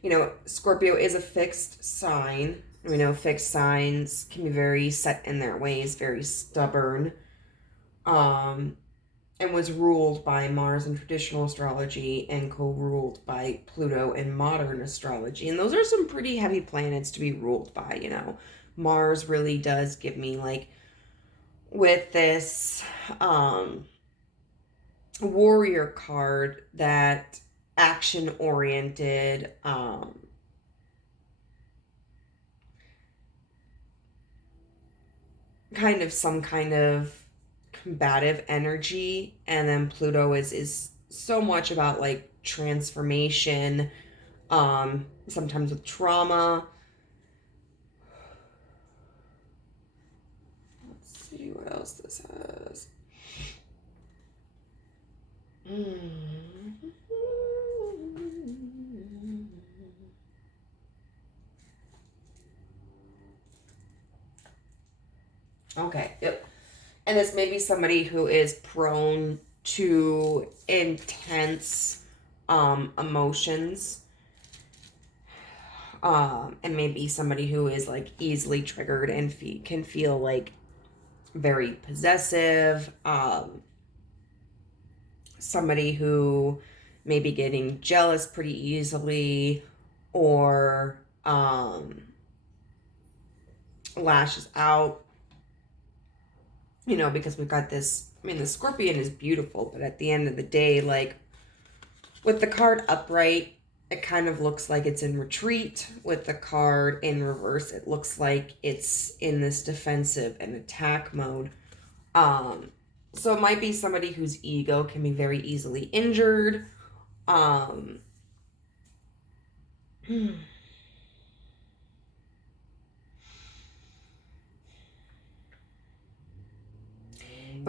You know, Scorpio is a fixed sign. We know fixed signs can be very set in their ways, very stubborn, and was ruled by Mars in traditional astrology and co-ruled by Pluto in modern astrology. And those are some pretty heavy planets to be ruled by, you know. Mars really does give me like with this warrior card, that action oriented, kind of some kind of combative energy. And then Pluto is so much about like transformation, sometimes with trauma. Let's see what else this has. Okay, yep. And this may be somebody who is prone to intense emotions. And maybe somebody who is like easily triggered and can feel like very possessive. Somebody who may be getting jealous pretty easily, or lashes out. You know, because we've got this, I mean, the Scorpion is beautiful, but at the end of the day, like, with the card upright, it kind of looks like it's in retreat. With the card in reverse, it looks like it's in this defensive and attack mode. So it might be somebody whose ego can be very easily injured. And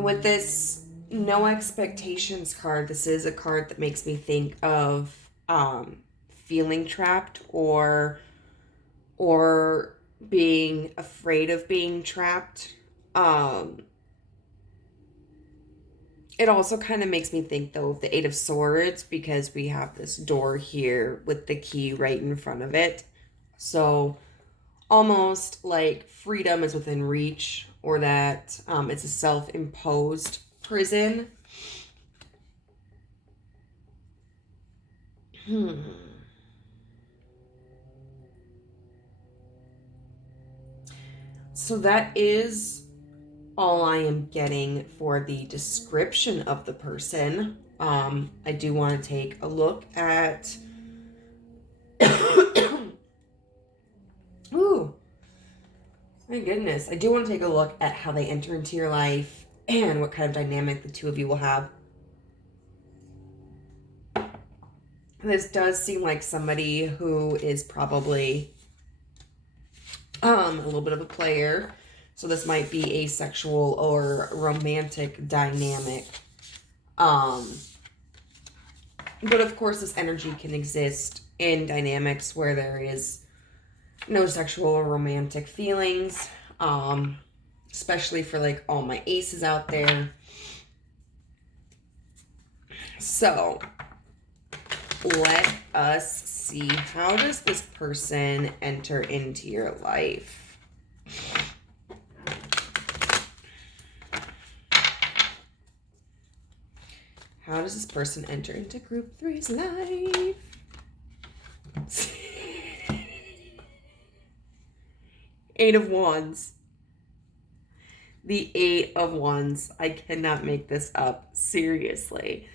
with this no expectations card, this is a card that makes me think of feeling trapped, or being afraid of being trapped. It also kind of makes me think, though, of the Eight of Swords, because we have this door here with the key right in front of it. So almost like freedom is within reach, or that it's a self-imposed prison. So that is all I am getting for the description of the person. I do want to take a look at ooh, my goodness. I do want to take a look at how they enter into your life and what kind of dynamic the two of you will have. This does seem like somebody who is probably a little bit of a player. So this might be a sexual or romantic dynamic. But of course, this energy can exist in dynamics where there is no sexual or romantic feelings. Especially for like all my aces out there. So let us see, how does this person enter into your life? How does this person enter into group 3's life? Eight of Wands. The Eight of Wands. I cannot make this up. Seriously.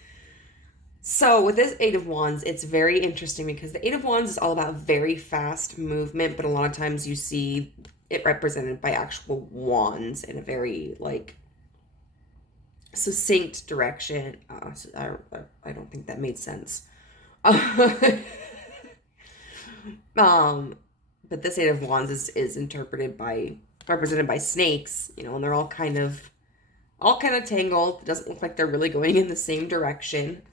So with this Eight of Wands, it's very interesting because the Eight of Wands is all about very fast movement, but a lot of times you see it represented by actual wands in a very like succinct direction. I don't think that made sense. But this Eight of Wands is represented by snakes, you know, and they're all kind of tangled. It doesn't look like they're really going in the same direction.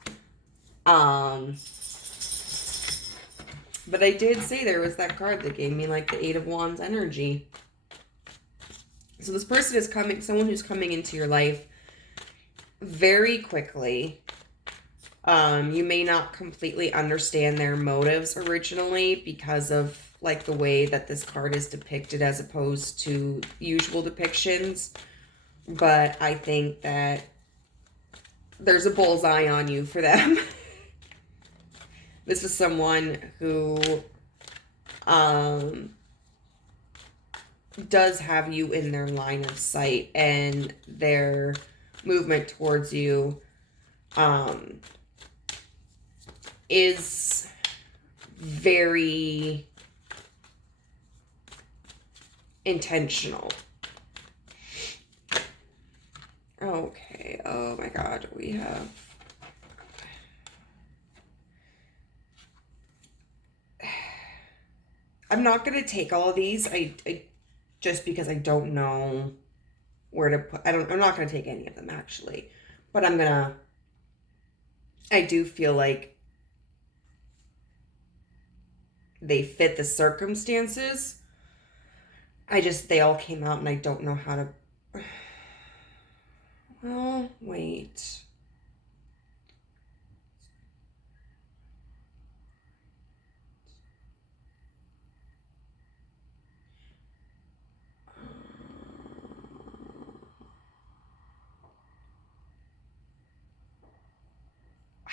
But I did say there was that card that gave me like the Eight of Wands energy. So this person is someone who's coming into your life very quickly. You may not completely understand their motives originally because of like the way that this card is depicted as opposed to usual depictions. But I think that there's a bullseye on you for them. This is someone who does have you in their line of sight, and their movement towards you is very intentional. Okay, oh my god, we have... I'm not going to take all of these, I just because I don't know where to put... I'm not going to take any of them, actually. But I do feel like they fit the circumstances. They all came out and I don't know how to... Well, wait.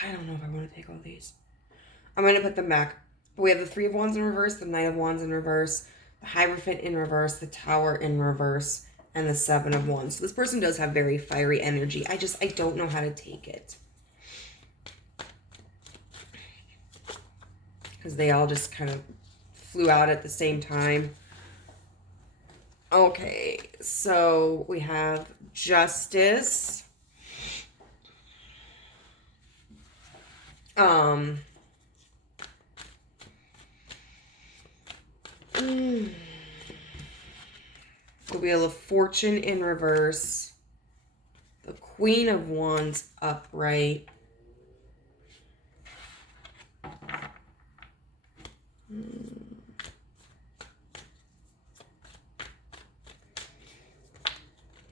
I don't know if I want to take all these. I'm going to put them back. We have the Three of Wands in reverse, the Knight of Wands in reverse, the Hierophant in reverse, the Tower in reverse, and the Seven of Wands. So this person does have very fiery energy. I don't know how to take it. Because they all just kind of flew out at the same time. Okay, so we have Justice. The Wheel of Fortune in reverse. The Queen of Wands upright.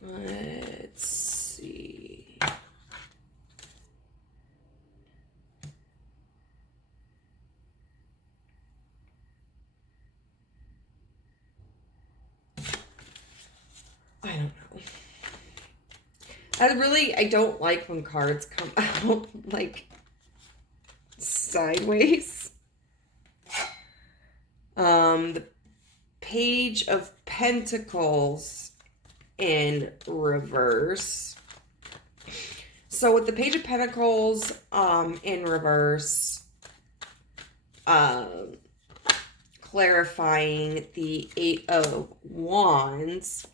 Let's see. I don't know. I don't like when cards come out like sideways. The Page of Pentacles in reverse. So with the Page of Pentacles in reverse, clarifying the Eight of Wands,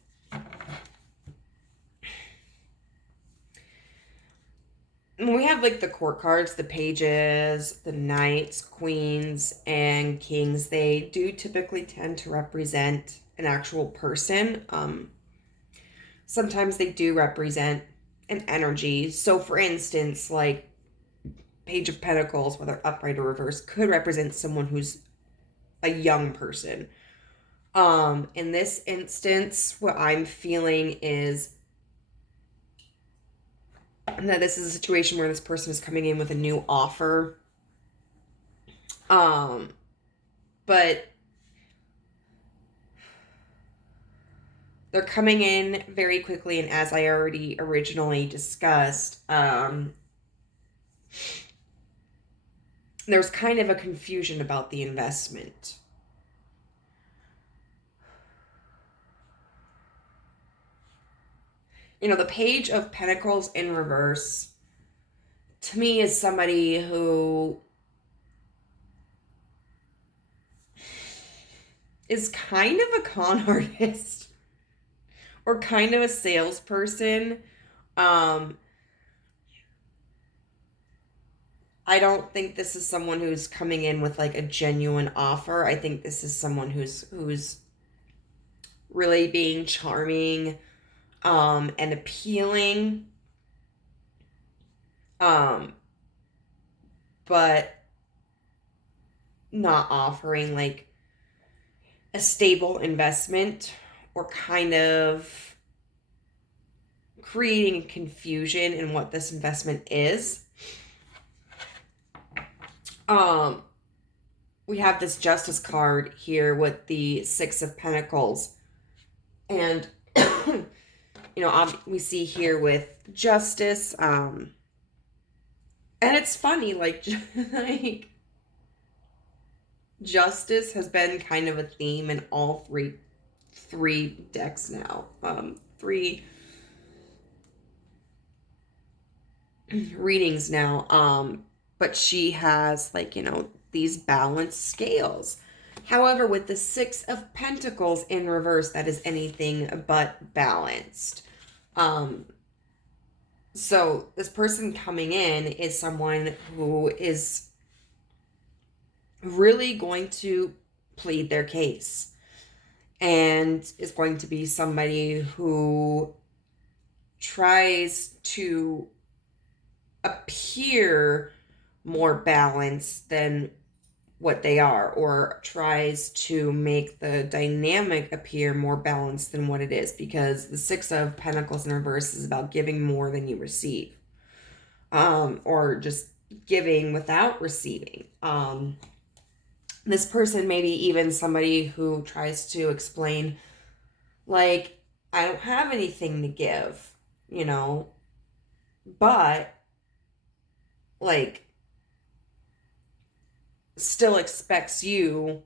we have like the court cards, the pages, the knights, queens, and kings. They do typically tend to represent an actual person. Sometimes they do represent an energy. So for instance, like Page of Pentacles, whether upright or reverse, could represent someone who's a young person. In this instance, what I'm feeling is that this is a situation where this person is coming in with a new offer. But they're coming in very quickly, and as I already originally discussed, there's kind of a confusion about the investment. You know, the Page of Pentacles in reverse, to me, is somebody who is kind of a con artist or kind of a salesperson. I don't think this is someone who's coming in with like a genuine offer. I think this is someone who's really being charming and appealing, but not offering like a stable investment, or kind of creating confusion in what this investment is. We have this Justice card here with the Six of Pentacles, and you know, we see here with Justice, and it's funny, like Justice has been kind of a theme in all three 3 decks now. 3 readings now. But she has, like, you know, these balanced scales. However, with the 6 of Pentacles in reverse, that is anything but balanced. So this person coming in is someone who is really going to plead their case, and is going to be somebody who tries to appear more balanced than what they are, or tries to make the dynamic appear more balanced than what it is, because the 6 of Pentacles in reverse is about giving more than you receive, or just giving without receiving. This person may be even somebody who tries to explain, like, I don't have anything to give, you know, but, like, still expects you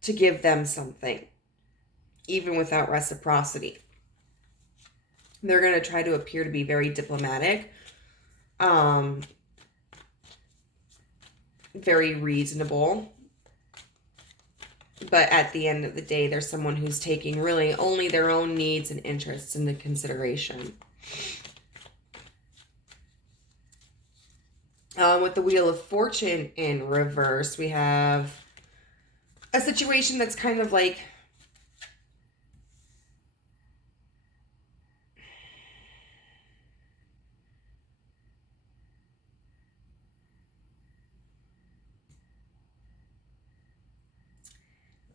to give them something, even without reciprocity. They're going to try to appear to be very diplomatic, very reasonable. But at the end of the day, there's someone who's taking really only their own needs and interests into consideration. With the Wheel of Fortune in reverse, we have a situation that's kind of like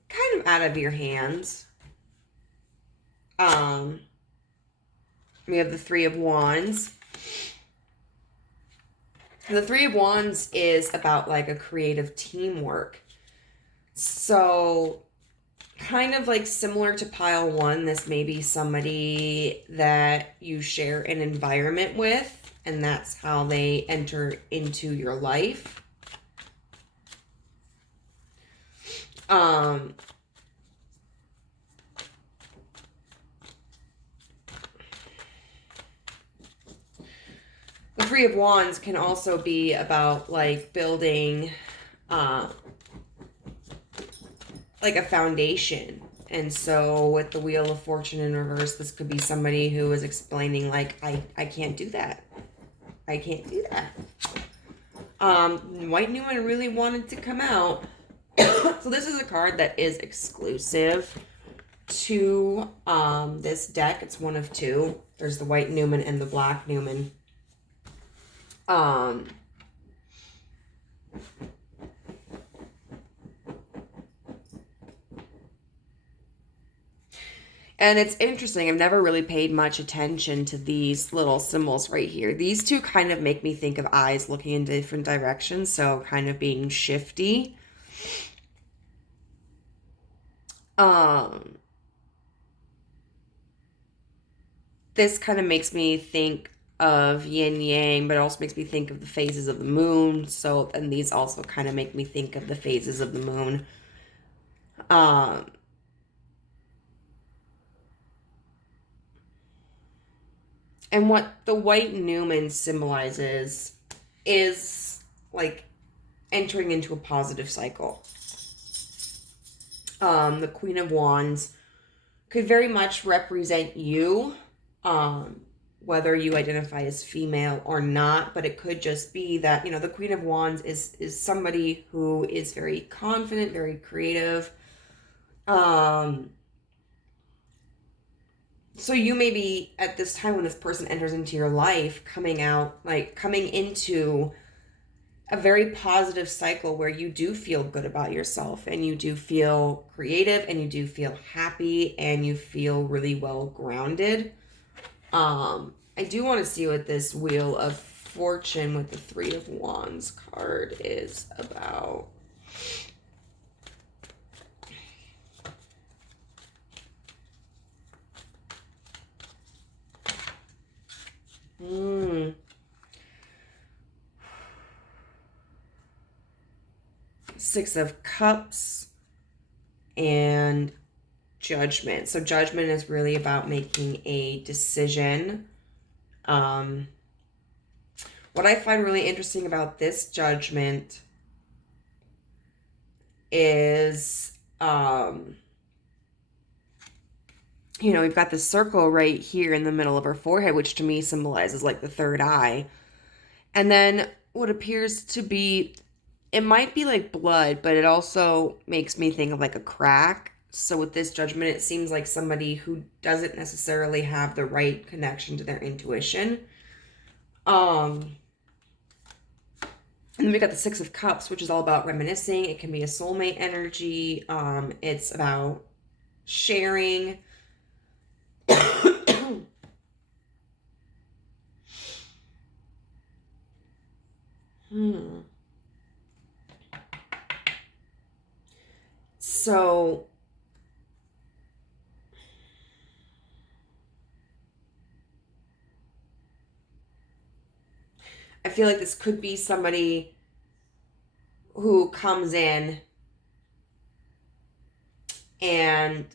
kind of out of your hands. We have the 3 of Wands. The 3 of Wands is about like a creative teamwork. So kind of like similar to pile 1, this may be somebody that you share an environment with, and that's how they enter into your life. The 3 of Wands can also be about like building like a foundation. And so with the Wheel of Fortune in reverse, this could be somebody who is explaining like, I can't do that. I can't do that. White Newman really wanted to come out. So this is a card that is exclusive to this deck. It's one of 2. There's the White Newman and the Black Newman. And it's interesting. I've never really paid much attention to these little symbols right here. These 2 kind of make me think of eyes looking in different directions. So kind of being shifty. This kind of makes me think of yin yang, but it also makes me think of the phases of the moon. So, and these also kind of make me think of the phases of the moon. And what the White Newman symbolizes is like entering into a positive cycle. The Queen of Wands could very much represent you, whether you identify as female or not, but it could just be that, you know, the Queen of Wands is somebody who is very confident, very creative. So you may be at this time when this person enters into your life, coming into a very positive cycle where you do feel good about yourself, and you do feel creative, and you do feel happy, and you feel really well grounded. I do want to see what this Wheel of Fortune with the 3 of Wands card is about. Six of Cups and Judgment. So Judgment is really about making a decision. What I find really interesting about this Judgment is, we've got this circle right here in the middle of her forehead, which to me symbolizes like the third eye. And then what appears to be, it might be like blood, but it also makes me think of like a crack. So with this Judgment, it seems like somebody who doesn't necessarily have the right connection to their intuition. And then we got the Six of Cups, which is all about reminiscing. It can be a soulmate energy. It's about sharing. So I feel like this could be somebody who comes in and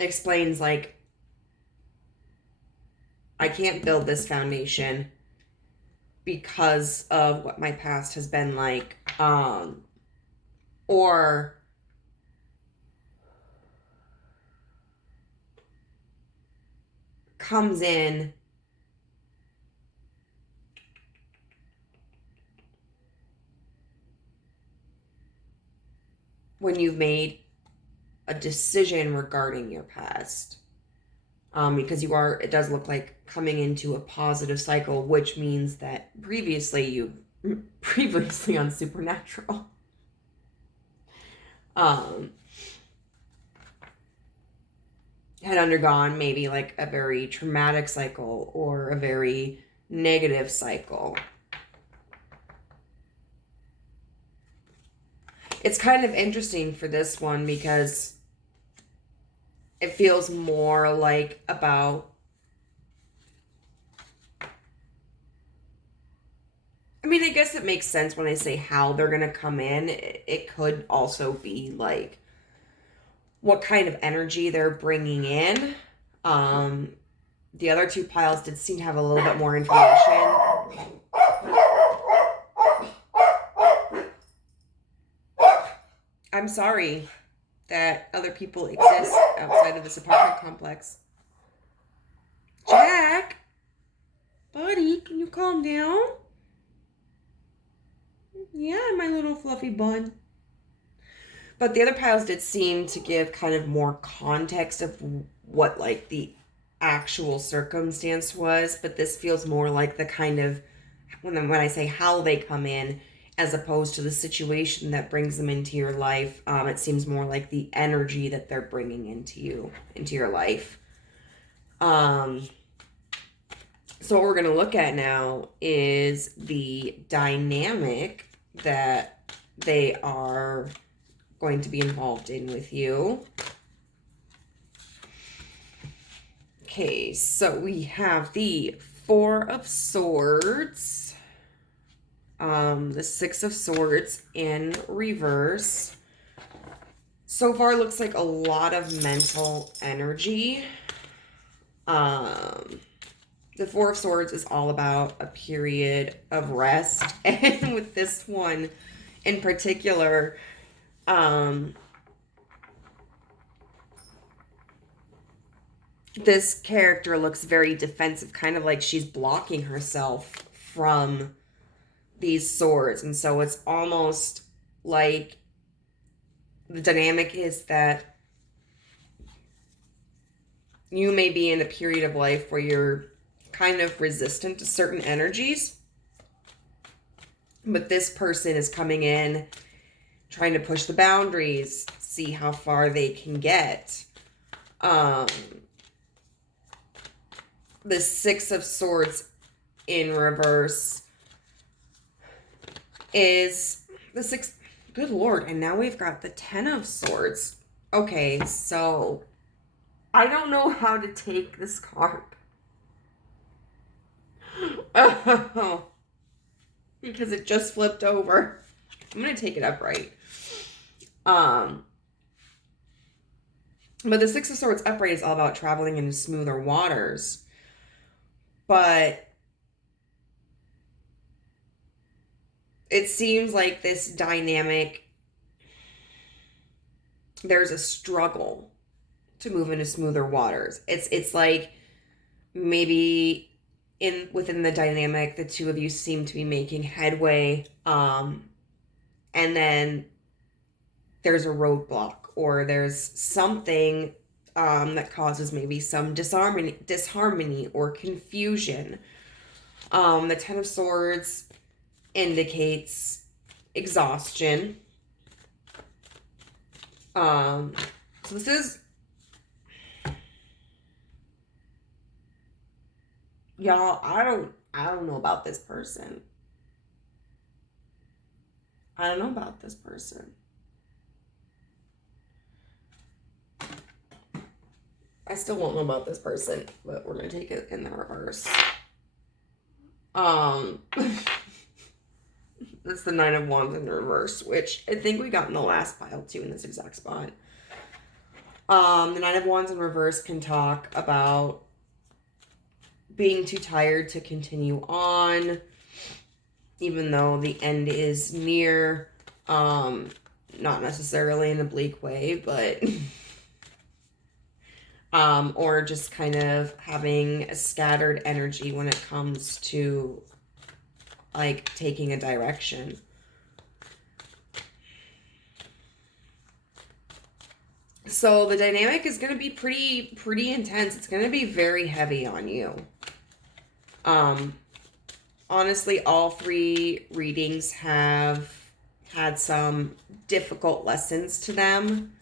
explains like, I can't build this foundation because of what my past has been like, or comes in when you've made a decision regarding your past. Because it does look like coming into a positive cycle, which means that previously on Supernatural, had undergone maybe like a very traumatic cycle or a very negative cycle. It's kind of interesting for this one because it feels more like about, I mean, I guess it makes sense when I say how they're going to come in. It could also be like what kind of energy they're bringing in. The other two piles did seem to have a little bit more information. I'm sorry that other people exist outside of this apartment complex. Jack, buddy, can you calm down? Yeah, my little fluffy bun. But the other piles did seem to give kind of more context of what like the actual circumstance was. But this feels more like the kind of, when I say how they come in, as opposed to the situation that brings them into your life. It seems more like the energy that they're bringing into your life. So what we're going to look at now is the dynamic that they are going to be involved in with you. Okay, so we have the Four of Swords. The Six of Swords in reverse. So far, it looks like a lot of mental energy. The Four of Swords is all about a period of rest. And with this one in particular, this character looks very defensive, kind of like she's blocking herself from these swords. And so it's almost like the dynamic is that you may be in a period of life where you're kind of resistant to certain energies, but this person is coming in trying to push the boundaries, see how far they can get. The Six of Swords in reverse is the six. Good Lord. And now we've got the Ten of Swords. Okay, so I don't know how to take this card. Oh, because it just flipped over. I'm going to take it upright. But the Six of Swords upright is all about traveling into smoother waters. But it seems like this dynamic, there's a struggle to move into smoother waters. It's like maybe within the dynamic, the two of you seem to be making headway, and then there's a roadblock, or there's something that causes maybe some disharmony or confusion. The Ten of Swords indicates exhaustion. So this is, y'all, I don't know about this person. I don't know about this person. I still won't know about this person, but we're gonna take it in the reverse. That's the Nine of Wands in reverse, which I think we got in the last pile too, in this exact spot. The Nine of Wands in reverse can talk about being too tired to continue on, even though the end is near. Not necessarily in a bleak way, but or just kind of having a scattered energy when it comes to like taking a direction. So the dynamic is going to be pretty intense. It's going to be very heavy on you. Honestly, all three readings have had some difficult lessons to them.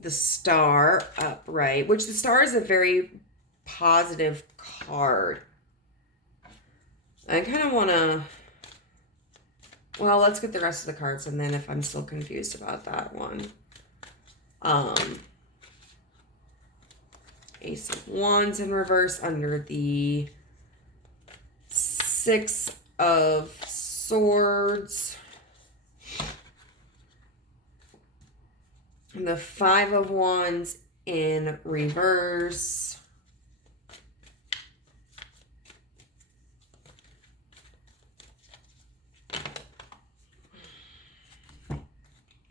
The Star upright, which the Star is a very positive card. I kind of want to, well, let's get the rest of the cards, and then if I'm still confused about that one. Ace of Wands in reverse under the Six of Swords. And the Five of Wands in reverse.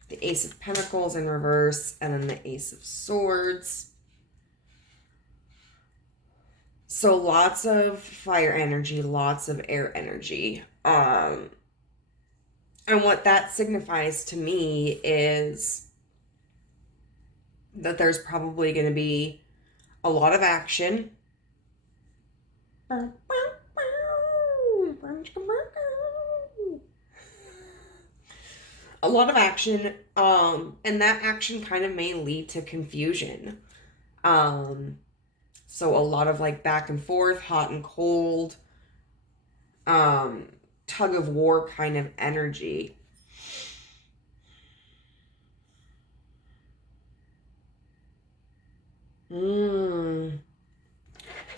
The Ace of Pentacles in reverse, and then the Ace of Swords. So lots of fire energy, lots of air energy. And what that signifies to me is that there's probably going to be a lot of action. A lot of action, and that action kind of may lead to confusion. So a lot of like back and forth, hot and cold, tug of war kind of energy.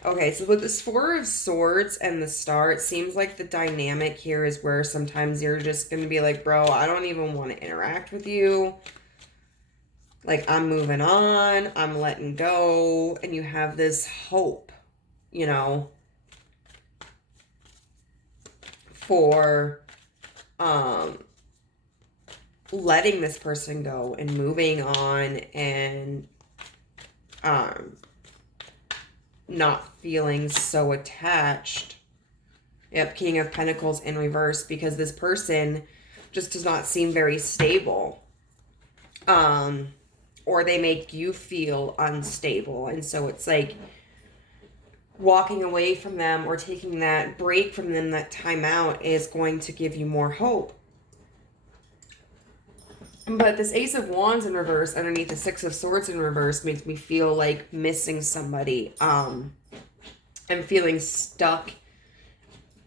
Okay, so with this Four of Swords and the Star, it seems like the dynamic here is where sometimes you're just going to be like, bro, I don't even want to interact with you. Like, I'm moving on, I'm letting go, and you have this hope, you know, for letting this person go and moving on and not feeling so attached. Yep, King of Pentacles in reverse, because this person just does not seem very stable. Or they make you feel unstable. And so it's like walking away from them or taking that break from them, that time out, is going to give you more hope. But this Ace of Wands in reverse underneath the Six of Swords in reverse makes me feel like missing somebody. I'm feeling stuck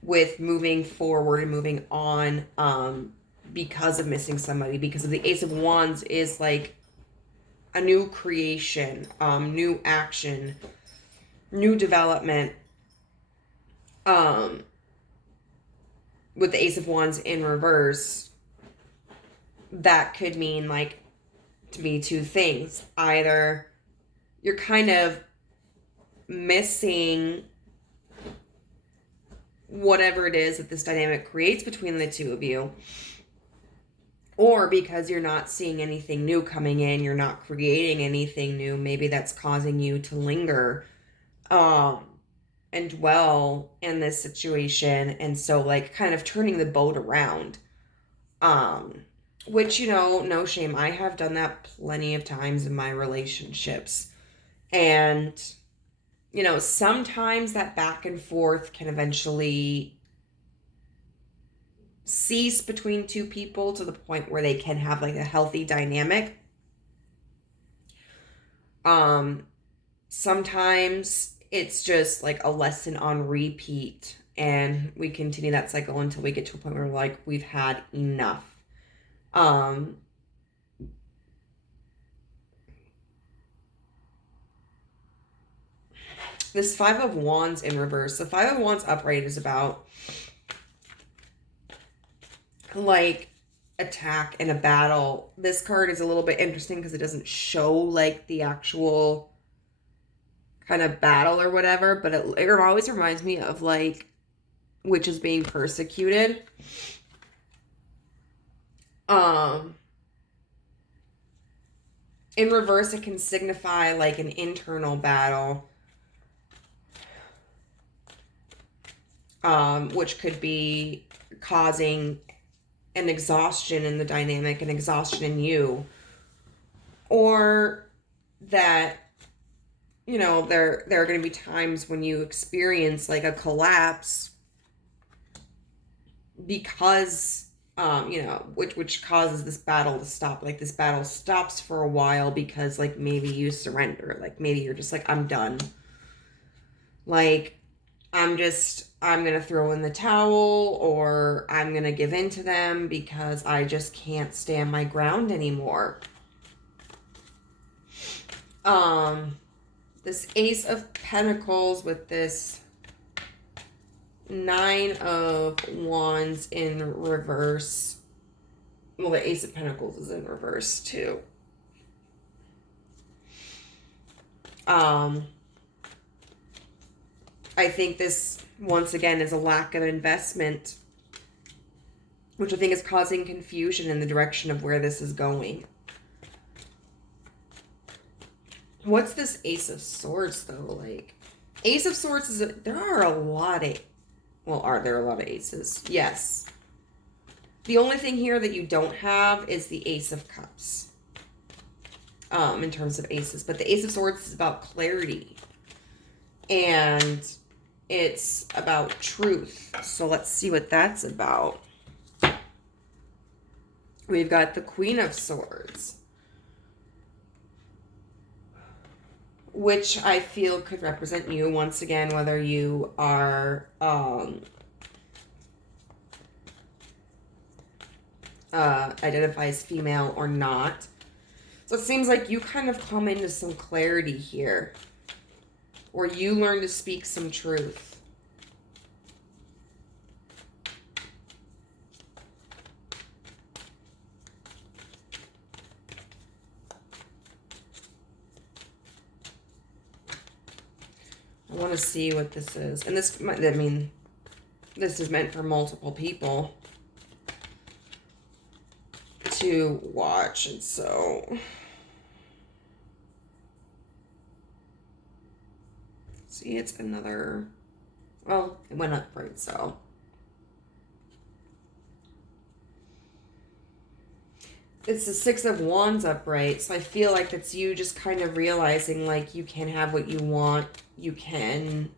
with moving forward and moving on because of missing somebody. Because of the Ace of Wands is like a new creation, new action, new development. With the Ace of Wands in reverse, that could mean, like, to me, two things. Either you're kind of missing whatever it is that this dynamic creates between the two of you, or because you're not seeing anything new coming in, you're not creating anything new. Maybe that's causing you to linger and dwell in this situation, and so, like, kind of turning the boat around, which, you know, no shame, I have done that plenty of times in my relationships. And, you know, sometimes that back and forth can eventually cease between two people to the point where they can have, like, a healthy dynamic. Sometimes it's just like a lesson on repeat, and we continue that cycle until we get to a point where we're like, we've had enough. This Five of Wands in reverse. The Five of Wands upright is about, like, attack in a battle. This card is a little bit interesting because it doesn't show, like, the actual kind of battle or whatever, but it always reminds me of, like, witches being persecuted. In reverse, it can signify, like, an internal battle, which could be causing an exhaustion in the dynamic, an exhaustion in you, or that, you know, there are going to be times when you experience, like, a collapse because, you know, which causes this battle to stop. Like, this battle stops for a while because, like, maybe you surrender. Like, maybe you're just like, I'm done. Like, I'm going to throw in the towel, or I'm going to give in to them because I just can't stand my ground anymore. This Ace of Pentacles with this Nine of Wands in reverse. Well, the Ace of Pentacles is in reverse too. I think this, once again, is a lack of investment, which I think is causing confusion in the direction of where this is going. What's this Ace of Swords, though? Like, Ace of Swords is there are a lot of, well, are there a lot of aces? Yes. The only thing here that you don't have is the Ace of Cups, in terms of aces. But the Ace of Swords is about clarity, and it's about truth. So let's see what that's about. We've got the Queen of Swords, which I feel could represent you once again, whether you are identify as female or not. So it seems like you kind of come into some clarity here, or you learn to speak some truth. I want to see what this is. And this, I mean, this is meant for multiple people to watch. And so, see, it's another, well, it went up right, so. It's the Six of Wands upright, so I feel like it's you just kind of realizing, like, you can have what you want. You can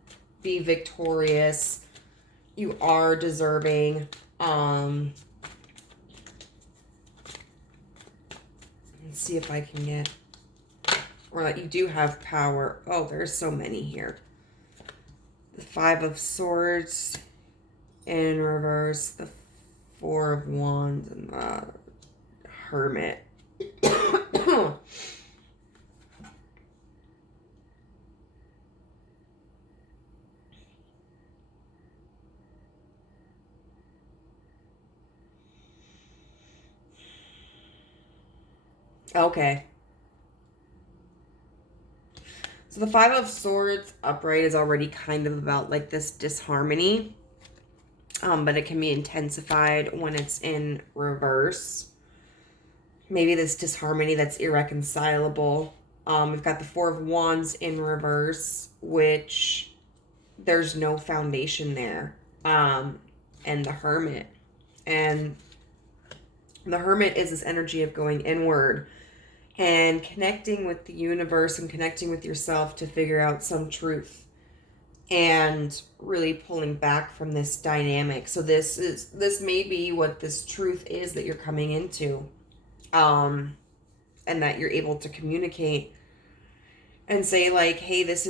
be victorious. You are deserving. Let's see if I can get, or that you do have power. Oh, there's so many here. The Five of Swords in reverse. The Four of Wands and the Hermit. Okay. So the Five of Swords upright is already kind of about like this disharmony. But it can be intensified when it's in reverse. Maybe this disharmony that's irreconcilable. We've got the Four of Wands in reverse, which there's no foundation there. And the Hermit. And the Hermit is this energy of going inward and connecting with the universe and connecting with yourself to figure out some truth and really pulling back from this dynamic. So this may be what this truth is that you're coming into, and that you're able to communicate and say like, hey, this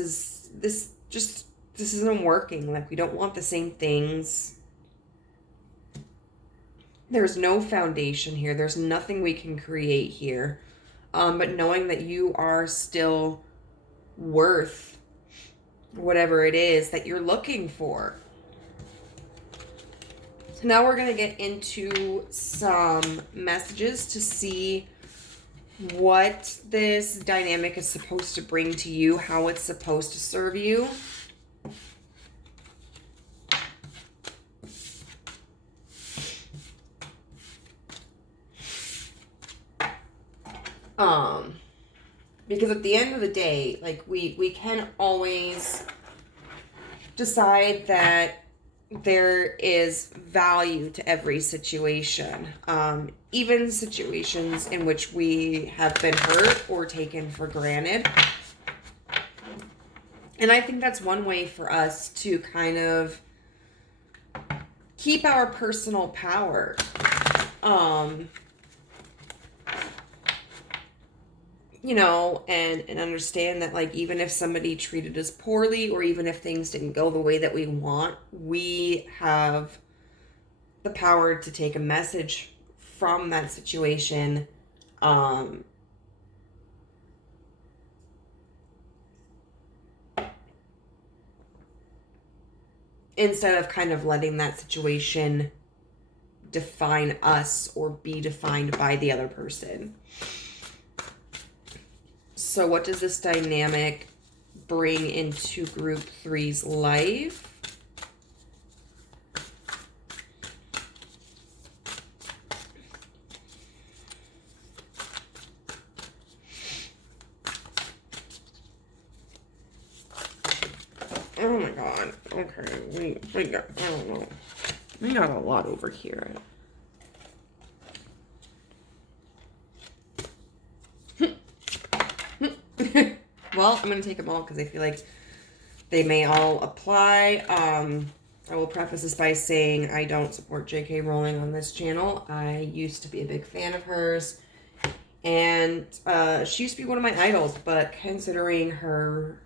isn't working. Like, we don't want the same things. There's no foundation here. There's nothing we can create here. But knowing that you are still worth whatever it is that you're looking for. So now we're going to get into some messages to see what this dynamic is supposed to bring to you, how it's supposed to serve you. Because at the end of the day, like, we can always decide that there is value to every situation. Even situations in which we have been hurt or taken for granted. And I think that's one way for us to kind of keep our personal power. You know, and understand that, like, even if somebody treated us poorly or even if things didn't go the way that we want, we have the power to take a message from that situation, instead of kind of letting that situation define us or be defined by the other person. So what does this dynamic bring into group 3's life? Oh my god. Okay, we got, I don't know. We got a lot over here. Well, I'm going to take them all because I feel like they may all apply. I will preface this by saying I don't support J.K. Rowling on this channel. I used to be a big fan of hers. And she used to be one of my idols. But considering her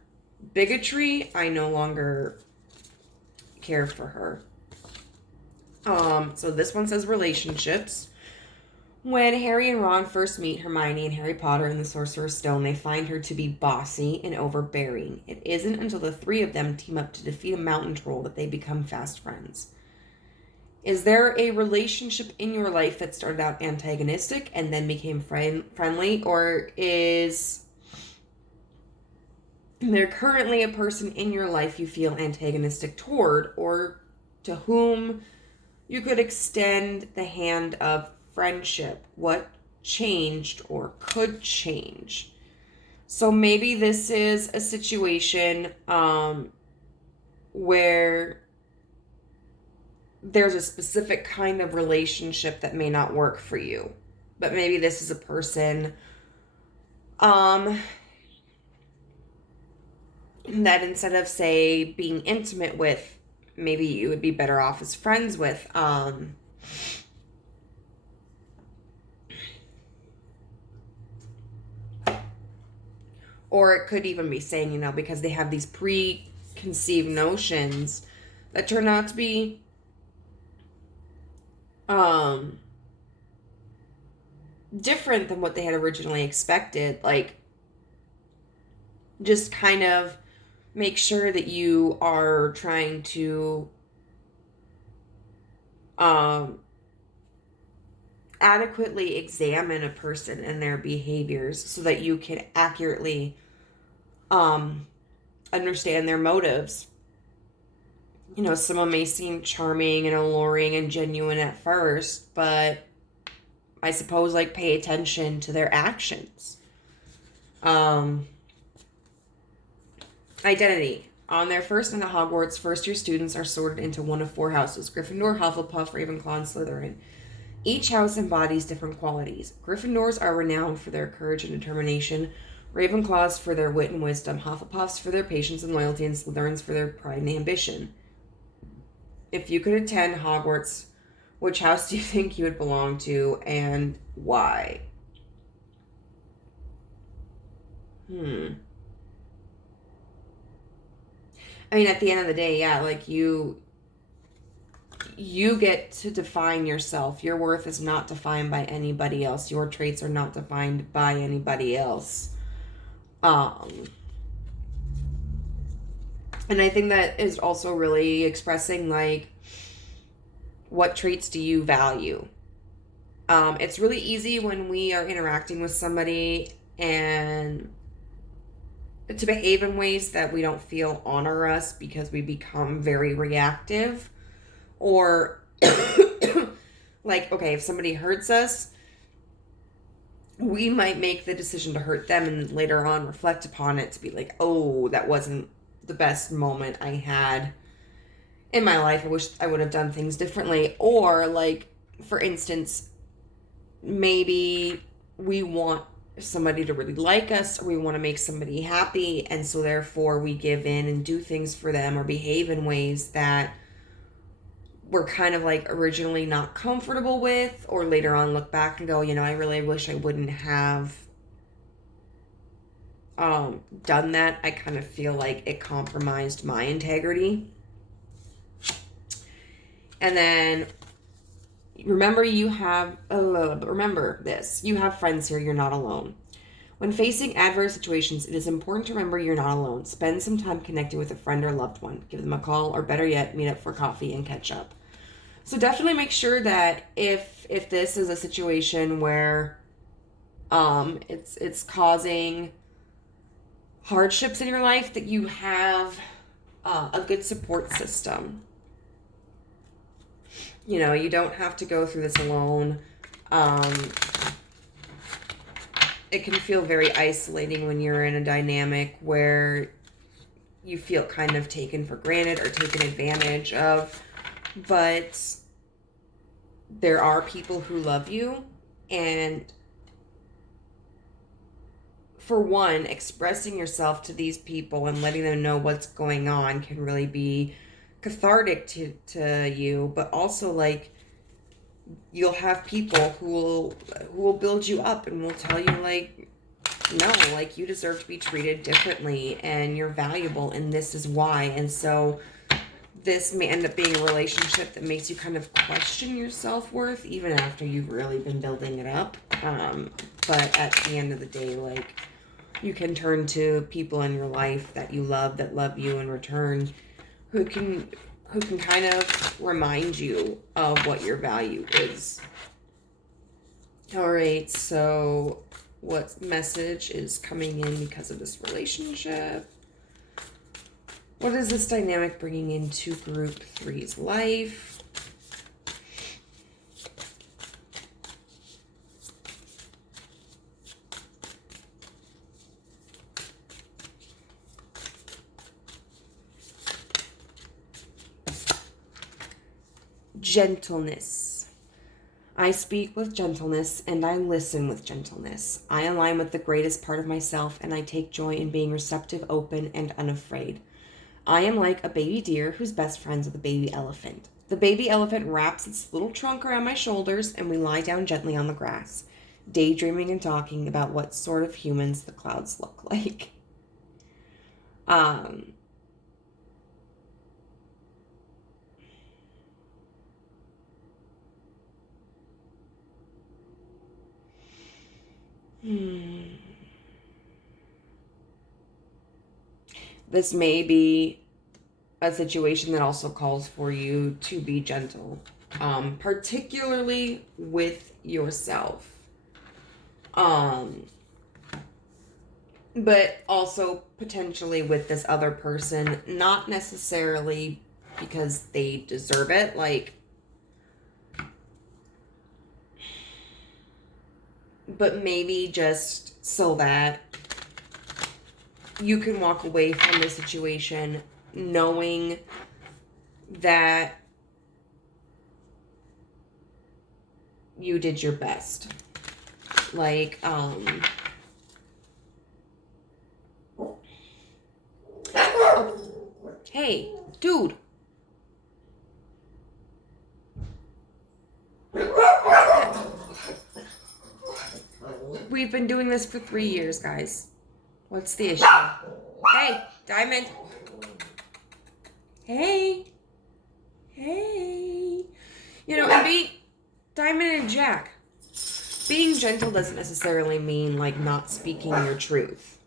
bigotry, I no longer care for her. So this one says relationships. When Harry and Ron first meet Hermione and Harry Potter in the Sorcerer's Stone, they find her to be bossy and overbearing. It isn't until the three of them team up to defeat a mountain troll that they become fast friends. Is there a relationship in your life that started out antagonistic and then became friendly? Or is there currently a person in your life you feel antagonistic toward, or to whom you could extend the hand of friendship? What changed or could change? So maybe this is a situation where there's a specific kind of relationship that may not work for you. But maybe this is a person that instead of, say, being intimate with, maybe you would be better off as friends with. Or it could even be saying, you know, because they have these preconceived notions that turn out to be different than what they had originally expected. Like, just kind of make sure that you are trying to adequately examine a person and their behaviors so that you can accurately understand their motives. You know, someone may seem charming and alluring and genuine at first, but I suppose, like, pay attention to their actions. Identity. On their first night at Hogwarts, first-year students are sorted into one of 4 houses: Gryffindor, Hufflepuff, Ravenclaw, and Slytherin. Each house embodies different qualities. Gryffindors are renowned for their courage and determination, Ravenclaws for their wit and wisdom, Hufflepuffs for their patience and loyalty, and Slytherins for their pride and ambition. If you could attend Hogwarts, which house do you think you would belong to, and why? I mean, at the end of the day, yeah, like, you get to define yourself. Your worth is not defined by anybody else. Your traits are not defined by anybody else. And I think that is also really expressing, like, what traits do you value? It's really easy when we are interacting with somebody and to behave in ways that we don't feel honor us because we become very reactive. Or, like, okay, if somebody hurts us, we might make the decision to hurt them and later on reflect upon it to be like, oh, that wasn't the best moment I had in my life. I wish I would have done things differently. Or, like, for instance, maybe we want somebody to really like us, or we want to make somebody happy, and so therefore we give in and do things for them or behave in ways that we're kind of, like, originally not comfortable with, or later on look back and go, you know, I really wish I wouldn't have done that. I kind of feel like it compromised my integrity. And then remember this, you have friends here, you're not alone. When facing adverse situations, it is important to remember you're not alone. Spend some time connecting with a friend or loved one. Give them a call, or better yet, meet up for coffee and catch up. So definitely make sure that if this is a situation where it's causing hardships in your life, that you have a good support system. You know, you don't have to go through this alone. It can feel very isolating when you're in a dynamic where you feel kind of taken for granted or taken advantage of. But there are people who love you, and for one, expressing yourself to these people and letting them know what's going on can really be cathartic to you. But also, like, you'll have people who will build you up and will tell you, like, no, like, you deserve to be treated differently and you're valuable and this is why. And so this may end up being a relationship that makes you kind of question your self-worth even after you've really been building it up. But at the end of the day, like, you can turn to people in your life that you love, that love you in return, who can kind of remind you of what your value is. All right, so what message is coming in because of this relationship? What is this dynamic bringing into group 3's life? Gentleness. I speak with gentleness and I listen with gentleness. I align with the greatest part of myself and I take joy in being receptive, open, and unafraid. I am like a baby deer who's best friends with a baby elephant. The baby elephant wraps its little trunk around my shoulders and we lie down gently on the grass, daydreaming and talking about what sort of humans the clouds look like. This may be a situation that also calls for you to be gentle, particularly with yourself. But also potentially with this other person, not necessarily because they deserve it, like, but maybe just so that you can walk away from the situation knowing that you did your best. Like, hey, dude. We've been doing this for 3 years, guys. What's the issue? Hey, Diamond. Hey. Hey. You know, and Diamond and Jack, being gentle doesn't necessarily mean, like, not speaking your truth.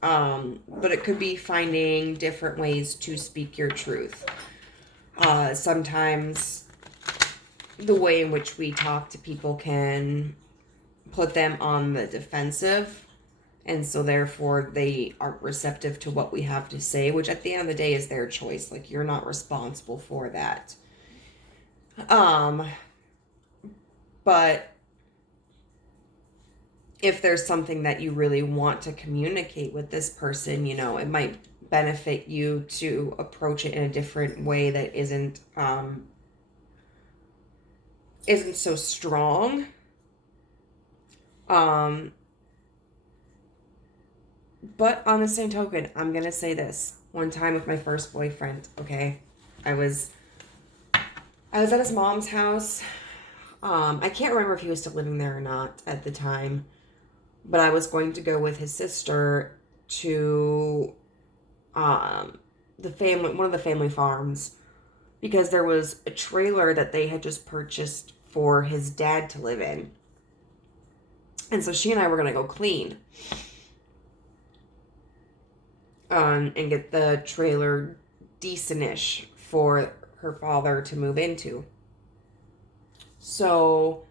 But it could be finding different ways to speak your truth. Sometimes the way in which we talk to people can put them on the defensive, and so therefore they aren't receptive to what we have to say, which at the end of the day is their choice. Like, you're not responsible for that. But if there's something that you really want to communicate with this person, you know, it might benefit you to approach it in a different way that isn't so strong. But on the same token, I'm gonna say this. One time with my first boyfriend, okay? I was at his mom's house. I can't remember if he was still living there or not at the time, but I was going to go with his sister to one of the family farms, because there was a trailer that they had just purchased for his dad to live in. And so she and I were going to go clean and get the trailer decentish for her father to move into. So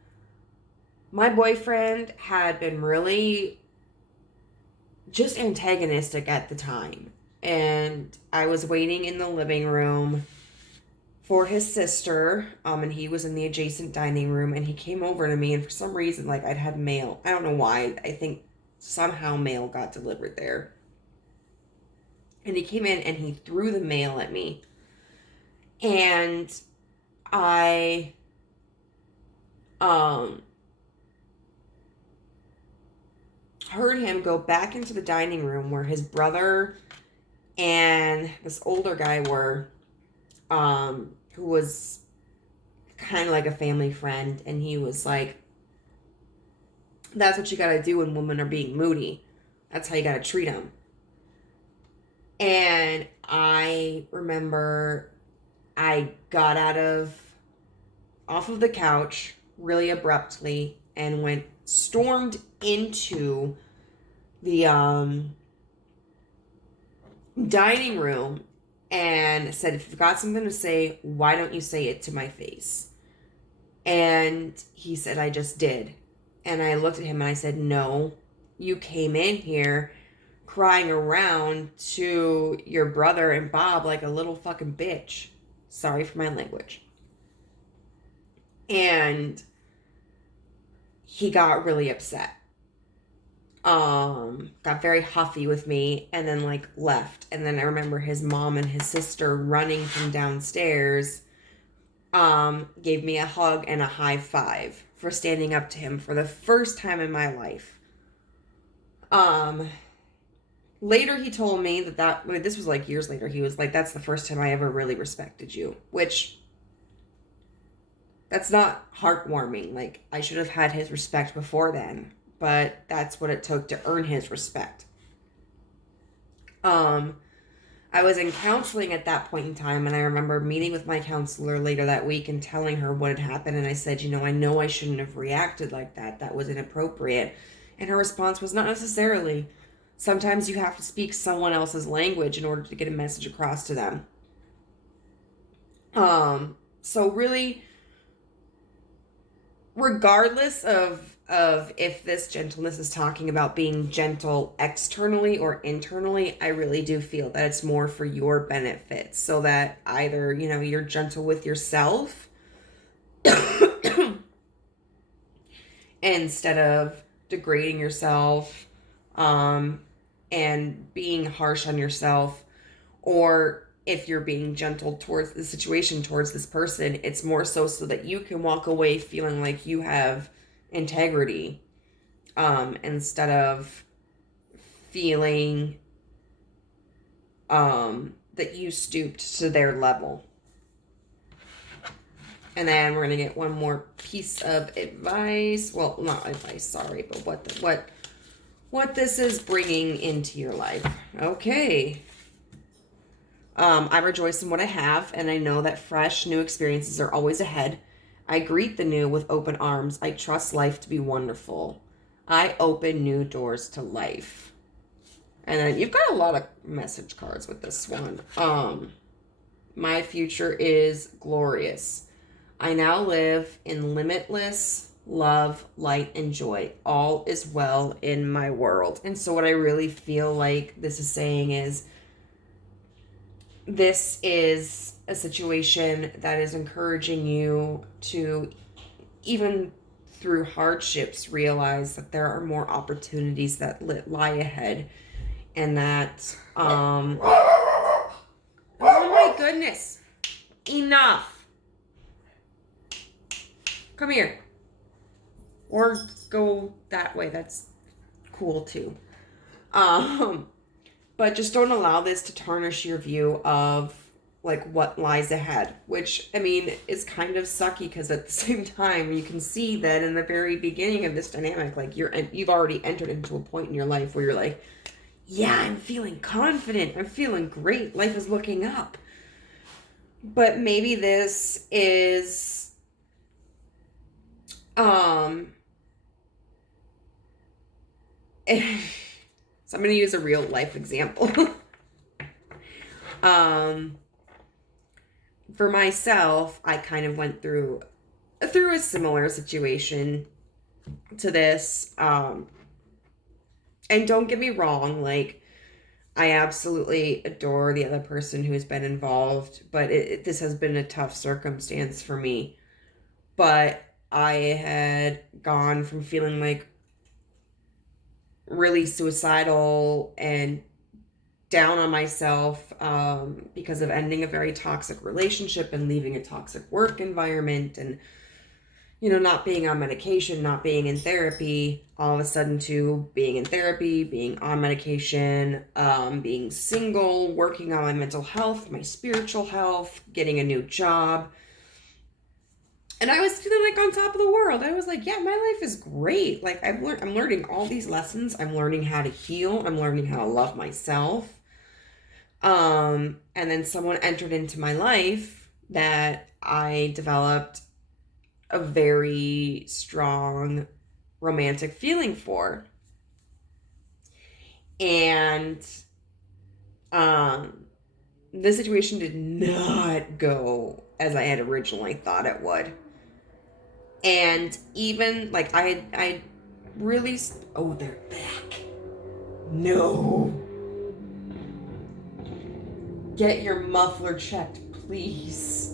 my boyfriend had been really just antagonistic at the time. And I was waiting in the living room for his sister, and he was in the adjacent dining room, and he came over to me, and for some reason, like, I'd had mail. I don't know why. I think somehow mail got delivered there. And he came in and he threw the mail at me. And I heard him go back into the dining room where his brother and this older guy were, who was kind of like a family friend, and he was like, that's what you gotta do when women are being moody. That's how you gotta treat them. And I remember I got off of the couch really abruptly and stormed into the dining room and said, if you've got something to say, why don't you say it to my face? And he said, I just did. And I looked at him and I said, no, you came in here crying around to your brother and Bob like a little fucking bitch. Sorry for my language. And he got really upset. Got very huffy with me, and then like left. And then I remember his mom and his sister running from downstairs, gave me a hug and a high five for standing up to him for the first time in my life. Later he told me this was like years later, he was like, that's the first time I ever really respected you, which that's not heartwarming. Like, I should have had his respect before then, but that's what it took to earn his respect. I was in counseling at that point in time, and I remember meeting with my counselor later that week and telling her what had happened, and I said, I know I shouldn't have reacted like that. That was inappropriate. And her response was, not necessarily. Sometimes you have to speak someone else's language in order to get a message across to them. So really, regardless of if this gentleness is talking about being gentle externally or internally, I really do feel that it's more for your benefit, so that either, you know, you're gentle with yourself instead of degrading yourself, and being harsh on yourself, or if you're being gentle towards the situation, towards this person, it's more so that you can walk away feeling like you have integrity, instead of feeling that you stooped to their level. And then we're gonna get one more piece of advice. Well, not advice, sorry, but what this is bringing into your life. Okay. I rejoice in what I have, and I know that fresh, new experiences are always ahead. I greet the new with open arms. I trust life to be wonderful. I open new doors to life. And then you've got a lot of message cards with this one. My future is glorious. I now live in limitless love, light, and joy. All is well in my world. And so what I really feel like this is saying is, this is a situation that is encouraging you to, even through hardships, realize that there are more opportunities that lie ahead, and that oh my goodness, enough, come here, or go that way, that's cool too. But just don't allow this to tarnish your view of like what lies ahead, which, I mean, is kind of sucky, because at the same time you can see that in the very beginning of this dynamic, like you've already entered into a point in your life where you're like, yeah, I'm feeling confident, I'm feeling great, life is looking up. But maybe this is so I'm going to use a real life example. For myself, I kind of went through a similar situation to this. And don't get me wrong, like, I absolutely adore the other person who has been involved, but this has been a tough circumstance for me. But I had gone from feeling like really suicidal and down on myself, because of ending a very toxic relationship and leaving a toxic work environment, and, you know, not being on medication, not being in therapy, all of a sudden to being in therapy, being on medication, being single, working on my mental health, my spiritual health, getting a new job. And I was feeling like on top of the world. I was like, yeah, my life is great. Like, I'm learning all these lessons. I'm learning how to heal. I'm learning how to love myself. And then someone entered into my life that I developed a very strong romantic feeling for. And the situation did not go as I had originally thought it would. And even like I really, oh, they're back. No. Get your muffler checked, please.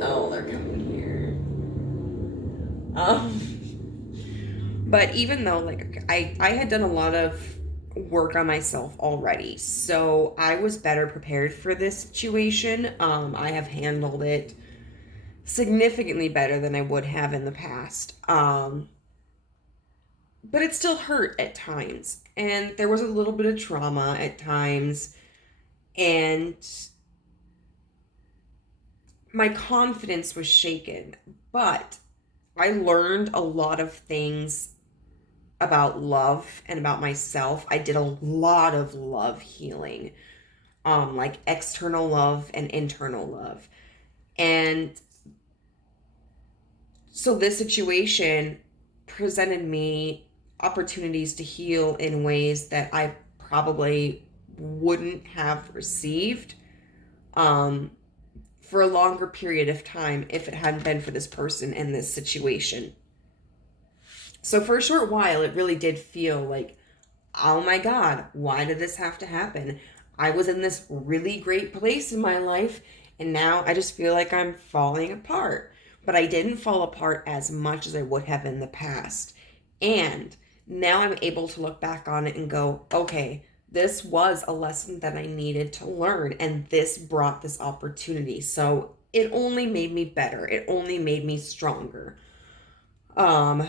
Oh, they're coming here. But even though, like, I had done a lot of work on myself already, so I was better prepared for this situation. I have handled it significantly better than I would have in the past. But it still hurt at times, and there was a little bit of trauma at times, and my confidence was shaken. But I learned a lot of things about love and about myself. I did a lot of love healing, like external love and internal love. And so this situation presented me opportunities to heal in ways that I probably wouldn't have received for a longer period of time if it hadn't been for this person and this situation. So for a short while, it really did feel like, oh my God, why did this have to happen? I was in this really great place in my life, and now I just feel like I'm falling apart. But I didn't fall apart as much as I would have in the past. And now I'm able to look back on it and go, okay, this was a lesson that I needed to learn, and this brought this opportunity. So it only made me better. It only made me stronger. And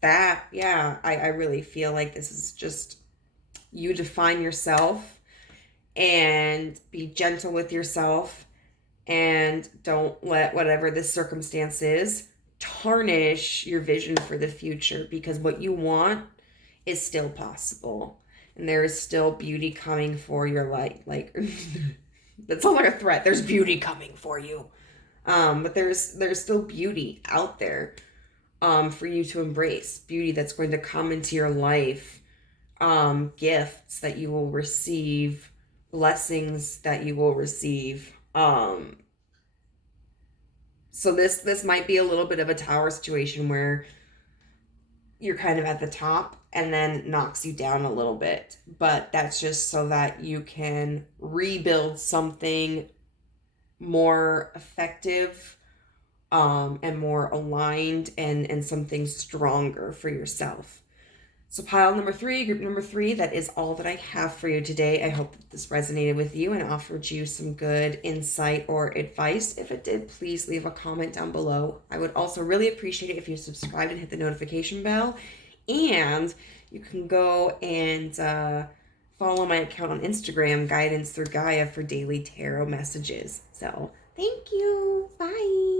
that, yeah, I really feel like this is just you define yourself and be gentle with yourself, and don't let whatever this circumstance is tarnish your vision for the future, because what you want is still possible, and there is still beauty coming for your life. Like that sounds like a threat. There's beauty coming for you, but there's still beauty out there for you to embrace. Beauty that's going to come into your life, gifts that you will receive, blessings that you will receive. So this might be a little bit of a tower situation where you're kind of at the top and then knocks you down a little bit. But that's just so that you can rebuild something more effective, and more aligned, and something stronger for yourself. So pile number 3, group number 3, that is all that I have for you today. I hope that this resonated with you and offered you some good insight or advice. If it did, please leave a comment down below. I would also really appreciate it if you subscribed and hit the notification bell. And you can go and follow my account on Instagram, Guidance Through Gaia, for daily tarot messages. So thank you. Bye.